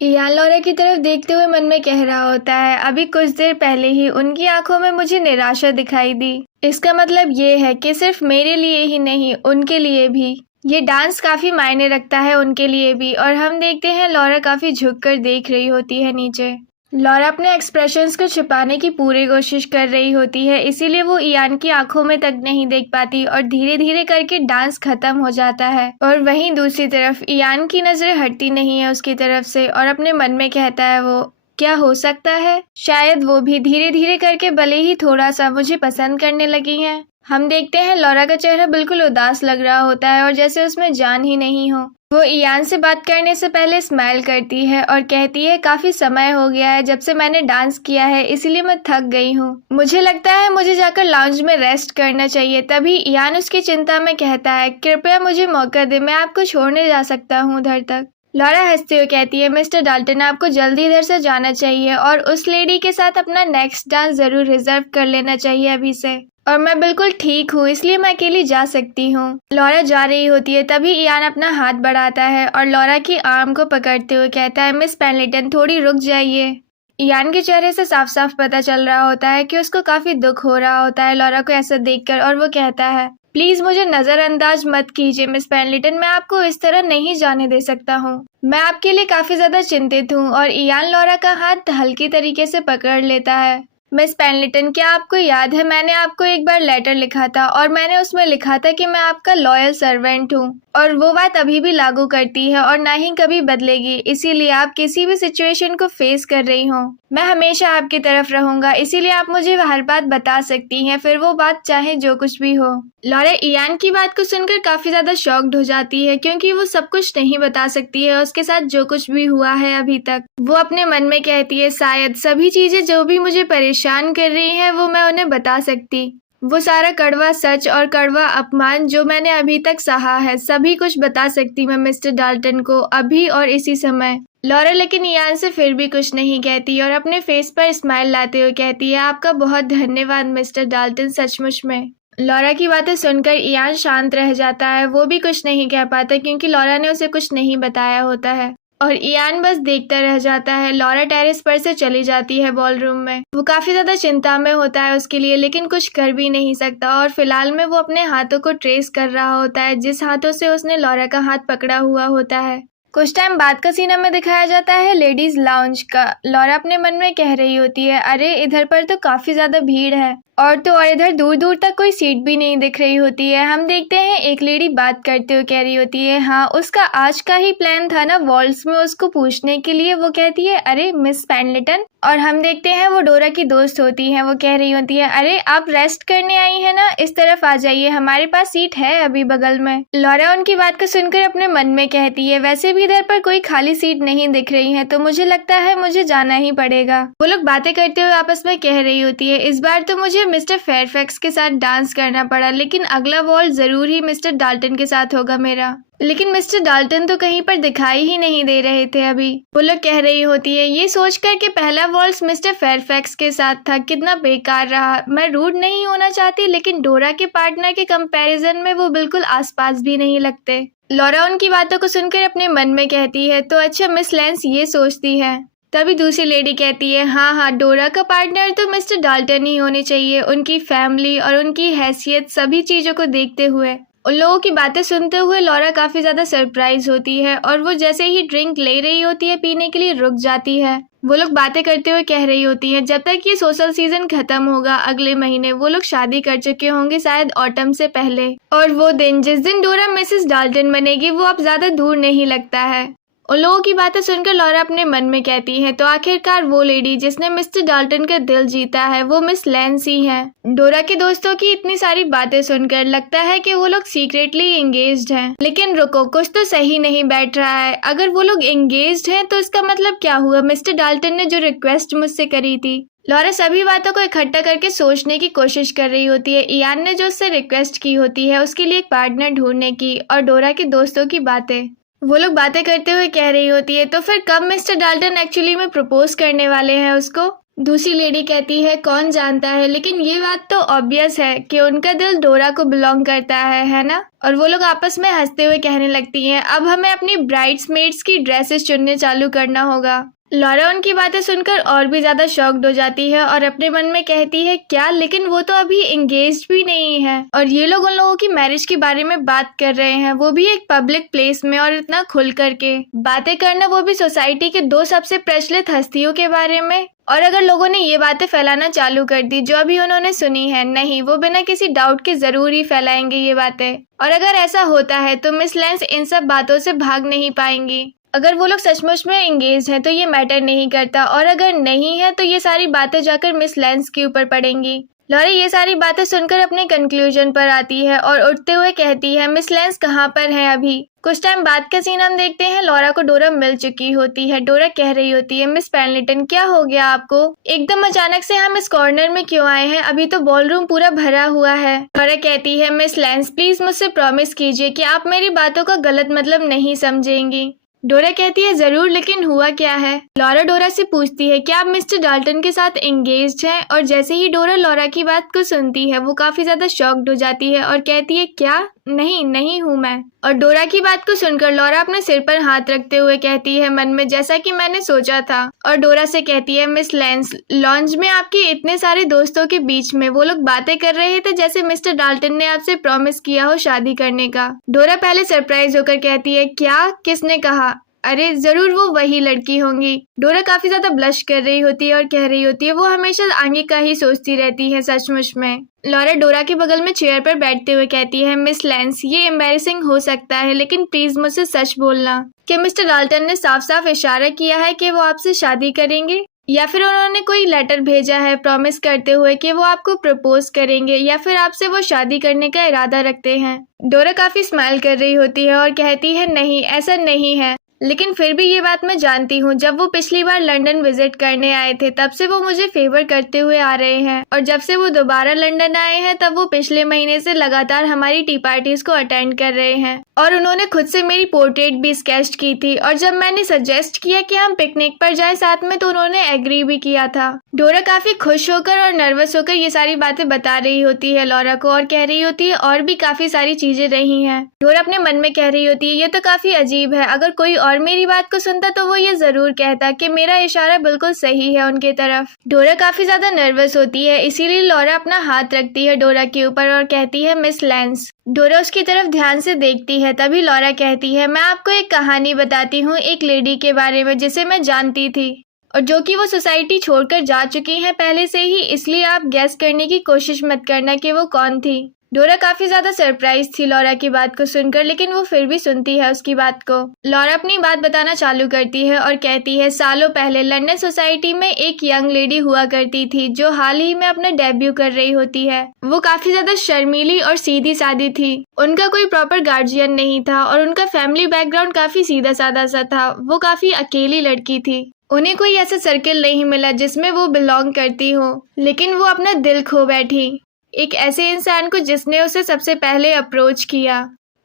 इयान लॉरा की तरफ देखते हुए मन में कह रहा होता है, अभी कुछ देर पहले ही उनकी आंखों में मुझे निराशा दिखाई दी। इसका मतलब ये है कि सिर्फ मेरे लिए ही नहीं, उनके लिए भी ये डांस काफी मायने रखता है, उनके लिए भी। और हम देखते हैं लॉरा काफी झुककर देख रही होती है नीचे। लॉरा अपने एक्सप्रेशंस को छिपाने की पूरी कोशिश कर रही होती है, इसीलिए वो इयान की आंखों में तक नहीं देख पाती और धीरे धीरे करके डांस खत्म हो जाता है। और वहीं दूसरी तरफ इयान की नजरें हटती नहीं है उसकी तरफ से, और अपने मन में कहता है वो, क्या हो सकता है शायद वो भी धीरे धीरे करके भले ही थोड़ा सा मुझे पसंद करने लगी हैं। हम देखते हैं लॉरा का चेहरा बिल्कुल उदास लग रहा होता है और जैसे उसमें जान ही नहीं हो। वो इयान से बात करने से पहले स्माइल करती है और कहती है, काफी समय हो गया है जब से मैंने डांस किया है, इसलिए मैं थक गई हूँ, मुझे लगता है मुझे जाकर लाउंज में रेस्ट करना चाहिए। तभी इयान उसकी चिंता में कहता है, कृपया मुझे मौका दे, मैं आपको छोड़ने जा सकता हूँ उधर तक। लॉरा हंसते हुए कहती है, मिस्टर डाल्टन आपको जल्दी इधर से जाना चाहिए और उस लेडी के साथ अपना नेक्स्ट डांस जरूर रिजर्व कर लेना चाहिए अभी से। और मैं बिल्कुल ठीक हूँ, इसलिए मैं अकेली जा सकती हूँ। लॉरा जा रही होती है, तभी इयान अपना हाथ बढ़ाता है और लॉरा की आर्म को पकड़ते हुए कहता है, मिस पेंडलेटन थोड़ी रुक जाइए। इयान के चेहरे से साफ साफ पता चल रहा होता है कि उसको काफी दुख हो रहा होता है लॉरा को ऐसा देखकर, और वो कहता है, प्लीज मुझे नजरअंदाज मत कीजिए मिस पेंडलेटन, मैं आपको इस तरह नहीं जाने दे सकता हूँ। मैं आपके लिए काफी ज्यादा चिंतित हूँ। और इयान लॉरा का हाथ हल्की तरीके से पकड़ लेता है। मिस पेंडलेटन, क्या आपको याद है मैंने आपको एक बार लेटर लिखा था और मैंने उसमें लिखा था कि मैं आपका लॉयल सर्वेंट हूँ, और वो बात अभी भी लागू करती है और ना ही कभी बदलेगी। इसीलिए आप किसी भी सिचुएशन को फेस कर रही हो, मैं हमेशा आपकी तरफ रहूंगा। इसीलिए आप मुझे हर बात बता सकती हैं, फिर वो बात चाहे जो कुछ भी हो। लॉरा इयान की बात को सुनकर काफी ज्यादा शॉक्ड हो जाती है, क्योंकि वो सब कुछ नहीं बता सकती है उसके साथ जो कुछ भी हुआ है अभी तक। वो अपने मन में कहती है, शायद सभी चीजें जो भी मुझे परेशान कर रही हैं वो मैं उन्हें बता सकती। वो सारा कड़वा सच और कड़वा अपमान जो मैंने अभी तक सहा है, सभी कुछ बता सकती मैं मिस्टर डाल्टन को अभी और इसी समय। लॉरा लेकिन इयान से फिर भी कुछ नहीं कहती और अपने फेस पर स्माइल लाते हुए कहती है, आपका बहुत धन्यवाद मिस्टर डाल्टन, सचमुच में। लॉरा की बातें सुनकर इयान शांत रह जाता है। वो भी कुछ नहीं कह पाता क्योंकि लॉरा ने उसे कुछ नहीं बताया होता है और इयान बस देखता रह जाता है। लॉरा टेरेस पर से चली जाती है बॉलरूम में। वो काफी ज्यादा चिंता में होता है उसके लिए, लेकिन कुछ कर भी नहीं सकता और फिलहाल में वो अपने हाथों को ट्रेस कर रहा होता है जिस हाथों से उसने लॉरा का हाथ पकड़ा हुआ होता है। कुछ टाइम बाद का सीन हमें दिखाया जाता है लेडीज लाउंज का। लॉरा अपने मन में कह रही होती है, अरे इधर पर तो काफी ज्यादा भीड़ है और तो और इधर दूर दूर तक कोई सीट भी नहीं दिख रही होती है। हम देखते हैं एक लेडी बात करते हुए कह रही होती है, हाँ उसका आज का ही प्लान था ना वॉल्स में उसको पूछने के लिए। वो कहती है, अरे मिस पेंडलेटन। और हम देखते हैं वो डोरा की दोस्त होती है। वो कह रही होती है, अरे आप रेस्ट करने आई है ना, इस तरफ आ जाइए, हमारे पास सीट है अभी बगल में। लॉरा उनकी बात को सुनकर अपने मन में कहती है, वैसे भी इधर पर कोई खाली सीट नहीं दिख रही है तो मुझे लगता है मुझे जाना ही पड़ेगा। वो लोग बातें करते हुए आपस में कह रही होती है, इस बार तो मुझे मिस्टर फेयरफैक्स के साथ डांस करना पड़ा, लेकिन अगला वॉल जरूर ही मिस्टर डाल्टन के साथ होगा मेरा। लेकिन मिस्टर डाल्टन तो कहीं पर दिखाई ही नहीं दे रहे थे अभी। वो लोग कह रही होती है, ये सोचकर कि पहला वॉल्स मिस्टर फेयरफैक्स के साथ था कितना बेकार रहा। मैं रूड नहीं होना चाहती, लेकिन डोरा के पार्टनर के कंपैरिजन में वो बिल्कुल आसपास भी नहीं लगते। लॉरा उनकी बातों को सुनकर अपने मन में कहती है, तो अच्छा मिस लेंस ये सोचती है। तभी दूसरी लेडी कहती है, हाँ डोरा का पार्टनर तो मिस्टर डाल्टन ही होने चाहिए, उनकी फैमिली और उनकी हैसियत सभी चीजों को देखते हुए। उन लोगों की बातें सुनते हुए लॉरा काफी ज्यादा सरप्राइज होती है और वो जैसे ही ड्रिंक ले रही होती है पीने के लिए रुक जाती है। वो लोग बातें करते हुए कह रही होती है, जब तक ये सोशल सीजन खत्म होगा अगले महीने वो लोग शादी कर चुके होंगे, शायद ऑटम से पहले। और वो दिन जिस दिन डोरा मिसेस डाल्टन बनेगी वो अब ज्यादा दूर नहीं लगता है। उन लोगों की बातें सुनकर लॉरा अपने मन में कहती है, तो आखिरकार वो लेडी जिसने मिस्टर डाल्टन का दिल जीता है वो मिस लेंस ही है। डोरा के दोस्तों की इतनी सारी बातें सुनकर लगता है कि वो लोग सीक्रेटली एंगेज्ड हैं। लेकिन रुको, कुछ तो सही नहीं बैठ रहा है। अगर वो लोग एंगेज्ड हैं तो इसका मतलब क्या हुआ? मिस्टर डाल्टन ने जो रिक्वेस्ट मुझसे करी थी। लॉरा सभी बातों को इकट्ठा करके सोचने की कोशिश कर रही होती है। इयान ने जो उससे रिक्वेस्ट की होती है उसके लिए एक पार्टनर ढूंढने की, और डोरा के दोस्तों की बातें। वो लोग बातें करते हुए कह रही होती है, तो फिर कब मिस्टर डाल्टन एक्चुअली में प्रपोज करने वाले हैं उसको? दूसरी लेडी कहती है, कौन जानता है, लेकिन ये बात तो ऑब्वियस है कि उनका दिल डोरा को बिलोंग करता है ना? और वो लोग आपस में हंसते हुए कहने लगती हैं, अब हमें अपनी ब्राइड्समेड्स की ड्रेसेस चुनने चालू करना होगा। लॉरा उनकी बातें सुनकर और भी ज्यादा शॉक्ड हो जाती है और अपने मन में कहती है, क्या? लेकिन वो तो अभी एंगेज्ड भी नहीं है और ये लोग उन लोगों की मैरिज के बारे में बात कर रहे हैं, वो भी एक पब्लिक प्लेस में और इतना खुल करके बातें करना, वो भी सोसाइटी के दो सबसे प्रचलित हस्तियों के बारे में। और अगर लोगों ने ये बातें फैलाना चालू कर दी जो अभी उन्होंने सुनी है, नहीं, वो बिना किसी डाउट के जरूर ही फैलाएंगे ये बातें। और अगर ऐसा होता है तो मिस लेंस इन सब बातों से भाग नहीं पाएंगी। अगर वो लोग सचमुच में एंगेज हैं तो ये मैटर नहीं करता, और अगर नहीं है तो ये सारी बातें जाकर मिस लेंस के ऊपर पड़ेंगी। लॉरा ये सारी बातें सुनकर अपने कंक्लूजन पर आती है और उठते हुए कहती है, मिस लेंस कहाँ पर है अभी? कुछ टाइम बाद का सीन हम देखते हैं, लॉरा को डोरा मिल चुकी होती है। डोरा कह रही होती है, मिस पेंडलेटन क्या हो गया आपको? एकदम अचानक से हम इस कॉर्नर में क्यों आए हैं? अभी तो बॉलरूम पूरा भरा हुआ है। लॉरा कहती है, मिस लेंस प्लीज मुझसे प्रॉमिस कीजिए कि आप मेरी बातों का गलत मतलब नहीं समझेंगी। डोरा कहती है जरूर, लेकिन हुआ क्या है? लॉरा डोरा से पूछती है क्या आप मिस्टर डाल्टन के साथ एंगेज्ड हैं? और जैसे ही डोरा लॉरा की बात को सुनती है वो काफी ज्यादा शॉक्ड हो जाती है और कहती है क्या? नहीं नहीं हूँ मैं। और डोरा की बात को सुनकर लॉरा अपने सिर पर हाथ रखते हुए कहती है मन में जैसा कि मैंने सोचा था। और डोरा से कहती है मिस लेंस, लॉन्ज में आपके इतने सारे दोस्तों के बीच में वो लोग बातें कर रहे थे जैसे मिस्टर डाल्टन ने आपसे प्रॉमिस किया हो शादी करने का। डोरा पहले सरप्राइज होकर कहती है क्या? किसने कहा? अरे जरूर वो वही लड़की होंगी। डोरा काफी ज्यादा ब्लश कर रही होती है और कह रही होती है वो हमेशा आगे का ही सोचती रहती है सचमुच में। लॉरा डोरा के बगल में चेयर पर बैठते हुए कहती है मिस लेंस, ये एम्बैरेसिंग हो सकता है लेकिन प्लीज मुझसे सच बोलना कि मिस्टर डाल्टन ने साफ साफ इशारा किया है कि वो आपसे शादी करेंगे, या फिर उन्होंने कोई लेटर भेजा है प्रॉमिस करते हुए कि वो आपको प्रपोज करेंगे, या फिर आपसे वो शादी करने का इरादा रखते हैं। डोरा काफी स्माइल कर रही होती है और कहती है नहीं ऐसा नहीं है, लेकिन फिर भी ये बात मैं जानती हूँ जब वो पिछली बार लंदन विजिट करने आए थे तब से वो मुझे फेवर करते हुए आ रहे हैं, और जब से वो दोबारा लंदन आए हैं तब वो पिछले महीने से लगातार हमारी टी पार्टीज को अटेंड कर रहे हैं, और उन्होंने खुद से मेरी पोर्ट्रेट भी स्केच की थी, और जब मैंने सजेस्ट किया कि हम पिकनिक पर जाए साथ में तो उन्होंने एग्री भी किया था। डोरा काफी खुश होकर और नर्वस होकर ये सारी बातें बता रही होती है लॉरा को और कह रही होती है और भी काफी सारी चीजें रही हैं। डोरा अपने मन में कह रही होती है ये तो काफी अजीब है, अगर कोई और मेरी बात को सुनता तो वो ये जरूर कहता कि मेरा इशारा बिल्कुल सही है उनके तरफ। डोरा काफी ज्यादा नर्वस होती है, इसीलिए लॉरा अपना हाथ रखती है डोरा के ऊपर और कहती है मिस लेंस। डोरा उसकी तरफ ध्यान से देखती है, तभी लॉरा कहती है मैं आपको एक कहानी बताती हूँ एक लेडी के बारे में जिसे मैं जानती थी और जो कि वो सोसाइटी छोड़कर जा चुकी हैं पहले से ही, इसलिए आप गैस करने की कोशिश मत करना कि वो कौन थी। डोरा काफी ज्यादा सरप्राइज थी लॉरा की बात को सुनकर, लेकिन वो फिर भी सुनती है उसकी बात को। लॉरा अपनी बात बताना चालू करती है और कहती है सालों पहले लंदन सोसाइटी में एक यंग लेडी हुआ करती थी जो हाल ही में अपना डेब्यू कर रही होती है। वो काफी ज्यादा शर्मीली और सीधी सादी थी, उनका कोई प्रॉपर गार्जियन नहीं था और उनका फैमिली बैकग्राउंड काफी सीधा साधा सा था। वो काफी अकेली लड़की थी, उन्हें कोई ऐसा सर्कल नहीं मिला जिसमें वो बिलोंग करती हो, लेकिन वो अपना दिल खो बैठी एक ऐसे इंसान को जिसने उसे सबसे पहले अप्रोच किया,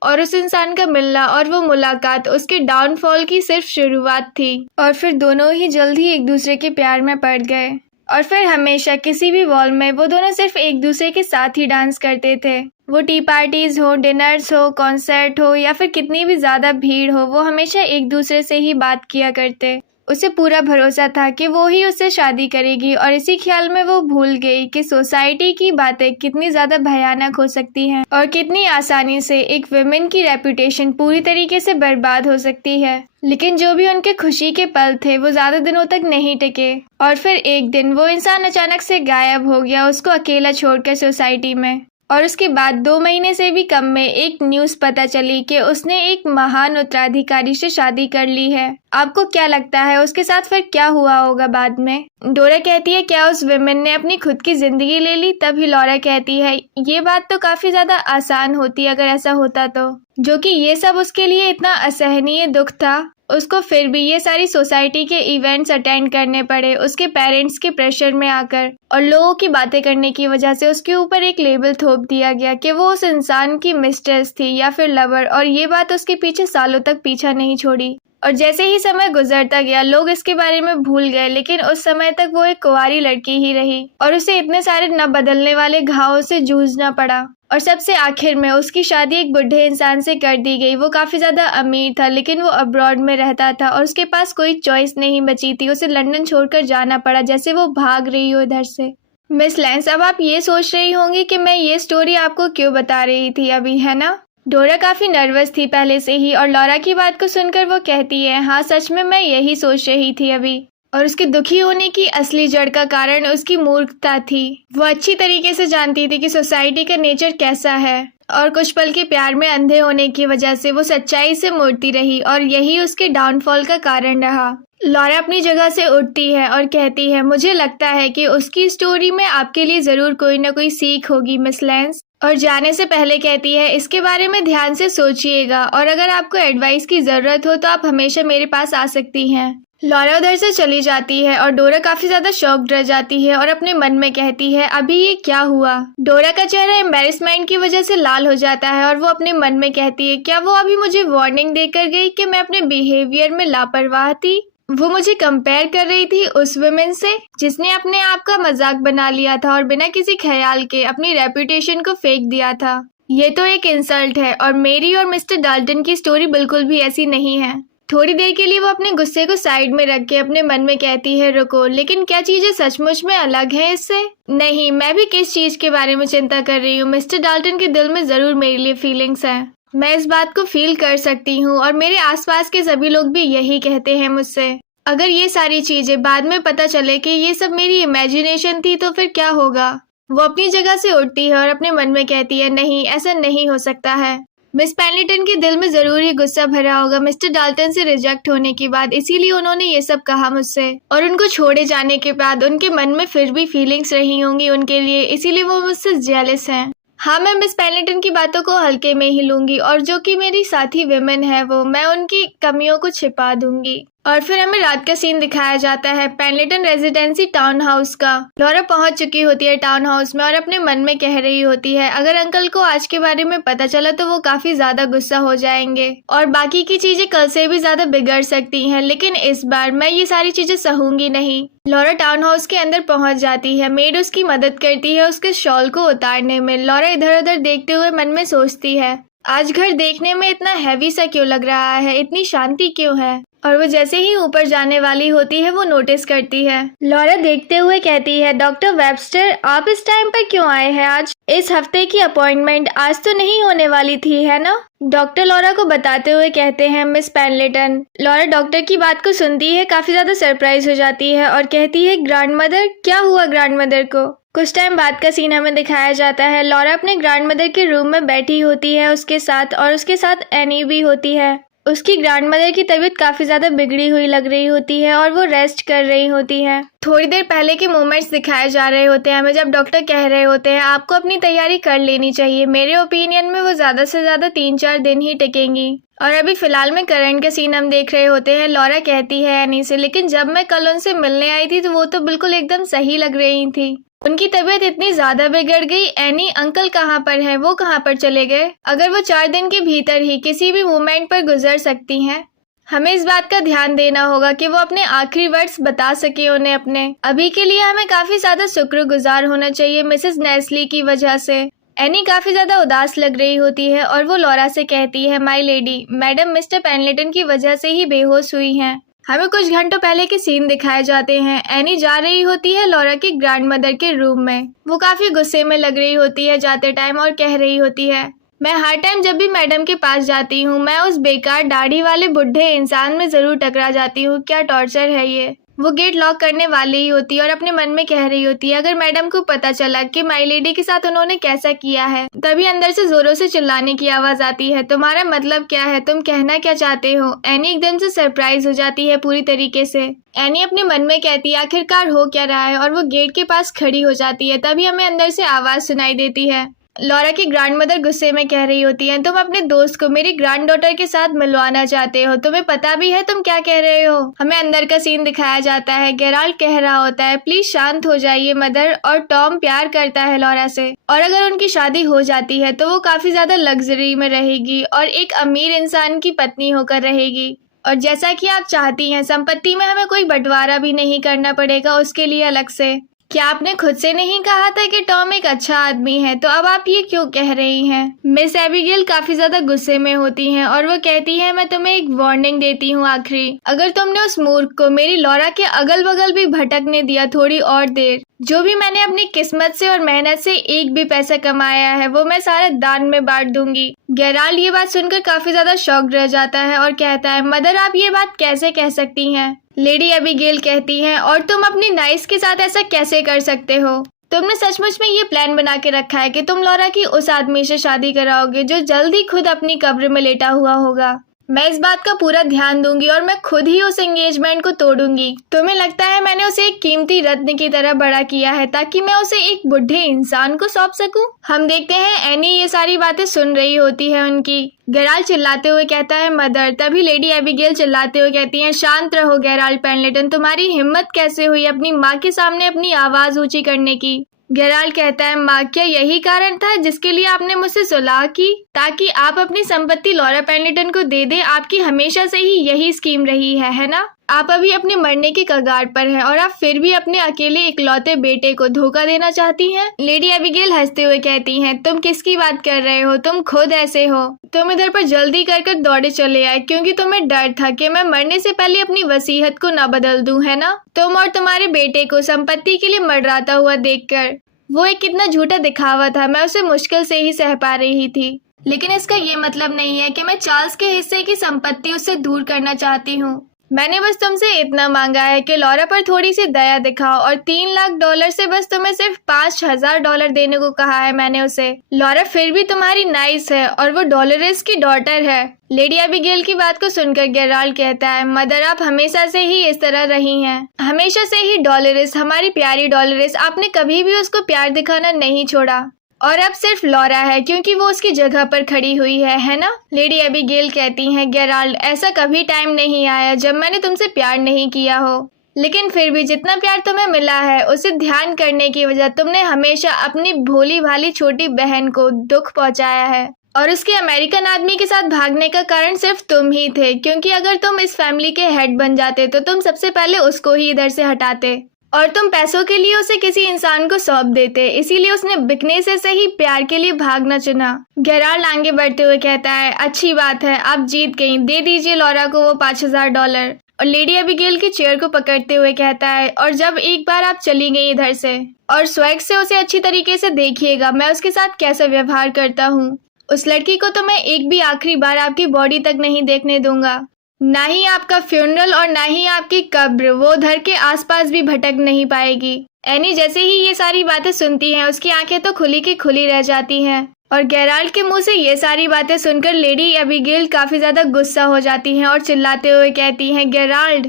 और उस इंसान का मिलना और वो मुलाकात उसके डाउनफॉल की सिर्फ शुरुआत थी। और फिर दोनों ही जल्द ही एक दूसरे के प्यार में पड़ गए, और फिर हमेशा किसी भी वॉल में वो दोनों सिर्फ एक दूसरे के साथ ही डांस करते थे। वो टी पार्टीज हो, डिनर्स हो, कॉन्सर्ट हो या फिर कितनी भी ज्यादा भीड़ हो, वो हमेशा एक दूसरे से ही बात किया करते। उसे पूरा भरोसा था कि वो ही उससे शादी करेगी, और इसी ख्याल में वो भूल गई कि सोसाइटी की बातें कितनी ज्यादा भयानक हो सकती हैं और कितनी आसानी से एक विमेन की रेपुटेशन पूरी तरीके से बर्बाद हो सकती है। लेकिन जो भी उनके खुशी के पल थे वो ज्यादा दिनों तक नहीं टिके, और फिर एक दिन वो इंसान अचानक से गायब हो गया, उसको अकेला छोड़कर सोसाइटी में। और उसके बाद 2 महीने से भी कम में एक न्यूज़ पता चली कि उसने एक महान उत्तराधिकारी से शादी कर ली है। आपको क्या लगता है उसके साथ फिर क्या हुआ होगा बाद में? डोरा कहती है क्या उस विमेन ने अपनी खुद की जिंदगी ले ली? तभी लॉरा कहती है ये बात तो काफी ज्यादा आसान होती अगर ऐसा होता तो, जो कि ये सब उसके लिए इतना असहनीय दुख था, उसको फिर भी ये सारी सोसाइटी के इवेंट्स अटेंड करने पड़े उसके पेरेंट्स के प्रेशर में आकर, और लोगों की बातें करने की वजह से उसके ऊपर एक लेबल थोप दिया गया कि वो उस इंसान की मिस्ट्रेस थी या फिर लवर, और ये बात उसके पीछे सालों तक पीछा नहीं छोड़ी। और जैसे ही समय गुजरता गया लोग इसके बारे में भूल गए, लेकिन उस समय तक वो एक कुंवारी लड़की ही रही और उसे इतने सारे न बदलने वाले घावों से जूझना पड़ा। और सबसे आखिर में उसकी शादी एक बुढ़े इंसान से कर दी गई। वो काफी ज्यादा अमीर था, लेकिन वो अब्रॉड में रहता था और उसके पास कोई चॉइस नहीं बची थी, उसे लंदन छोड़कर जाना पड़ा, जैसे वो भाग रही हो इधर से। मिस लेंस, अब आप ये सोच रही होंगी कि मैं ये स्टोरी आपको क्यों बता रही थी अभी, है ना? डोरा काफी नर्वस थी पहले से ही, और लॉरा की बात को सुनकर वो कहती है हाँ सच में मैं यही सोच रही थी अभी। और उसके दुखी होने की असली जड़ का कारण उसकी मूर्खता थी। वो अच्छी तरीके से जानती थी कि सोसाइटी का नेचर कैसा है, और कुछ पल के प्यार में अंधे होने की वजह से वो सच्चाई से मुड़ती रही, और यही उसके डाउनफॉल का कारण रहा। लॉरा अपनी जगह से उठती है और कहती है मुझे लगता है कि उसकी स्टोरी में आपके लिए जरूर कोई ना कोई सीख होगी मिस लेंस। और जाने से पहले कहती है इसके बारे में ध्यान से सोचिएगा, और अगर आपको एडवाइस की जरूरत हो तो आप हमेशा मेरे पास आ सकती हैं। लॉरा उधर से चली जाती है और डोरा काफी ज्यादा शॉक्ड रह जाती है और अपने मन में कहती है अभी ये क्या हुआ। डोरा का चेहरा एम्बेरसमेंट की वजह से लाल हो जाता है और वो अपने मन में कहती है क्या वो अभी मुझे वार्निंग देकर गई कि मैं अपने बिहेवियर में लापरवाह थी। वो मुझे कंपेयर कर रही थी उस वुमेन से जिसने अपने आप का मजाक बना लिया था और बिना किसी ख्याल के अपनी रेपुटेशन को फेंक दिया था। ये तो एक इंसल्ट है और मेरी और मिस्टर डाल्टन की स्टोरी बिल्कुल भी ऐसी नहीं है। थोड़ी देर के लिए वो अपने गुस्से को साइड में रख के अपने मन में कहती है रुको, लेकिन क्या चीजें सचमुच में अलग हैं इससे? नहीं, मैं भी किस चीज के बारे में चिंता कर रही हूँ। मिस्टर डाल्टन के दिल में जरूर मेरे लिए फीलिंग्स हैं। मैं इस बात को फील कर सकती हूँ और मेरे आसपास के सभी लोग भी यही कहते हैं मुझसे। अगर ये सारी चीजें बाद में पता चले कि ये सब मेरी इमेजिनेशन थी तो फिर क्या होगा? वो अपनी जगह से उठती है और अपने मन में कहती है नहीं, ऐसा नहीं हो सकता है। मिस पेंडलेटन के दिल में जरूर ही गुस्सा भरा होगा मिस्टर डाल्टन से रिजेक्ट होने के बाद, इसीलिए उन्होंने ये सब कहा मुझसे। और उनको छोड़े जाने के बाद उनके मन में फिर भी फीलिंग्स रही होंगी उनके लिए, इसीलिए वो मुझसे जेलस हैं। हाँ, मैं मिस पेंडलेटन की बातों को हल्के में ही लूंगी और जो कि मेरी साथी विमेन है मैं उनकी कमियों को छिपा दूंगी। और फिर हमें रात का सीन दिखाया जाता है पेंडलेटन रेजिडेंसी टाउन हाउस का। लॉरा पहुंच चुकी होती है टाउन हाउस में और अपने मन में कह रही होती है अगर अंकल को आज के बारे में पता चला तो वो काफी ज्यादा गुस्सा हो जाएंगे और बाकी की चीजें कल से भी ज्यादा बिगड़ सकती हैं, लेकिन इस बार मैं ये सारी चीजें सहूंगी नहीं। लॉरा टाउन हाउस के अंदर पहुंच जाती है। मेड उसकी मदद करती है उसके शॉल को उतारने में। लॉरा इधर उधर देखते हुए मन में सोचती है आज घर देखने में इतना हैवी सा क्यों लग रहा है, इतनी शांति क्यों है? और वो जैसे ही ऊपर जाने वाली होती है वो नोटिस करती है। लॉरा देखते हुए कहती है डॉक्टर वेबस्टर, आप इस टाइम पर क्यों आए हैं? आज इस हफ्ते की अपॉइंटमेंट आज तो नहीं होने वाली थी, है ना? डॉक्टर लॉरा को बताते हुए कहते हैं मिस पेंडलेटन। लॉरा डॉक्टर की बात को सुनती है, काफी ज्यादा सरप्राइज हो जाती है और कहती है ग्रैंडमदर, क्या हुआ ग्रैंडमदर को? कुछ टाइम बाद का सीन हमें दिखाया जाता है। लॉरा अपने ग्रैंडमदर के रूम में बैठी होती है उसके साथ, और उसके साथ एनी भी होती है। उसकी ग्रैंडमदर की तबीयत काफी ज्यादा बिगड़ी हुई लग रही होती है और वो रेस्ट कर रही होती है। थोड़ी देर पहले के मोमेंट्स दिखाए जा रहे होते हैं हमें जब डॉक्टर कह रहे होते हैं आपको अपनी तैयारी कर लेनी चाहिए। मेरे ओपिनियन में वो ज्यादा से ज्यादा 3-4 दिन ही टिकेंगी। और अभी फिलहाल में करंट का सीन हम देख रहे होते हैं। लॉरा कहती है एनी से, लेकिन जब मैं कल उनसे मिलने आई थी तो वो तो बिल्कुल एकदम सही लग रही थी। उनकी तबीयत इतनी ज्यादा बिगड़ गई। एनी, अंकल कहाँ पर है? वो कहाँ पर चले गए? अगर वो 4 दिन के भीतर ही किसी भी मोमेंट पर गुजर सकती हैं, हमें इस बात का ध्यान देना होगा कि वो अपने आखिरी वर्ड्स बता सके उन्हें अपने। अभी के लिए हमें काफी ज्यादा शुक्रगुजार होना चाहिए मिसेस नेस्ली की वजह से। एनी काफी ज्यादा उदास लग रही होती है और वो लॉरा से कहती है माय लेडी, मैडम मिस्टर पेंडलेटन की वजह से ही बेहोश हुई हैं। हमें कुछ घंटों पहले के सीन दिखाए जाते हैं। एनी जा रही होती है लॉरा की ग्रैंडमदर के रूम में। वो काफी गुस्से में लग रही होती है जाते टाइम और कह रही होती है मैं हर टाइम जब भी मैडम के पास जाती हूँ मैं उस बेकार दाढ़ी वाले बुढ़े इंसान में जरूर टकरा जाती हूँ। क्या टॉर्चर है ये। वो गेट लॉक करने वाली ही होती है और अपने मन में कह रही होती है अगर मैडम को पता चला कि माय लेडी के साथ उन्होंने कैसा किया है। तभी अंदर से जोरों से चिल्लाने की आवाज आती है, तुम्हारा मतलब क्या है? तुम कहना क्या चाहते हो? एनी एकदम से सरप्राइज हो जाती है पूरी तरीके से। एनी अपने मन में कहती है आखिरकार हो क्या रहा है, और वो गेट के पास खड़ी हो जाती है। तभी हमें अंदर से आवाज सुनाई देती है। लॉरा की ग्रैंडमदर गुस्से में कह रही होती है तुम अपने दोस्त को मेरी ग्रैंड डॉटर के साथ मिलवाना चाहते हो, तुम्हें पता भी है तुम क्या कह रहे हो। हमें अंदर का सीन दिखाया जाता है। गेराल्ड कह रहा होता है प्लीज शांत हो जाइए मदर, और टॉम प्यार करता है लॉरा से, और अगर उनकी शादी हो जाती है तो वो काफी ज्यादा लग्जरी में रहेगी और एक अमीर इंसान की पत्नी होकर रहेगी। और जैसा कि आप चाहती हैं संपत्ति में हमें कोई बंटवारा भी नहीं करना पड़ेगा उसके लिए अलग से। क्या आपने खुद से नहीं कहा था कि टॉम एक अच्छा आदमी है? तो अब आप ये क्यों कह रही हैं? मिस एबिगेल काफी ज्यादा गुस्से में होती हैं और वो कहती है मैं तुम्हें एक वार्निंग देती हूँ आखिरी, अगर तुमने उस मूर्ख को मेरी लॉरा के अगल बगल भी भटकने दिया थोड़ी और देर, जो भी मैंने अपनी किस्मत से और मेहनत से एक भी पैसा कमाया है वो मैं सारा दान में बांट दूंगी। गेराल्ड ये बात सुनकर काफी ज्यादा शॉक्ड रह जाता है और कहता है मदर आप ये बात कैसे कह सकती हैं? लेडी एबिगेल कहती हैं और तुम अपनी नाइस के साथ ऐसा कैसे कर सकते हो? तुमने सचमुच में ये प्लान बना के रखा है कि तुम लॉरा की उस आदमी से शादी कराओगे जो जल्द ही खुद अपनी कब्र में लेटा हुआ होगा। मैं इस बात का पूरा ध्यान दूंगी और मैं खुद ही उस एंगेजमेंट को तोड़ूंगी। तुम्हें लगता है मैंने उसे एक कीमती रत्न की तरह बड़ा किया है ताकि मैं उसे एक बुढ़े इंसान को सौंप सकूं? हम देखते हैं एनी ये सारी बातें सुन रही होती है उनकी। गेराल्ड चिल्लाते हुए कहता है मदर। तभी लेडी एबिगेल चिल्लाते हुए कहती है शांत रहो गेराल्ड पेंडलेटन, तुम्हारी हिम्मत कैसे हुई अपनी माँ के सामने अपनी आवाज ऊंची करने की? गेराल्ड कहता है माँ, क्या यही कारण था जिसके लिए आपने मुझसे सुलह की, ताकि आप अपनी संपत्ति लॉरा पेंडलेटन को दे दें? आपकी हमेशा से ही यही स्कीम रही है ना? आप अभी अपने मरने के कगार पर हैं और आप फिर भी अपने अकेले इकलौते बेटे को धोखा देना चाहती हैं। लेडी एबिगेल हंसते हुए कहती हैं तुम किसकी बात कर रहे हो? तुम खुद ऐसे हो। तुम इधर पर जल्दी कर दौड़े चले आए क्योंकि तुम्हें डर था कि मैं मरने से पहले अपनी वसीयत को न बदल दूं, है ना? तुम और तुम्हारे बेटे को संपत्ति के लिए मर्राता हुआ देखकर वो एक कितना झूठा दिखावा था। मैं उसे मुश्किल से ही सह पा रही थी, लेकिन इसका ये मतलब नहीं है कि मैं चार्ल्स के हिस्से की संपत्ति उससे दूर करना चाहती हूँ। मैंने बस तुमसे इतना मांगा है कि लॉरा पर थोड़ी सी दया दिखाओ और $3 लाख से बस तुम्हें सिर्फ $5,000 देने को कहा है मैंने उसे। लॉरा फिर भी तुम्हारी नाइस है और वो डॉलरेस की डॉटर है। लेडी एबिगेल की बात को सुनकर गेराल्ड कहता है मदर, आप हमेशा से ही इस तरह रही हैं, हमेशा से ही डॉलरेस, हमारी प्यारी डॉलरेस। आपने कभी भी उसको प्यार दिखाना नहीं छोड़ा और अब सिर्फ लॉरा है क्योंकि वो उसकी जगह पर खड़ी हुई है ना? लेडी एबिगेल कहती हैं गेराल्ड, ऐसा कभी टाइम नहीं आया जब मैंने तुमसे प्यार नहीं किया हो, लेकिन फिर भी जितना प्यार तुम्हें मिला है उसे ध्यान करने की वजह तुमने हमेशा अपनी भोली भाली छोटी बहन को दुख पहुंचाया है। और उसके अमेरिकन आदमी के साथ भागने का कारण सिर्फ तुम ही थे, क्योंकि अगर तुम इस फैमिली के हेड बन जाते तो तुम सबसे पहले उसको ही इधर से हटाते और तुम पैसों के लिए उसे किसी इंसान को सौंप देते। इसीलिए उसने बिकने से सही प्यार के लिए भागना चुना। गेराल्ड आगे बढ़ते हुए कहता है अच्छी बात है, आप जीत गई, दे दीजिए लॉरा को वो $5,000। और लेडी एबिगेल की चेयर को पकड़ते हुए कहता है और जब एक बार आप चली गई इधर से और स्वैग से उसे अच्छी तरीके से देखिएगा मैं उसके साथ कैसा व्यवहार करता हूँ। उस लड़की को तो मैं एक भी आखिरी बार आपकी बॉडी तक नहीं देखने दूंगा, ना ही आपका फ्यूनरल और ना ही आपकी कब्र, वो घर के आसपास भी भटक नहीं पाएगी। एनी जैसे ही ये सारी बातें सुनती है उसकी आंखें तो खुली की खुली रह जाती हैं और गेराल्ड के मुंह से ये सारी बातें सुनकर लेडी एबिगेल काफी ज्यादा गुस्सा हो जाती हैं और चिल्लाते हुए कहती हैं गेराल्ड,